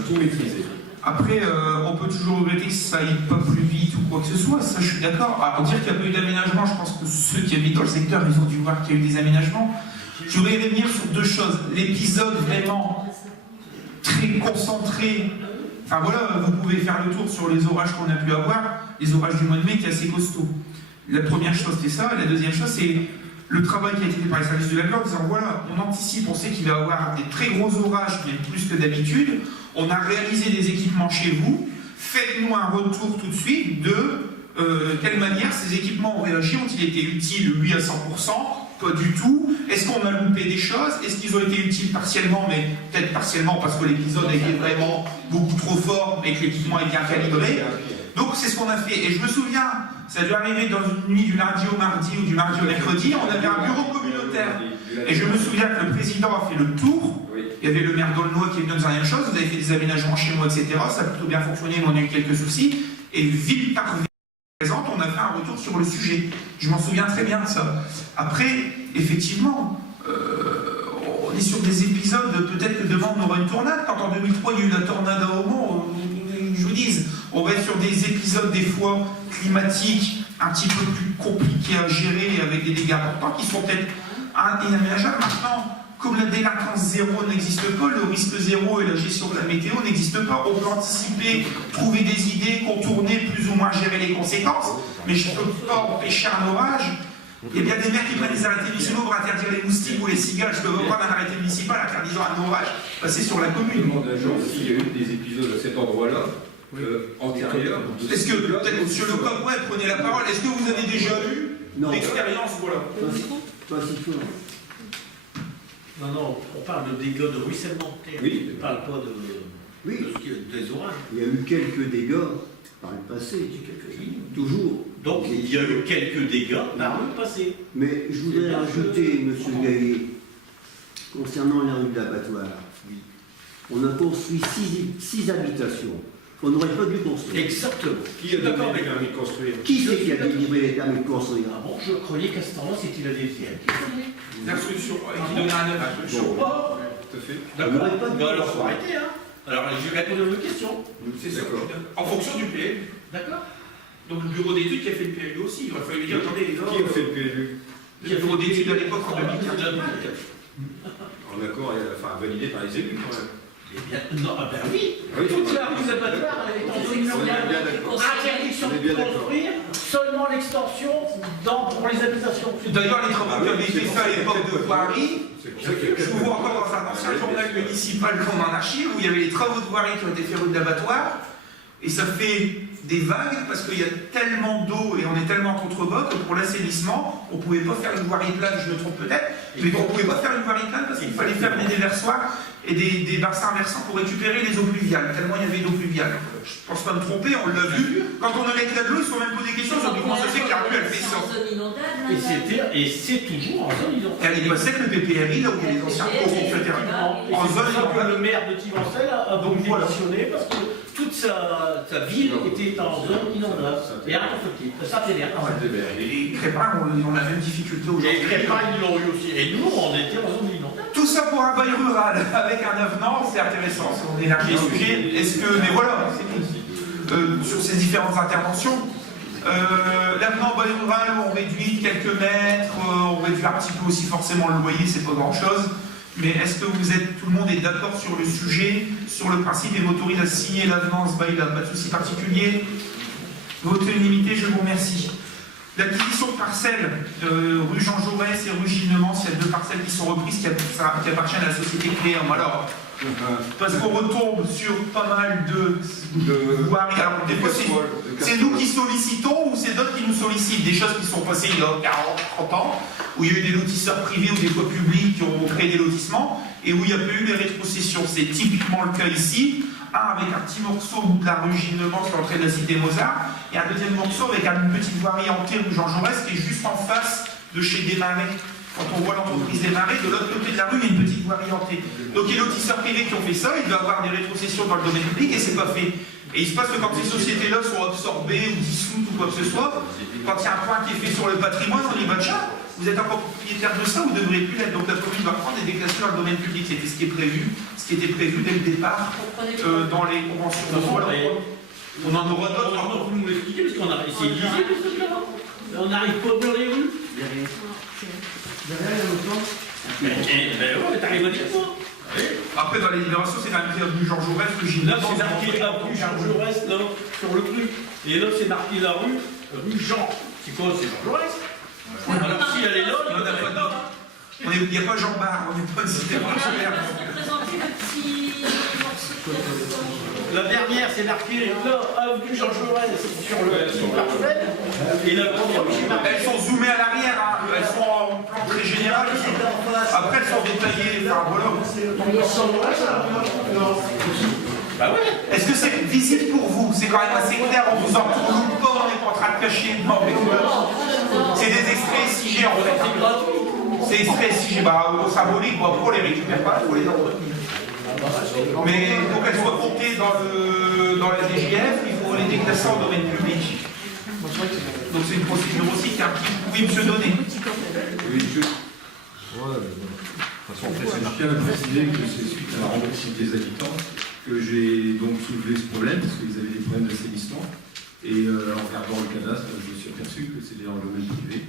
tout maîtriser. Après, on peut toujours regretter que ça aille pas plus vite ou quoi que ce soit, ça je suis d'accord. Alors dire qu'il n'y a pas eu d'aménagement, je pense que ceux qui habitent dans le secteur, ils ont dû voir qu'il y a eu des aménagements. Je voudrais revenir sur deux choses. L'épisode vraiment très concentré, enfin voilà, vous pouvez faire le tour sur les orages qu'on a pu avoir, les orages du mois de mai qui est assez costaud. La première chose c'est ça, et la deuxième chose c'est le travail qui a été fait par les services de l'aglo en disant voilà, on anticipe, on sait qu'il va y avoir des très gros orages, même plus que d'habitude, on a réalisé des équipements chez vous, faites-nous un retour tout de suite de quelle manière ces équipements ont réagi, ont-ils été utiles, oui, à 100%, pas du tout, est-ce qu'on a loupé des choses, est-ce qu'ils ont été utiles partiellement, mais peut-être partiellement parce que l'épisode a été vraiment beaucoup trop fort et que l'équipement est bien calibré. Donc c'est ce qu'on a fait, et je me souviens, ça a dû arriver dans une nuit du lundi au mardi ou du mardi au mercredi, on avait un bureau communautaire, et je me souviens que le président a fait le tour, il y avait le maire d'Aulnois qui est venu nous dire la même chose, vous avez fait des aménagements chez moi, etc., ça a plutôt bien fonctionné, mais on a eu quelques soucis, et ville par ville présente, on a fait un retour sur le sujet, je m'en souviens très bien de ça. Après, effectivement, on est sur des épisodes, peut-être que demain on aura une tornade, quand en 2003 il y a eu la tornade à Aumont, je vous dis, on va être sur des épisodes des fois climatiques un petit peu plus compliqués à gérer avec des dégâts importants qui sont peut-être inaménageables. Maintenant, comme la délinquance zéro n'existe pas, le risque zéro et la gestion de la météo n'existent pas. On peut anticiper, trouver des idées, contourner, plus ou moins gérer les conséquences, mais je ne peux pas empêcher un orage. Il y a bien des maires qui prennent des arrêtés municipaux pour interdire les moustiques ou les cigales. Je peux pas prendre un arrêté municipal interdisant un orage passer sur la commune. S'il y a eu des épisodes à cet endroit-là, antérieurs. Est-ce que, peut-être, monsieur Le Coq, ouais, prenez la parole, est-ce que vous avez déjà eu l'expérience, voilà. Non, on parle de dégâts de ruissellement de terre. Oui. On ne parle pas des orages. Il y a eu quelques dégâts par le passé, toujours. Donc il y a eu quelques dégâts par le passé. Mais je voudrais rajouter, monsieur Gaillet, concernant la rue de l'abattoir. On a construit 6 habitations qu'on n'aurait pas dû construire. Exactement. Qui a donné les permis de construire? Qui c'est qui a délivré les permis de construire? Ah bon, je croyais qu'à ce temps-là, c'était la DTM qui donnait. L'instruction, qui donnait un œuf. Tout à fait. D'accord. Alors, faut arrêter, hein. Alors, je vais répondre à votre question. C'est ça. D'accord. En fonction du PLU. D'accord. Donc le bureau d'études qui a fait le PLU aussi. Il aurait fallu lui dire, attendez les gars. Qui a fait le PLU? Le bureau d'études à l'époque en 2015. En accord, enfin validé par les élus quand même. Eh bien, non, ah ben oui. Oui, Toute la rue d'abattoir, elle est en zone inondable. Interdiction de construire, seulement l'extension pour les habitations. D'ailleurs, les travaux qui avaient été faits à l'époque de voirie, C'est pour ça qu'il y a je vous vois encore dans un ancien journal municipal qu'on en archive, où il y avait les travaux de voirie qui ont été faits rue de l'abattoir, et ça fait des vagues parce qu'il y a tellement d'eau et on est tellement en contrebas que pour l'assainissement, on ne pouvait pas faire une voirie plane, je me trompe peut-être, mais on ne pouvait pas faire une voirie plane parce qu'il fallait faire des déversoirs et des bassins versants pour récupérer les eaux pluviales, tellement il y avait d'eau pluviale. Je ne pense pas me tromper, on l'a vu. Quand on a l'éclat de l'eau, ils se sont même posé des questions sur comment ça se fait que la rue elle fait ça. Et c'est toujours en zone inondable. Elle est passée avec le PPRI, là où il y a les anciens coraux, etc. En zone C'est pour ça que inondable. le maire de Tivancel a donc démissionné parce que toute sa ville était en zone inondable. Et rien qu'en fait, ça fédère. Les Crépins ont la même difficulté Et aujourd'hui. les Crépins, ils l'ont eu aussi. Et nous, on était en zone inondable. Tout ça pour un bail rural avec un avenant, c'est intéressant. On élargit le sujet. Est-ce que, mais voilà, c'est tout. Sur ces différentes interventions, l'avenant bail rural, on réduit de quelques mètres, on réduit un petit peu aussi forcément le loyer, c'est pas grand-chose. Mais est-ce que tout le monde est d'accord sur le sujet, sur le principe et m'autorise à signer l'avenant, ce bail-là? Pas de souci particulier. Votre unanimité, je vous remercie. L'acquisition de parcelles, rue Jean Jaurès et rue Gillemans, il y a 2 parcelles qui sont reprises qui appartiennent à la société Cléum. Alors, parce qu'on retombe sur pas mal de voiries. Alors, des fois, c'est nous qui sollicitons ou c'est d'autres qui nous sollicitent. Des choses qui sont passées il y a 40, 30 ans, où il y a eu des lotisseurs privés ou des fois publics qui ont créé des lotissements et où il n'y a pas eu les rétrocessions. C'est typiquement le cas ici. Un avec un petit morceau de la rue Gillemans sur l'entrée de la cité Mozart, et un deuxième morceau avec une petite voirie hantée rue Jean Jaurès qui est juste en face de chez Desmarais. Quand on voit l'entreprise Desmarais, de l'autre côté de la rue, il y a une petite voirie hantée. Donc il y a les lotisseurs privés qui ont fait ça, il doit y avoir des rétrocessions dans le domaine public et c'est pas fait. Et il se passe que quand ces sociétés-là sont absorbées ou dissoutes ou quoi que ce soit, quand il y a un point qui est fait sur le patrimoine, on dit bah tiens, vous êtes encore propriétaire de ça, vous ne devrez plus l'être. Donc la commune va prendre et déclasser dans le domaine public. C'était ce qui est prévu, ce qui était prévu dès le départ dans les conventions. On en aura d'autres. Alors, vous nous l'expliquez parce qu'on a essayé de lire ce truc-là. On n'arrive pas dans les rues. Ben ouais, t'arrives à dire quoi? Après, dans les libérations, c'est marqué avenue Georges Jaurès que j'ai Là, c'est marqué avenue Georges Jaurès, là, sur le truc. Et là, c'est marqué la rue Jean. C'est quoi? C'est Georges Jaurès? Alors, si elle est là, il n'y en a pas d'autre. Il n'y a pas Jean Bar, on n'est pas une cité particulière. La dernière, c'est marqué là, avenue Georges Jaurès, sur le petit parcelle. Et la première, c'est marqué. Elles sont zoomées à l'arrière, hein. Elles sont en plan très général. Après, elles sont détaillées. Enfin, voilà. Bah ouais. Est-ce que c'est visible pour vous? C'est quand même assez clair, on vous en tourne pas, on n'est pas en train de cacher. Non, mais c'est des extraits SIG en fait. C'est extraits SIG, symboliques, bon, après on les récupère pas, il faut les entretenir. Mais pour qu'elles soient comptées dans la DGF, il faut les déclasser en domaine public. Donc c'est une procédure aussi qui est un petit... Oui, monsieur Donné. Oui, de toute façon, je tiens à préciser que c'est suite à la rencontre des habitants que j'ai donc soulevé ce problème, parce qu'ils avaient des problèmes d'assainissement. Et en regardant le cadastre, je me suis aperçu que c'était dans le domaine privé.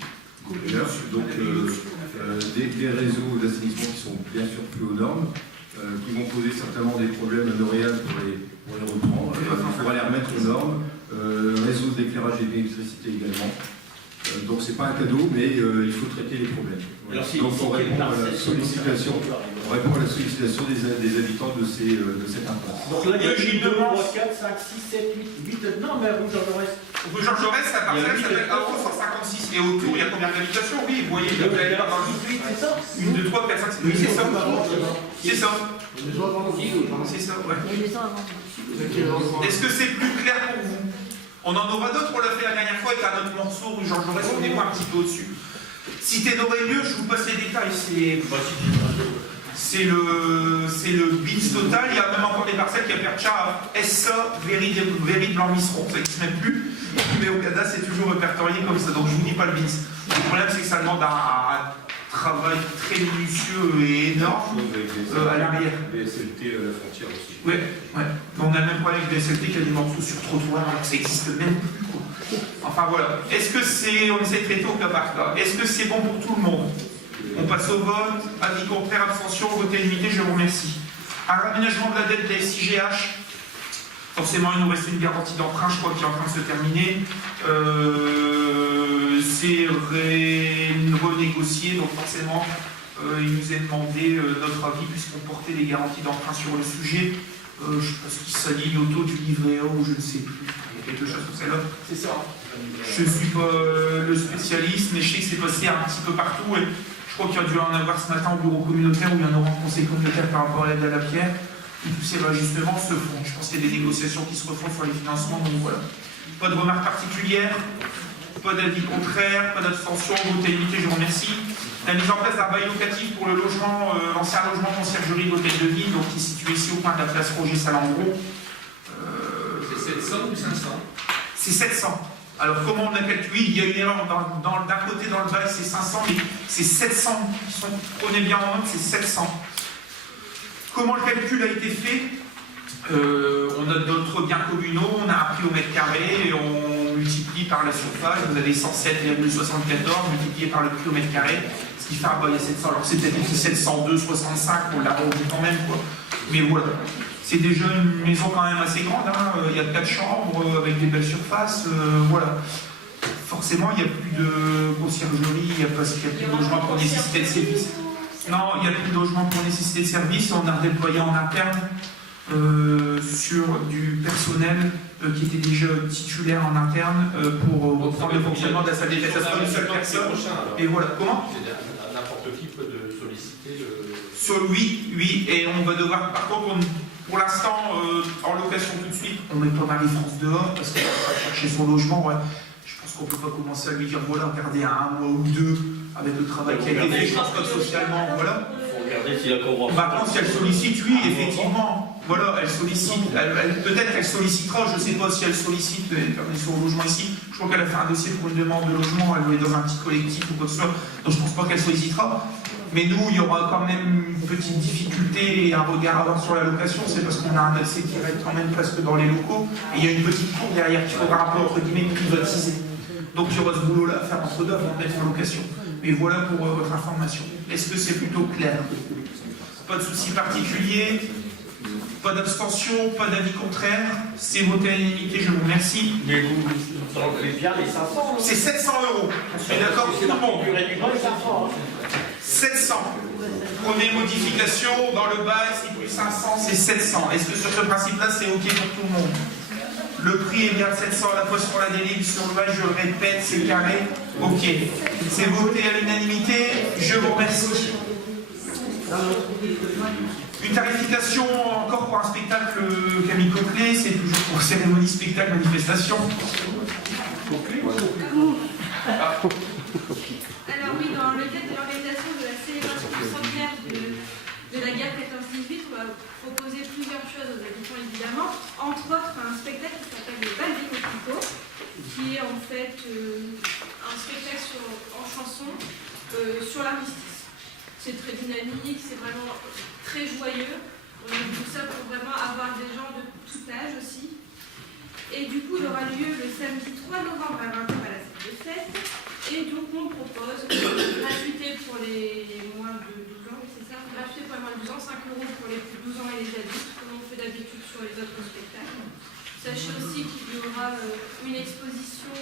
Donc des réseaux d'assainissement qui sont bien sûr plus aux normes, qui vont poser certainement des problèmes à L'Oréal pour les reprendre. Il faudra les remettre aux normes. Réseau d'éclairage et d'électricité également. Donc c'est pas un cadeau, mais il faut traiter les problèmes. Voilà. Donc on répond à la sollicitation des habitants de cette impasse. Donc là, il y a 2, 3, 4, 5, 6, 7, 8, 8, non, mais rue Georges Jaurès. Rue Georges Jaurès, la parcelle s'appelle 156. Et autour, il y a combien d'habitations? Oui, vous voyez, vous allez pas dans 18, c'est ça? 1, 2, 3, 4, 5, 6. Oui, c'est ça. C'est ça. C'est ça, ouais. Est-ce que c'est plus clair pour vous? On en aura d'autres, on l'a fait la dernière fois avec un autre morceau, rue Georges Jaurès, on est un petit peu au-dessus. Cité d'Aurelieu, je vous passe les détails, c'est le BINS total, il y a même encore des parcelles qui appartiennent à SA, Véry de Blanc-Misseron, ça n'existe même plus, mais au CADA c'est toujours répertorié comme ça, donc je ne vous dis pas le BINS. Le problème c'est que ça demande un travail très minutieux et énorme à l'arrière. BSLT à la frontière aussi. Oui, ouais. On a le même problème avec BSLT qui a des morceaux sur trottoir, alors que ça n'existe même plus. Quoi. Enfin voilà. Est-ce que c'est. On essaie de traiter au cas par cas. Est-ce que c'est bon pour tout le monde? On passe au vote. Avis contraire, abstention, vote limité, je vous remercie. Un raménagement de la dette de la SIGH. Forcément, il nous reste une garantie d'emprunt, je crois, qui est en train de se terminer. C'est renégocié, donc forcément, il nous est demandé notre avis, puisqu'on portait les garanties d'emprunt sur le sujet. Je pense qu'il s'aligne au taux du livret A ou je ne sais plus. Il y a quelque chose comme ça là. C'est ça. Je ne suis pas le spécialiste, mais je sais que c'est passé un petit peu partout. Et je crois qu'il y a dû en avoir ce matin au bureau communautaire où il y en aura en conseil communautaire par rapport à l'aide à la pierre. Et tous ces réajustements se font. Je pense qu'il y a des négociations qui se refont sur les financements, donc voilà. Pas de remarques particulières, pas d'avis contraire, pas d'abstention, vote limité, je vous remercie. La mise en place d'un bail locatif pour le logement, l'ancien logement conciergerie de l'hôtel de ville, donc qui est situé ici au coin de la place Roger Salengro. C'est 700 ou 500? C'est 700. Alors comment on a calculé? Il y a une erreur d'un côté dans le bail, c'est 500, mais c'est 700. Prenez bien en note, c'est 700. Comment le calcul a été fait? On a d'autres biens communaux, on a un prix au mètre carré, et on multiplie par la surface, vous avez 107,74 multiplié par le prix au mètre carré, ce qui fait un bail à 700. Alors c'est peut-être 702,65, on l'a rendu quand même, quoi. Mais voilà. C'est déjà une maison quand même assez grande, hein. Il y a 4 chambres avec des belles surfaces, voilà. Forcément, il n'y a plus de conciergerie, il n'y a plus de logement pour nécessité de service. Non, il n'y a plus de logement pour nécessité de service, on a redéployé en interne sur du personnel qui était déjà titulaire en interne pour reprendre le fonctionnement de la salle des fêtes. Ça sera une seule personne. Et voilà. Comment? N'importe qui peut solliciter le... Oui, et on va devoir, par contre, pour l'instant, en location tout de suite, on met pas Marie-France dehors parce qu'elle va chercher son logement. Ouais. Je pense qu'on ne peut pas commencer à lui dire voilà, regardez à 1 mois ou 2 avec le travail qui a été fait, je pense que socialement, voilà. Il faut regarder s'il y a qu'on va. Par contre, si elle sollicite, oui, effectivement. Voilà, elle sollicite. Peut-être qu'elle sollicitera, je ne sais pas si elle sollicite, comme elle est sur le logement ici. Je crois qu'elle a fait un dossier pour une demande de logement, elle est dans un petit collectif ou quoi que ce soit. Donc je ne pense pas qu'elle sollicitera. Mais nous, il y aura quand même une petite difficulté et un regard à avoir sur la location, c'est parce qu'on a un accès qui reste quand même presque dans les locaux, et il y a une petite cour derrière qu'il faudra un peu, entre guillemets, privatiser. Donc il y aura ce boulot-là à faire entre deux avant de mettre en location. Mais voilà pour votre information. Est-ce que c'est plutôt clair? Pas de souci particulier, pas d'abstention, pas d'avis contraire, c'est voté à l'unanimité, je vous remercie. Mais vous enlevez bien les 500. C'est 700 €. On se met d'accord? C'est la durée du bail, 500. 700. Première modification, dans le bail, c'est plus 500, c'est 700. Est-ce que sur ce principe-là, c'est OK pour tout le monde? Le prix est bien de 700 à la fois sur la délire, sur le bail, je le répète, c'est carré. OK. C'est voté à l'unanimité, je vous remercie. Une tarification encore pour un spectacle Camille Coquelet, c'est toujours pour cérémonie, spectacle, manifestation. Alors oui, dans le cadre de l'organisation de la célébration du centenaire de la guerre 14-18, on va proposer plusieurs choses aux habitants évidemment, entre autres un spectacle qui s'appelle le Bal des Coquelicots, qui est en fait un spectacle en chanson sur l'armistice. C'est très dynamique, c'est vraiment très joyeux. On a vu ça pour vraiment avoir des gens de tout âge aussi. Et du coup, il aura lieu le samedi 3 novembre à 20h à la salle des fêtes. Et donc, on propose gratuité pour les moins de 12 ans, c'est ça? Gratuité pour les moins de 12 ans, sur les autres spectacles. Sachez aussi qu'il y aura une exposition,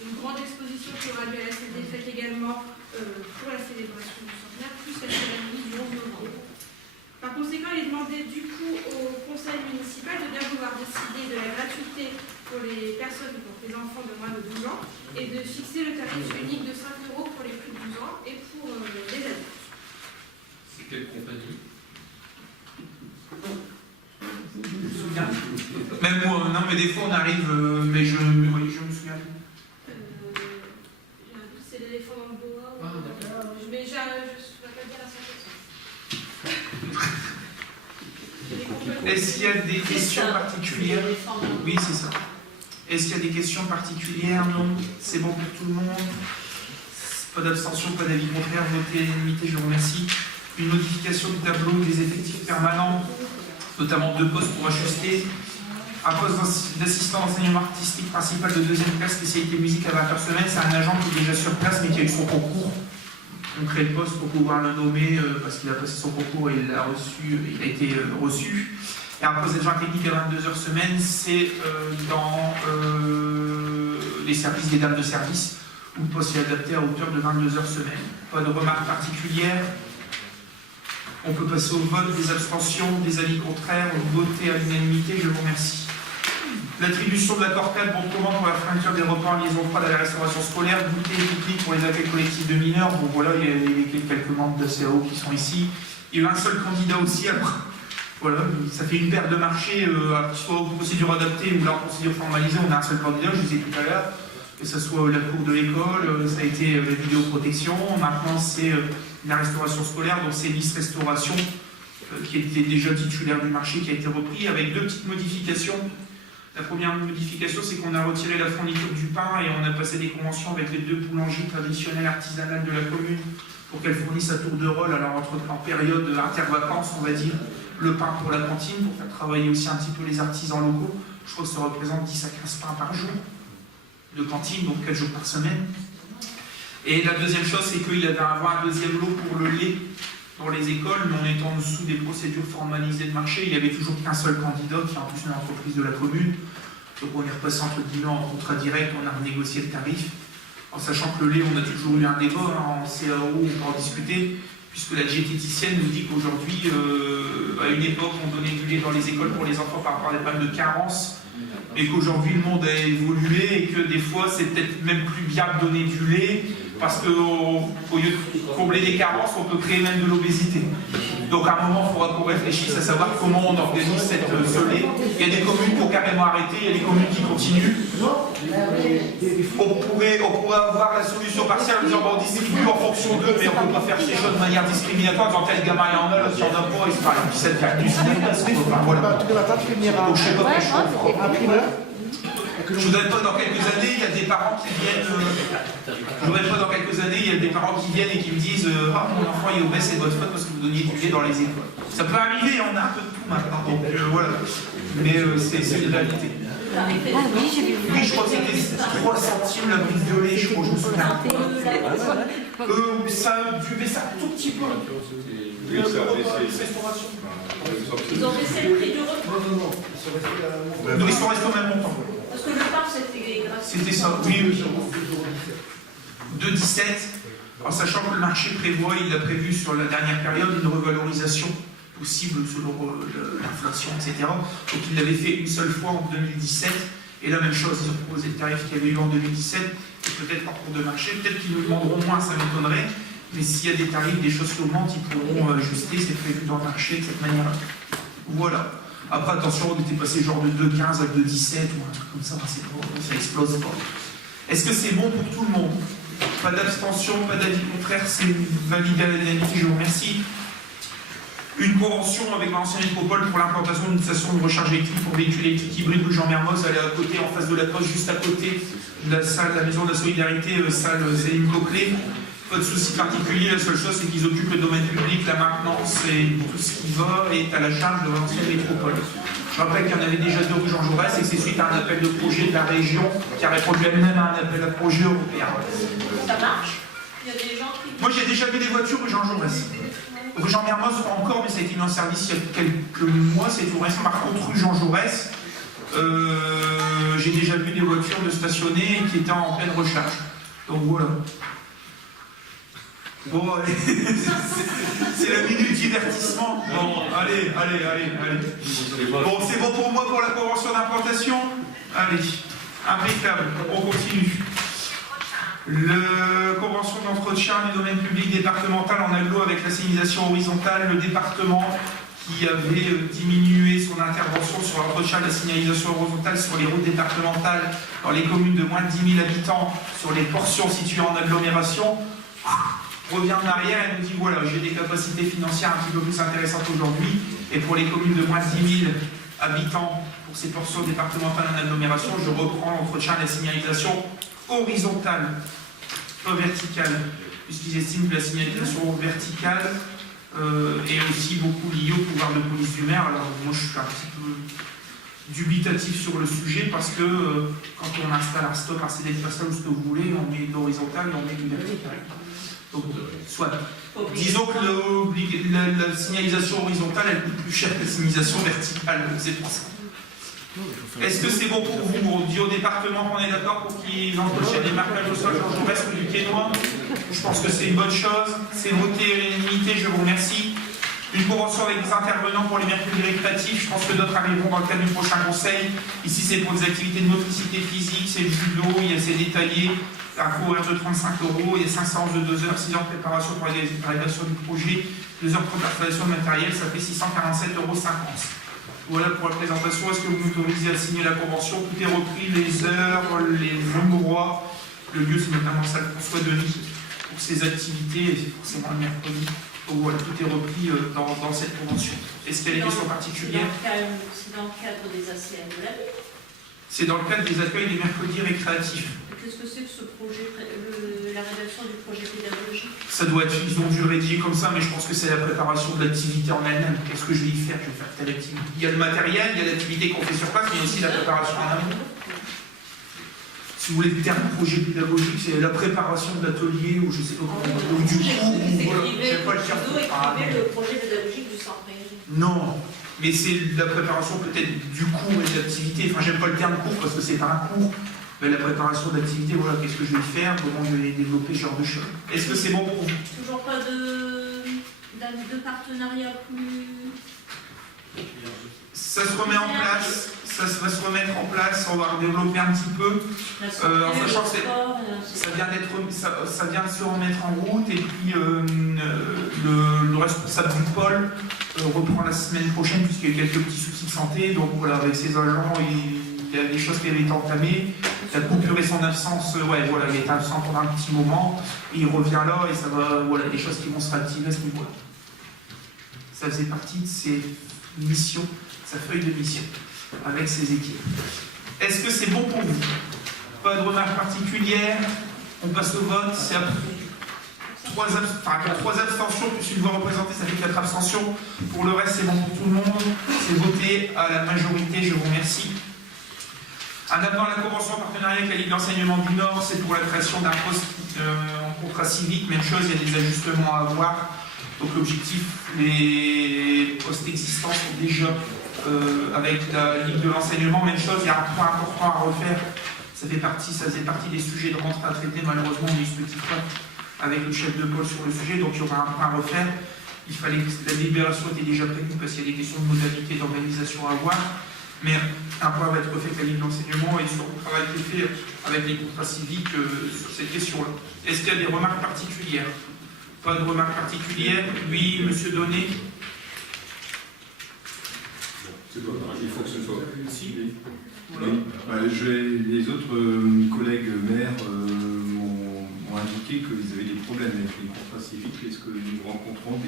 une grande exposition qui aura lieu à la salle des fêtes également pour la célébration du centenaire, plus la cérémonie du 11 novembre. Par conséquent, il est demandé du coup au conseil municipal de bien vouloir décider de la gratuité pour les personnes, donc les enfants de moins de 12 ans, et de fixer le tarif unique de 5 € pour les plus de 12 ans et pour les adultes. C'est quelle compagnie? Même moi, non, mais des fois on arrive, mais je me souviens. C'est l'éléphant dans le bois. Ah, d'accord. Mais je ne peux pas dire à 100%. Est-ce qu'il y a des questions particulières? Oui, c'est ça. Est-ce qu'il y a des questions particulières? Non. C'est bon pour tout le monde? Pas d'abstention, pas d'avis contraire, voté à l'unanimité, je vous remercie. Une modification du tableau des effectifs permanents, notamment 2 postes pour ajuster. Un poste d'assistant d'enseignement artistique principal de 2e classe, spécialité musique à 20 heures semaine. C'est un agent qui est déjà sur place mais qui a eu son concours. On crée le poste pour pouvoir le nommer parce qu'il a passé son concours et il a été reçu. Et un poste d'agent technique à 22 heures semaine, c'est dans les services des dames de service, où le poste est adapté à hauteur de 22 heures semaine. Pas de remarques particulières. On peut passer au vote, des abstentions, des avis contraires, voter à l'unanimité, je vous remercie. L'attribution de l'accord cadre bon de commande pour la fourniture des repas en liaison froide à la restauration scolaire, goûter et pique-nique pour les accueils collectifs de mineurs. Bon voilà, il y a quelques membres de CAO qui sont ici. Il y a eu un seul candidat aussi, alors voilà, ça fait une paire de marchés, soit aux procédures adaptées ou là en procédure formalisée, on a un seul candidat, je vous disais tout à l'heure, que ce soit la cour de l'école, ça a été la vidéoprotection, maintenant c'est la restauration scolaire, donc c'est Nice Restauration, qui était déjà titulaire du marché, qui a été repris avec 2 petites modifications. La première modification, c'est qu'on a retiré la fourniture du pain et on a passé des conventions avec les 2 boulangeries traditionnelles artisanales de la commune pour qu'elles fournissent à tour de rôle, alors en période intervacances, on va dire, le pain pour la cantine, pour faire travailler aussi un petit peu les artisans locaux. Je crois que ça représente 10 à 15 pains par jour de cantine, donc 4 jours par semaine. Et la deuxième chose, c'est qu'il avait avoir un deuxième lot pour le lait dans les écoles, mais en étant en dessous des procédures formalisées de marché, il n'y avait toujours qu'un seul candidat, qui est en plus une entreprise de la commune. Donc on est repassé entre guillemets en contrat direct, on a renégocié le tarif. En sachant que le lait, on a toujours eu un débat en CAO, on peut en discuter, puisque la diététicienne nous dit qu'aujourd'hui, à une époque, on donnait du lait dans les écoles pour les enfants par rapport à des problèmes de carence, et qu'aujourd'hui le monde a évolué et que des fois c'est peut-être même plus bien de donner du lait parce qu'au lieu de combler des carences, on peut créer même de l'obésité. Donc à un moment, il faudra qu'on réfléchisse à savoir comment on organise ce lait. Il y a des communes qui ont carrément arrêté, il y a des communes qui continuent. On pourrait avoir la solution partielle en disant bon, on distribue en fonction d'eux, mais on ne peut pas faire ces choses de manière discriminatoire. Quand tel gamin il en a, l'autre il en a pas, il se parle puis ça devient du cinéma. Voilà. Donc je sais pas je voudrais pas dans quelques années, il y a des parents qui viennent. Je voudrais pas dans quelques années, il y a des parents qui viennent et qui me disent ah mon enfant il est obèse, c'est de votre faute parce que vous donniez du lait dans les écoles. Ça peut arriver, on a un peu de tout maintenant. Donc voilà. Mais c'est une réalité. Oui, je crois que c'était 3 centimes la brique de lait, je crois, je me souviens. Ça a dû baisser un tout petit peu. Oui, ça a baissé. Restauration. Ils ont baissé le prix de repas. Ils sont restés au même montant. Parce que le pain, c'était gratuit. C'était ça, oui. 2,17, en sachant que le marché prévoit, il a prévu sur la dernière période, une revalorisation possible selon l'inflation, etc. Donc il l'avait fait une seule fois en 2017, et la même chose, ils ont proposé le tarif qu'il y avait eu en 2017, et peut-être en cours de marché, peut-être qu'ils nous demanderont moins, ça m'étonnerait, mais s'il y a des tarifs, des choses qui augmentent, ils pourront ajuster, c'est prévu dans le marché de cette manière-là. Voilà. Après, attention, on était passé genre de 2,15 à 2,17 ou un truc comme ça, ça explose pas. Est-ce que c'est bon pour tout le monde? Pas d'abstention, pas d'avis contraire, c'est validé à l'unanimité, je vous remercie. Une convention avec l'ancienne métropole pour l'implantation d'une station de recharge électrique pour véhicules électriques hybrides rue Jean Mermoz, elle est à côté, en face de la poste, juste à côté de la salle, la maison de la solidarité, salle Céline Coquelet. Pas de souci particulier, la seule chose c'est qu'ils occupent le domaine public, la maintenance et tout ce qui va est à la charge de l'ancienne métropole. Je rappelle qu'il y en avait déjà 2 rue Jean Jaurès et que c'est suite à un appel de projet de la région qui a répondu elle-même à un appel à projet européen. Ça marche? Il y a des gens qui... Moi j'ai déjà vu des voitures rue Jean Jaurès. Rue Jean Mermoz, pas encore, mais ça a été mis en service il y a quelques mois, c'est tout récent. Par contre, rue Jean Jaurès, j'ai déjà vu des voitures de stationner qui étaient en pleine recharge. Donc voilà. Bon, allez, c'est la minute divertissement. Bon, allez. Bon, c'est bon pour moi pour la convention d'implantation. Allez, impeccable, on continue. La convention d'entretien du domaine public départemental en aglo avec la signalisation horizontale, le département qui avait diminué son intervention sur l'entretien de la signalisation horizontale sur les routes départementales dans les communes de moins de 10 000 habitants, sur les portions situées en agglomération, revient en arrière et nous dit voilà, j'ai des capacités financières un petit peu plus intéressantes aujourd'hui, et pour les communes de moins de 10 000 habitants, pour ces portions départementales en agglomération, je reprends l'entretien de la signalisation horizontale, pas verticale, puisqu'ils estiment que la signalisation verticale est aussi beaucoup liée au pouvoir de police du maire. Alors moi je suis un petit peu dubitatif sur le sujet parce que quand on installe un stop, un CD de passage ou ce que vous voulez, on met de l'horizontal et on met du vertical. Donc, soit. Disons que la signalisation horizontale elle coûte plus cher que la signalisation verticale, donc c'est pour ça. Est-ce que c'est bon pour vous? On dit au département qu'on est d'accord pour qu'ils entretiennent des marquages au sol Jean Jaurès ou du Quénois? Je pense que c'est une bonne chose. C'est voté à l'unanimité, je vous remercie. Une convention avec des intervenants pour les mercredis récréatifs. Je pense que d'autres arriveront dans le cadre du prochain conseil. Ici, c'est pour des activités de motricité physique, c'est le judo, c'est détaillé. Un cours de 35 €, il y a 5 séances de 2 heures, 6 heures de préparation pour la réalisation du projet, 2 heures pour l'installation de matériel, ça fait 647,50 €. Voilà pour la présentation. Est-ce que vous m'autorisez à signer la convention? Tout est repris, les heures, les endroits. Le lieu, c'est notamment salle François Denis pour ses activités, et c'est forcément le mercredi. Donc voilà, tout est repris dans cette convention. Est-ce qu'il y a des questions particulières? C'est dans le cadre des ACM de la ville. C'est dans le cadre des accueils des mercredis récréatifs. Qu'est-ce que c'est que ce projet, la rédaction du projet pédagogique? Ça doit être, ils ont dû le rédiger comme ça, mais je pense que c'est la préparation de l'activité en elle-même. Qu'est-ce que je vais y faire? Je vais faire telle activité. Il y a le matériel, il y a l'activité qu'on fait sur place, mais il y a aussi la préparation en amont. Si vous voulez le terme projet pédagogique, c'est la préparation de l'atelier, ou je sais pas comment, ou du cours, ou voilà. J'aime pas le terme. Le projet pédagogique du centre. Non, mais c'est la préparation peut-être du cours et de l'activité. Enfin, j'aime pas le terme cours parce que c'est pas un cours. Mais la préparation d'activité, voilà, qu'est-ce que je vais faire, comment je vais développer ce genre de choses. Est-ce que c'est bon pour vous? Toujours pas de partenariat plus... Ça se remet en place, ça va se remettre en place, on va redévelopper un petit peu, en sachant que ça vient de se remettre en route, et puis le responsable du pôle reprend la semaine prochaine, puisqu'il y a eu quelques petits soucis de santé, donc voilà, avec ses agents, il y a des choses qui avaient été entamées. La coupure et son absence, ouais, voilà, il était absent pendant un petit moment, et il revient là, et ça va, voilà, des choses qui vont se réactiver à ce niveau-là. Ça faisait partie de ses missions, sa feuille de mission, avec ses équipes. Est-ce que c'est bon pour vous? Pas de remarques particulières? On passe au vote. C'est trois abstentions plus une voix représentée, ça fait 4 abstentions. Pour le reste, c'est bon pour tout le monde. C'est voté à la majorité, je vous remercie. Un avenant à la convention en partenariat avec la Ligue d'enseignement du Nord, c'est pour la création d'un poste en contrat civique. Même chose, il y a des ajustements à avoir. Donc l'objectif, les postes existants sont déjà avec la Ligue de l'enseignement. Même chose, il y a un point important à refaire. Ça faisait partie des sujets de rentrée à traiter. Malheureusement, on a eu ce petit point avec le chef de pôle sur le sujet. Donc il y aura un point à refaire. Il fallait que la délibération était déjà prévue parce qu'il y a des questions de modalité d'organisation à avoir. Mais un point va être refait avec la Ligue d'enseignement et sur le travail qui est fait avec les contrats civiques sur cette question-là. Est-ce qu'il y a des remarques particulières? Pas de remarques particulières? Oui, monsieur Donné. C'est pas grave, il faut que ce soit. Voilà. Les autres collègues maires m'ont indiqué qu'ils avaient des problèmes avec les contrats civiques. Est-ce que nous rencontrons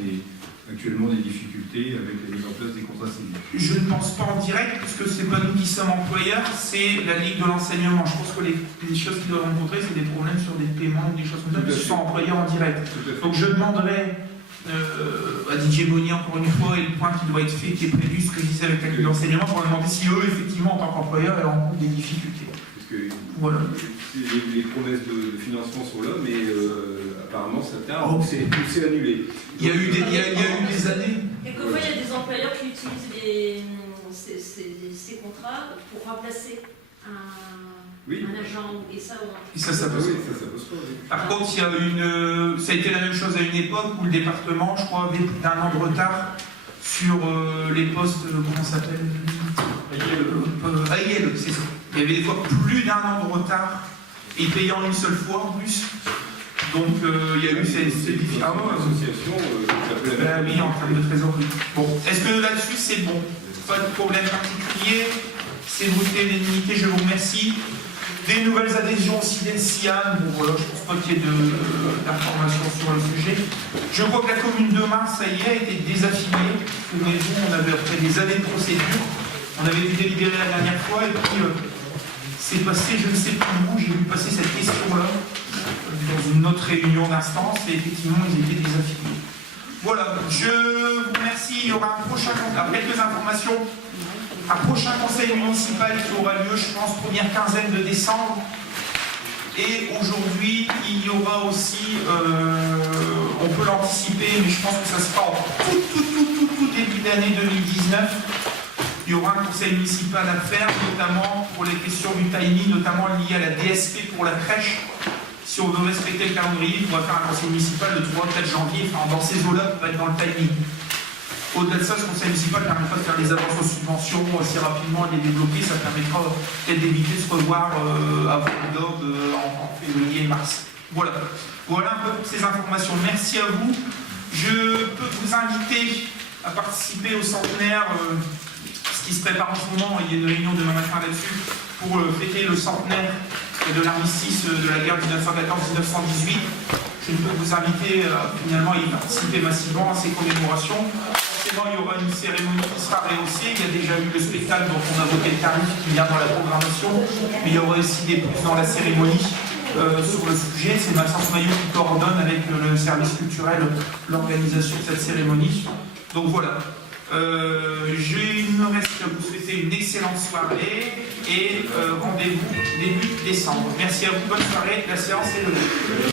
actuellement des difficultés avec la mise en place des contrats civiques? Je ne pense pas en direct, puisque ce n'est pas nous qui sommes employeurs, c'est la Ligue de l'enseignement. Je pense que les choses qu'ils doivent rencontrer, c'est des problèmes sur des paiements, des choses comme ça, parce qu'ils sont employeurs en direct. Donc je demanderai à Didier Bonnier, encore une fois, et le point qui doit être fait, qui est prévu, ce que je disais avec la Ligue d'enseignement, pour demander si eux, effectivement, en tant qu'employeurs, ils rencontrent des difficultés. Parce puisque Voilà. les promesses de financement sont là, mais apparemment ça tarde, Oh. c'est annulé. Il y a eu des années. Quelquefois, il y a des employeurs qui utilisent ces contrats pour remplacer un agent, et ça, Et ça passe. Oui, ça pose pas. Oui. Par contre, il y a ça a été la même chose à une époque où le département, je crois, avait plus d'un an de retard sur les postes, comment ça s'appelle Ayel, c'est ça. Il y avait des fois plus d'un an de retard et payant une seule fois en plus. Donc il y a eu ces différences. L'association, Oui, en termes de trésorerie. Bon, est-ce que là-dessus c'est bon? Pas de problème particulier. C'est voté l'unanimité, je vous remercie. Des nouvelles adhésions aussi d'Elsiane. Bon voilà, je pense pas qu'il y ait d'informations sur le sujet. Je crois que la commune de Mars, ça y est, a été désaffiliée. Souvenez-vous, on avait après des années de procédure. On avait dû délibérer la dernière fois et puis c'est passé, je ne sais plus où, j'ai vu passer cette question-là dans une autre réunion d'instance et effectivement ils étaient désaffiliés. Voilà, je vous remercie. Il y aura quelques informations. Un prochain conseil municipal qui aura lieu, je pense, première quinzaine de décembre. Et aujourd'hui, il y aura aussi, on peut l'anticiper, mais je pense que ça sera en tout début d'année 2019. Il y aura un conseil municipal à faire, notamment pour les questions du timing, notamment liées à la DSP pour la crèche. Si on veut respecter le calendrier, on va faire un conseil municipal le 3 ou 4 janvier, enfin dans ces eaux-là, on va être dans le timing. Au-delà de ça, ce conseil municipal permettra de faire des avances aux subventions assez rapidement et de les débloquer. Ça permettra peut-être d'éviter de se revoir avant l'octobre, en février et mars. Voilà. Voilà un peu toutes ces informations. Merci à vous. Je peux vous inviter à participer au centenaire, ce qui se prépare en ce moment. Il y a une réunion demain matin là-dessus pour fêter le centenaire de l'armistice de la guerre 1914-1918. Je peux vous inviter finalement à y participer massivement à ces commémorations. Forcément, il y aura une cérémonie qui sera rehaussée. Il y a déjà eu le spectacle dont on a voté le tarif qui vient dans la programmation. Mais il y aura aussi des plus dans la cérémonie sur le sujet. C'est Maxence Maillot qui coordonne avec le service culturel l'organisation de cette cérémonie. Donc voilà. Il me reste à vous souhaiter une excellente soirée et rendez-vous début décembre. Merci à vous, bonne soirée. La séance est levée.